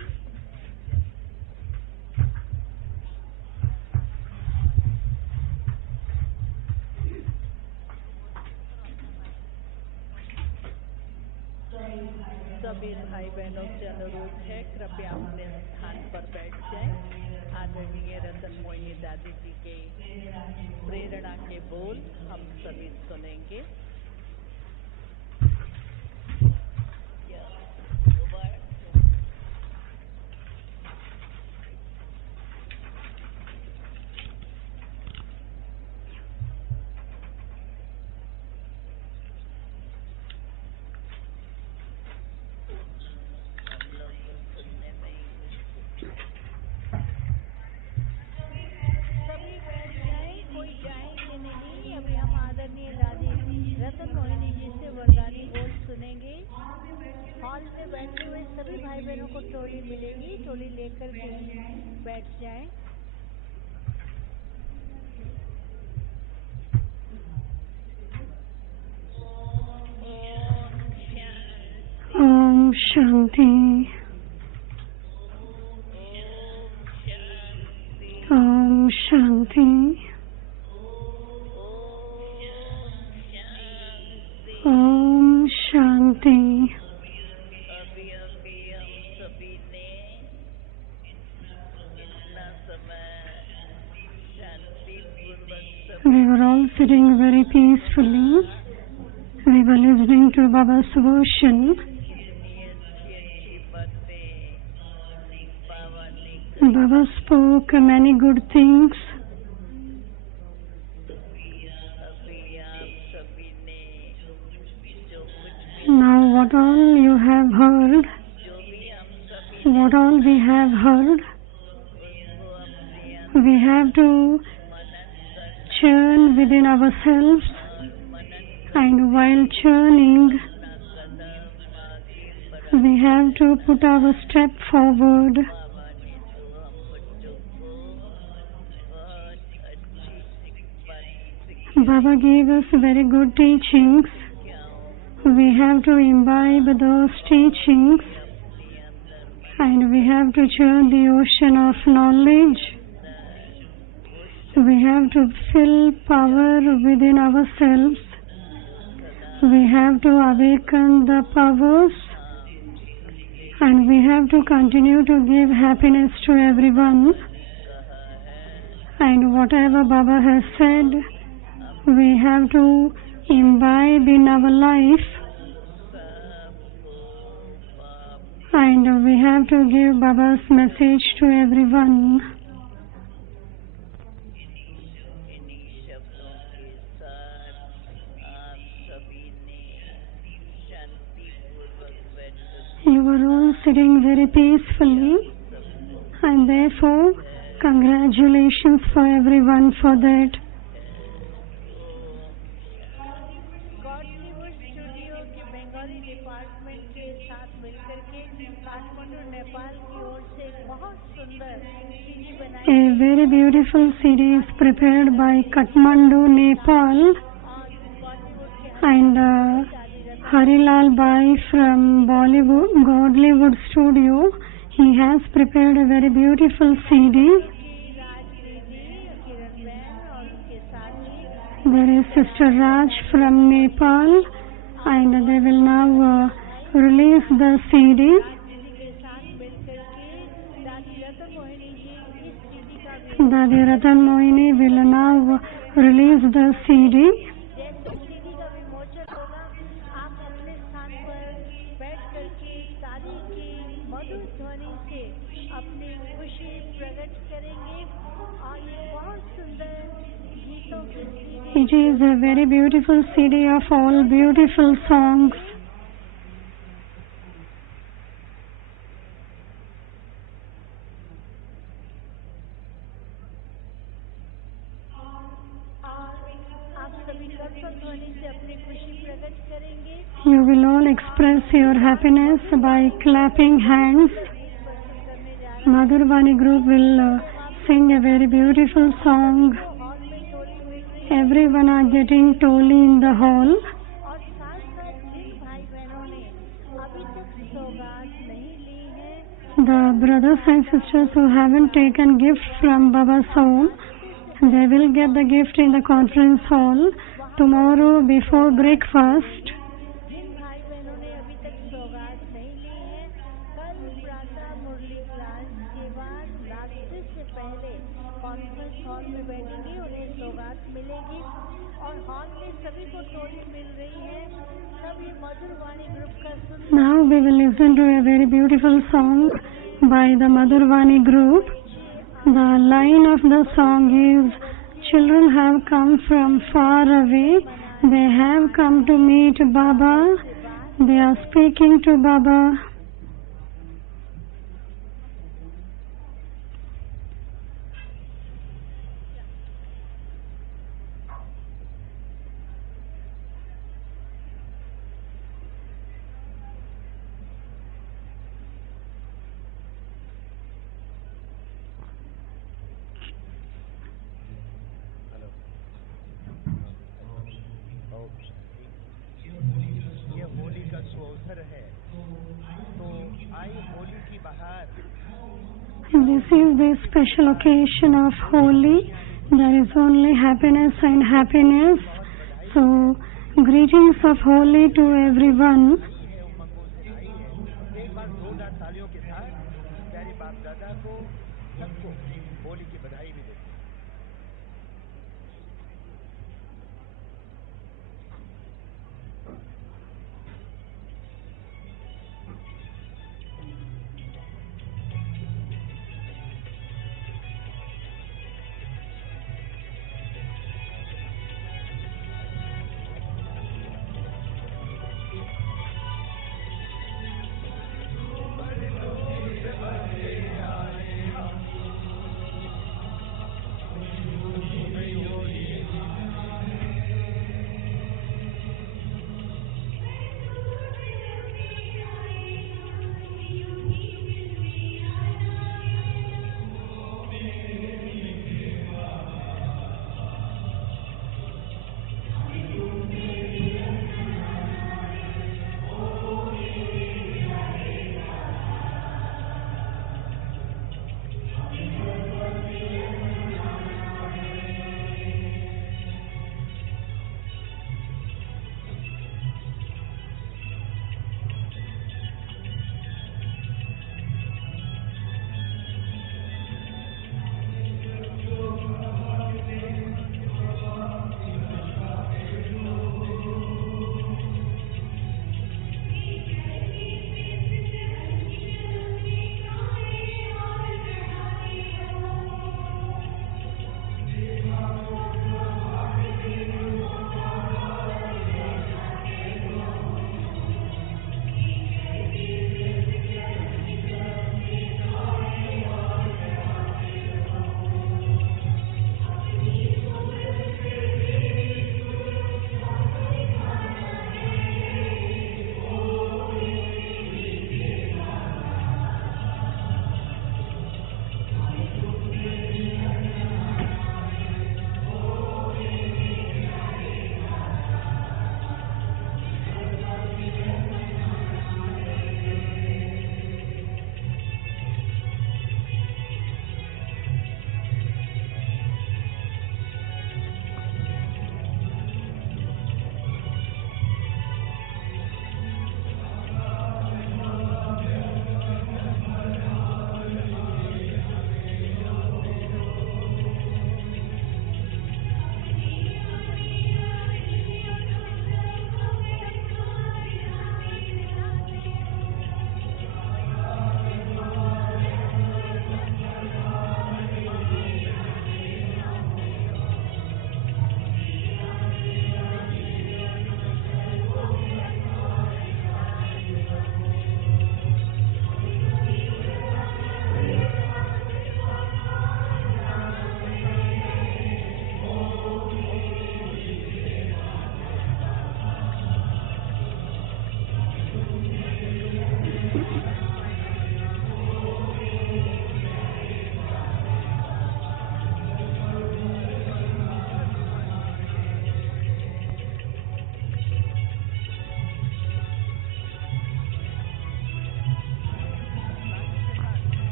सभी भाई बहनों से अनुरोध है, कृपया अपने स्थान पर बैठ जाएं. आदरणीय रतन मोहिनी दादी जी के प्रेरणा के बोल हम सभी सुनेंगे. रतन मोहिनी जी से वरदानी बोल सुनेंगे. हॉल में बैठे हुए सभी भाई बहनों को टोली मिलेगी, टोली लेकर के बैठ जाएं. Om Shanti. Om Shanti. Om Shanti. अभी हम सभी ने इतना समय शांतिपूर्वक We were all sitting very peacefully. We were listening to Baba's version. Baba spoke many good things. Now what all you have heard, what all we have heard, we have to churn within ourselves, and while churning, we have to put our step forward. Baba gave us very good teachings. We have to imbibe those teachings, and we have to churn the ocean of knowledge. We have to fill power within ourselves. We have to awaken the powers, and we have to continue to give happiness to everyone. And whatever Baba has said, we have to imbibe in our life, and we have to give Baba's message to everyone. इन्हीं शब्दों के साथ आप सभी ने शांति पूर्वक बैठकर You are all sitting very peacefully, and therefore congratulations for everyone for that. Godlywood studio के बंगाली डिपार्टमेंट के साथ मिलकर के काठमांडू नेपाल की ओर से एक बहुत सुंदर सीडी बनाई A very beautiful CD is prepared by Kathmandu, Nepal, और बॉलीवुड के and Harilal Bhai from Bollywood, Godlywood Studio. He has prepared a very beautiful CD. राज दीदी किरण बहन और उनके साथी There is Sister Raj from Nepal, and they will now release the CD. दीदी के साथ मिलकर के दादी रतन मोहिनी जी इस सीडी का भी Dadi Ratan Mohini will now release the CD. जैसे सीडी का विमोचन होगा आप अपने स्थान पर बैठ करके ताली की मधुर ध्वनि से अपनी खुशी प्रकट करेंगे और ये बहुत सुंदर गीतों की CD It is a very beautiful CD of all beautiful songs. आप सभी कर्तव्य ध्वनि से अपनी खुशी प्रकट करेंगे You will all express your happiness by clapping hands. करने जा रहे Madhurvani group will sing a very beautiful song. Hall में टोली मिल रही Everyone are getting toli in the hall. और साथ साथ जिन भाई बहनों ने अभी तक सौगात नहीं ली है The brothers and sisters who haven't taken gifts from Baba's home, they will get the gift in the conference hall tomorrow before breakfast. जिन भाई बहनों ने अभी तक सौगात नहीं ली है कल प्रातः मुरली क्लास के बाद नाश्ते से पहले कॉन्फ्रेंस हॉल में बैठेंगे उन्हें सौगात मिलेगी और हॉल में सभी को टोली मिल रही है सभी मधुरवाणी ग्रुप का सुंदर Now we will listen to a very beautiful song by the Madhurvani group. The line of the song is, children have come from far away, they have come to meet Baba, they are speaking to Baba. ये होली का सुअवसर है तो आई होली की बहार This is the special occasion of Holi. There is only happiness and happiness. So, greetings of Holi to everyone. है उमंगों से आई है एक बार जोरदार तालियों के साथ प्यारे बाप दादा को सबको होली की बधाई भी देते हैं।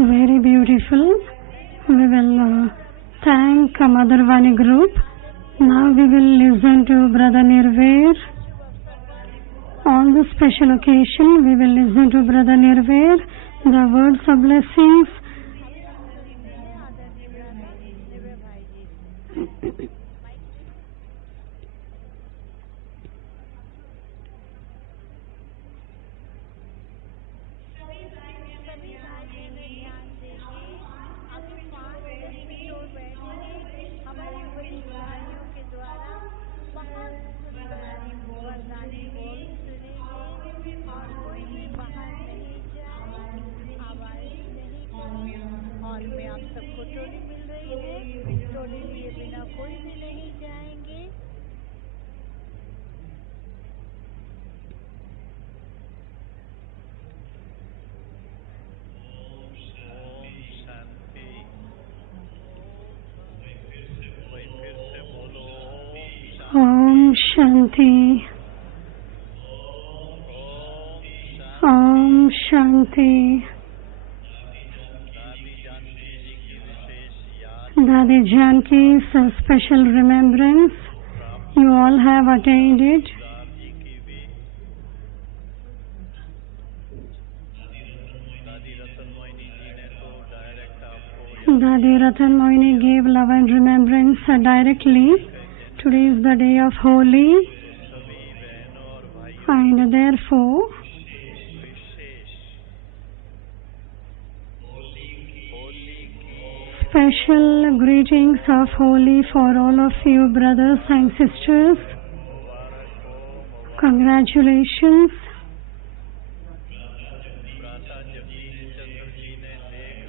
Very beautiful. We will thank Mother Vani group. Now we will listen to Brother Nirvair. On this special occasion, we will listen to Brother Nirvair, the words of blessings. Om Shanti. Om Shanti. Dadi Janki's special remembrance. You all have attained it. Dadi Ratan Moini gave love and remembrance directly. Today is the day of Holi, and therefore special greetings of Holi for all of you brothers and sisters. Congratulations.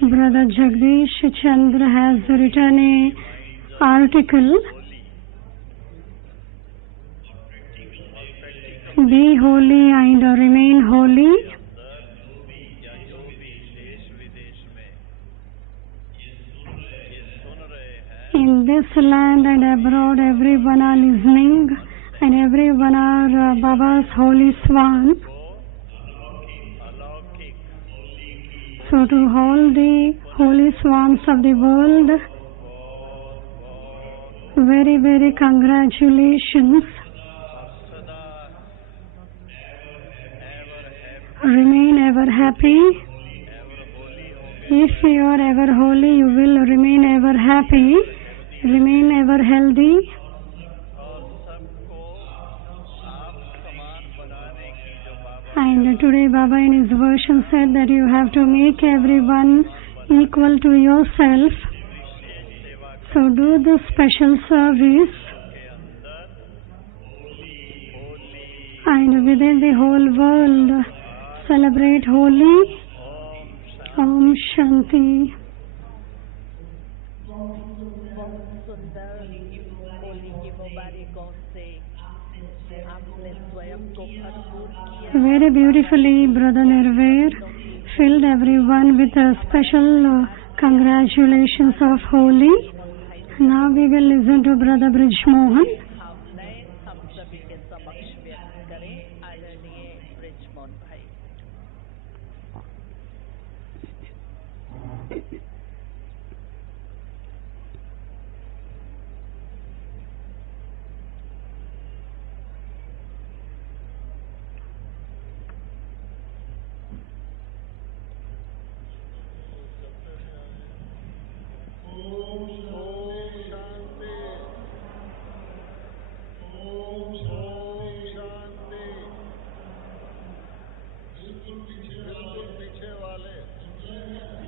Brother Jagdish Chandra has written an article, Be holy and remain holy. In this land and abroad, everyone are listening and everyone are Baba's holy swan. So to all the holy swans of the world, very, very congratulations. Remain ever happy. If you are ever holy, you will remain ever happy, remain ever healthy. And today Baba in his version said that you have to make everyone equal to yourself. So do the special service. And within the whole world, celebrate Holi. Om Shanti. Very beautifully, Brother Nirvair filled everyone with a special congratulations of Holi. Now we will listen to Brother Brij Mohan.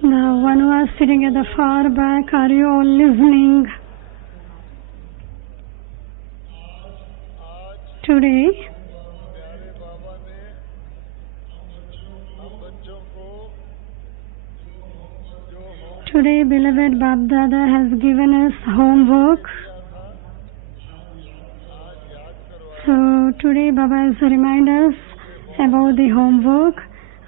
The one who is sitting at the far back, are you all listening? Today, beloved Bapdada has given us homework. So today Baba has reminded us about the homework,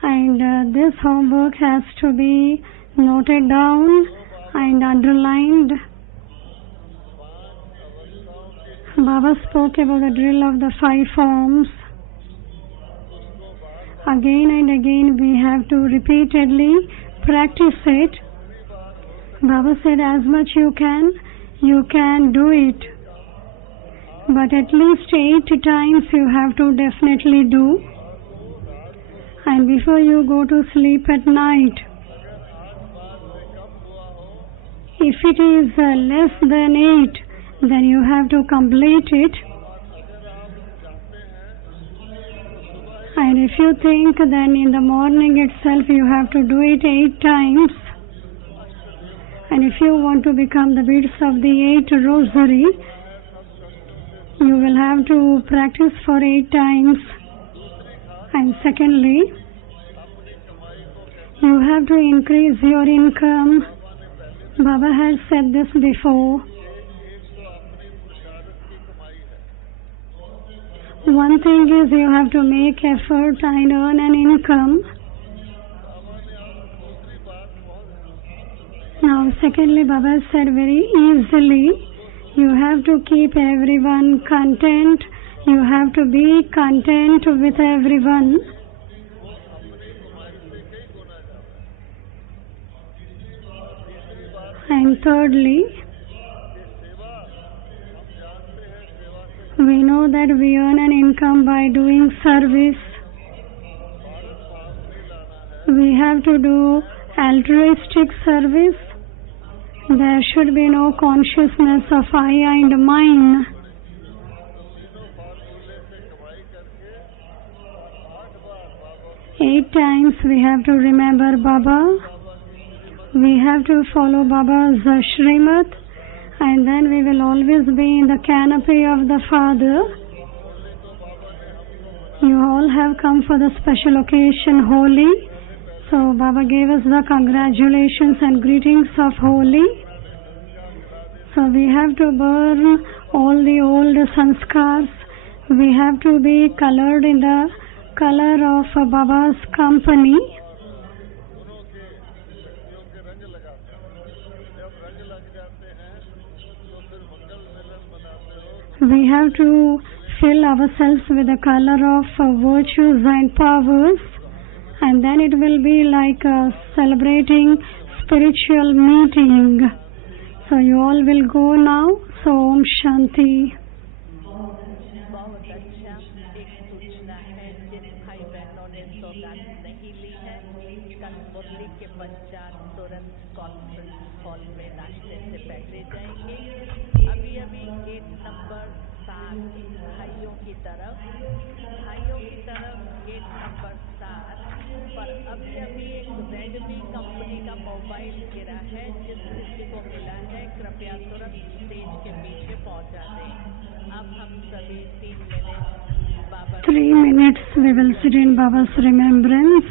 and this homework has to be noted down and underlined. Baba spoke about the drill of the 5 forms. Again and again we have to repeatedly practice it. Baba said as much you can do it. But at least 8 times you have to definitely do. And before you go to sleep at night, if it is less than 8, then you have to complete it. And if you think, then in the morning itself you have to do it 8 times. And if you want to become the beads of the 8 rosary, you will have to practice for 8 times. And secondly, you have to increase your income. Baba has said this before. One thing is you have to make effort and earn an income. Now secondly, Baba said very easily, you have to keep everyone content. You have to be content with everyone. And thirdly, we know that we earn an income by doing service. We have to do altruistic service. There should be no consciousness of I and mine. Eight times we have to remember Baba. We have to follow Baba's Shrimat, and then we will always be in the canopy of the Father. You all have come for the special occasion, Holi. So Baba gave us the congratulations and greetings of Holi. So we have to burn all the old sanskars. We have to be colored in the color of Baba's company. We have to fill ourselves with the color of virtues and powers, and then it will be like celebrating spiritual meeting. So you all will go now. So Om Shanti. भाइयों की तरफ gate number 7 पर अभी एक Redmi company का mobile गिरा है। जिस किसी को मिला है कृपया तुरंत स्टेज के पीछे पहुंचा दें। अब हम सभी 3 minutes we will sit in Baba's remembrance.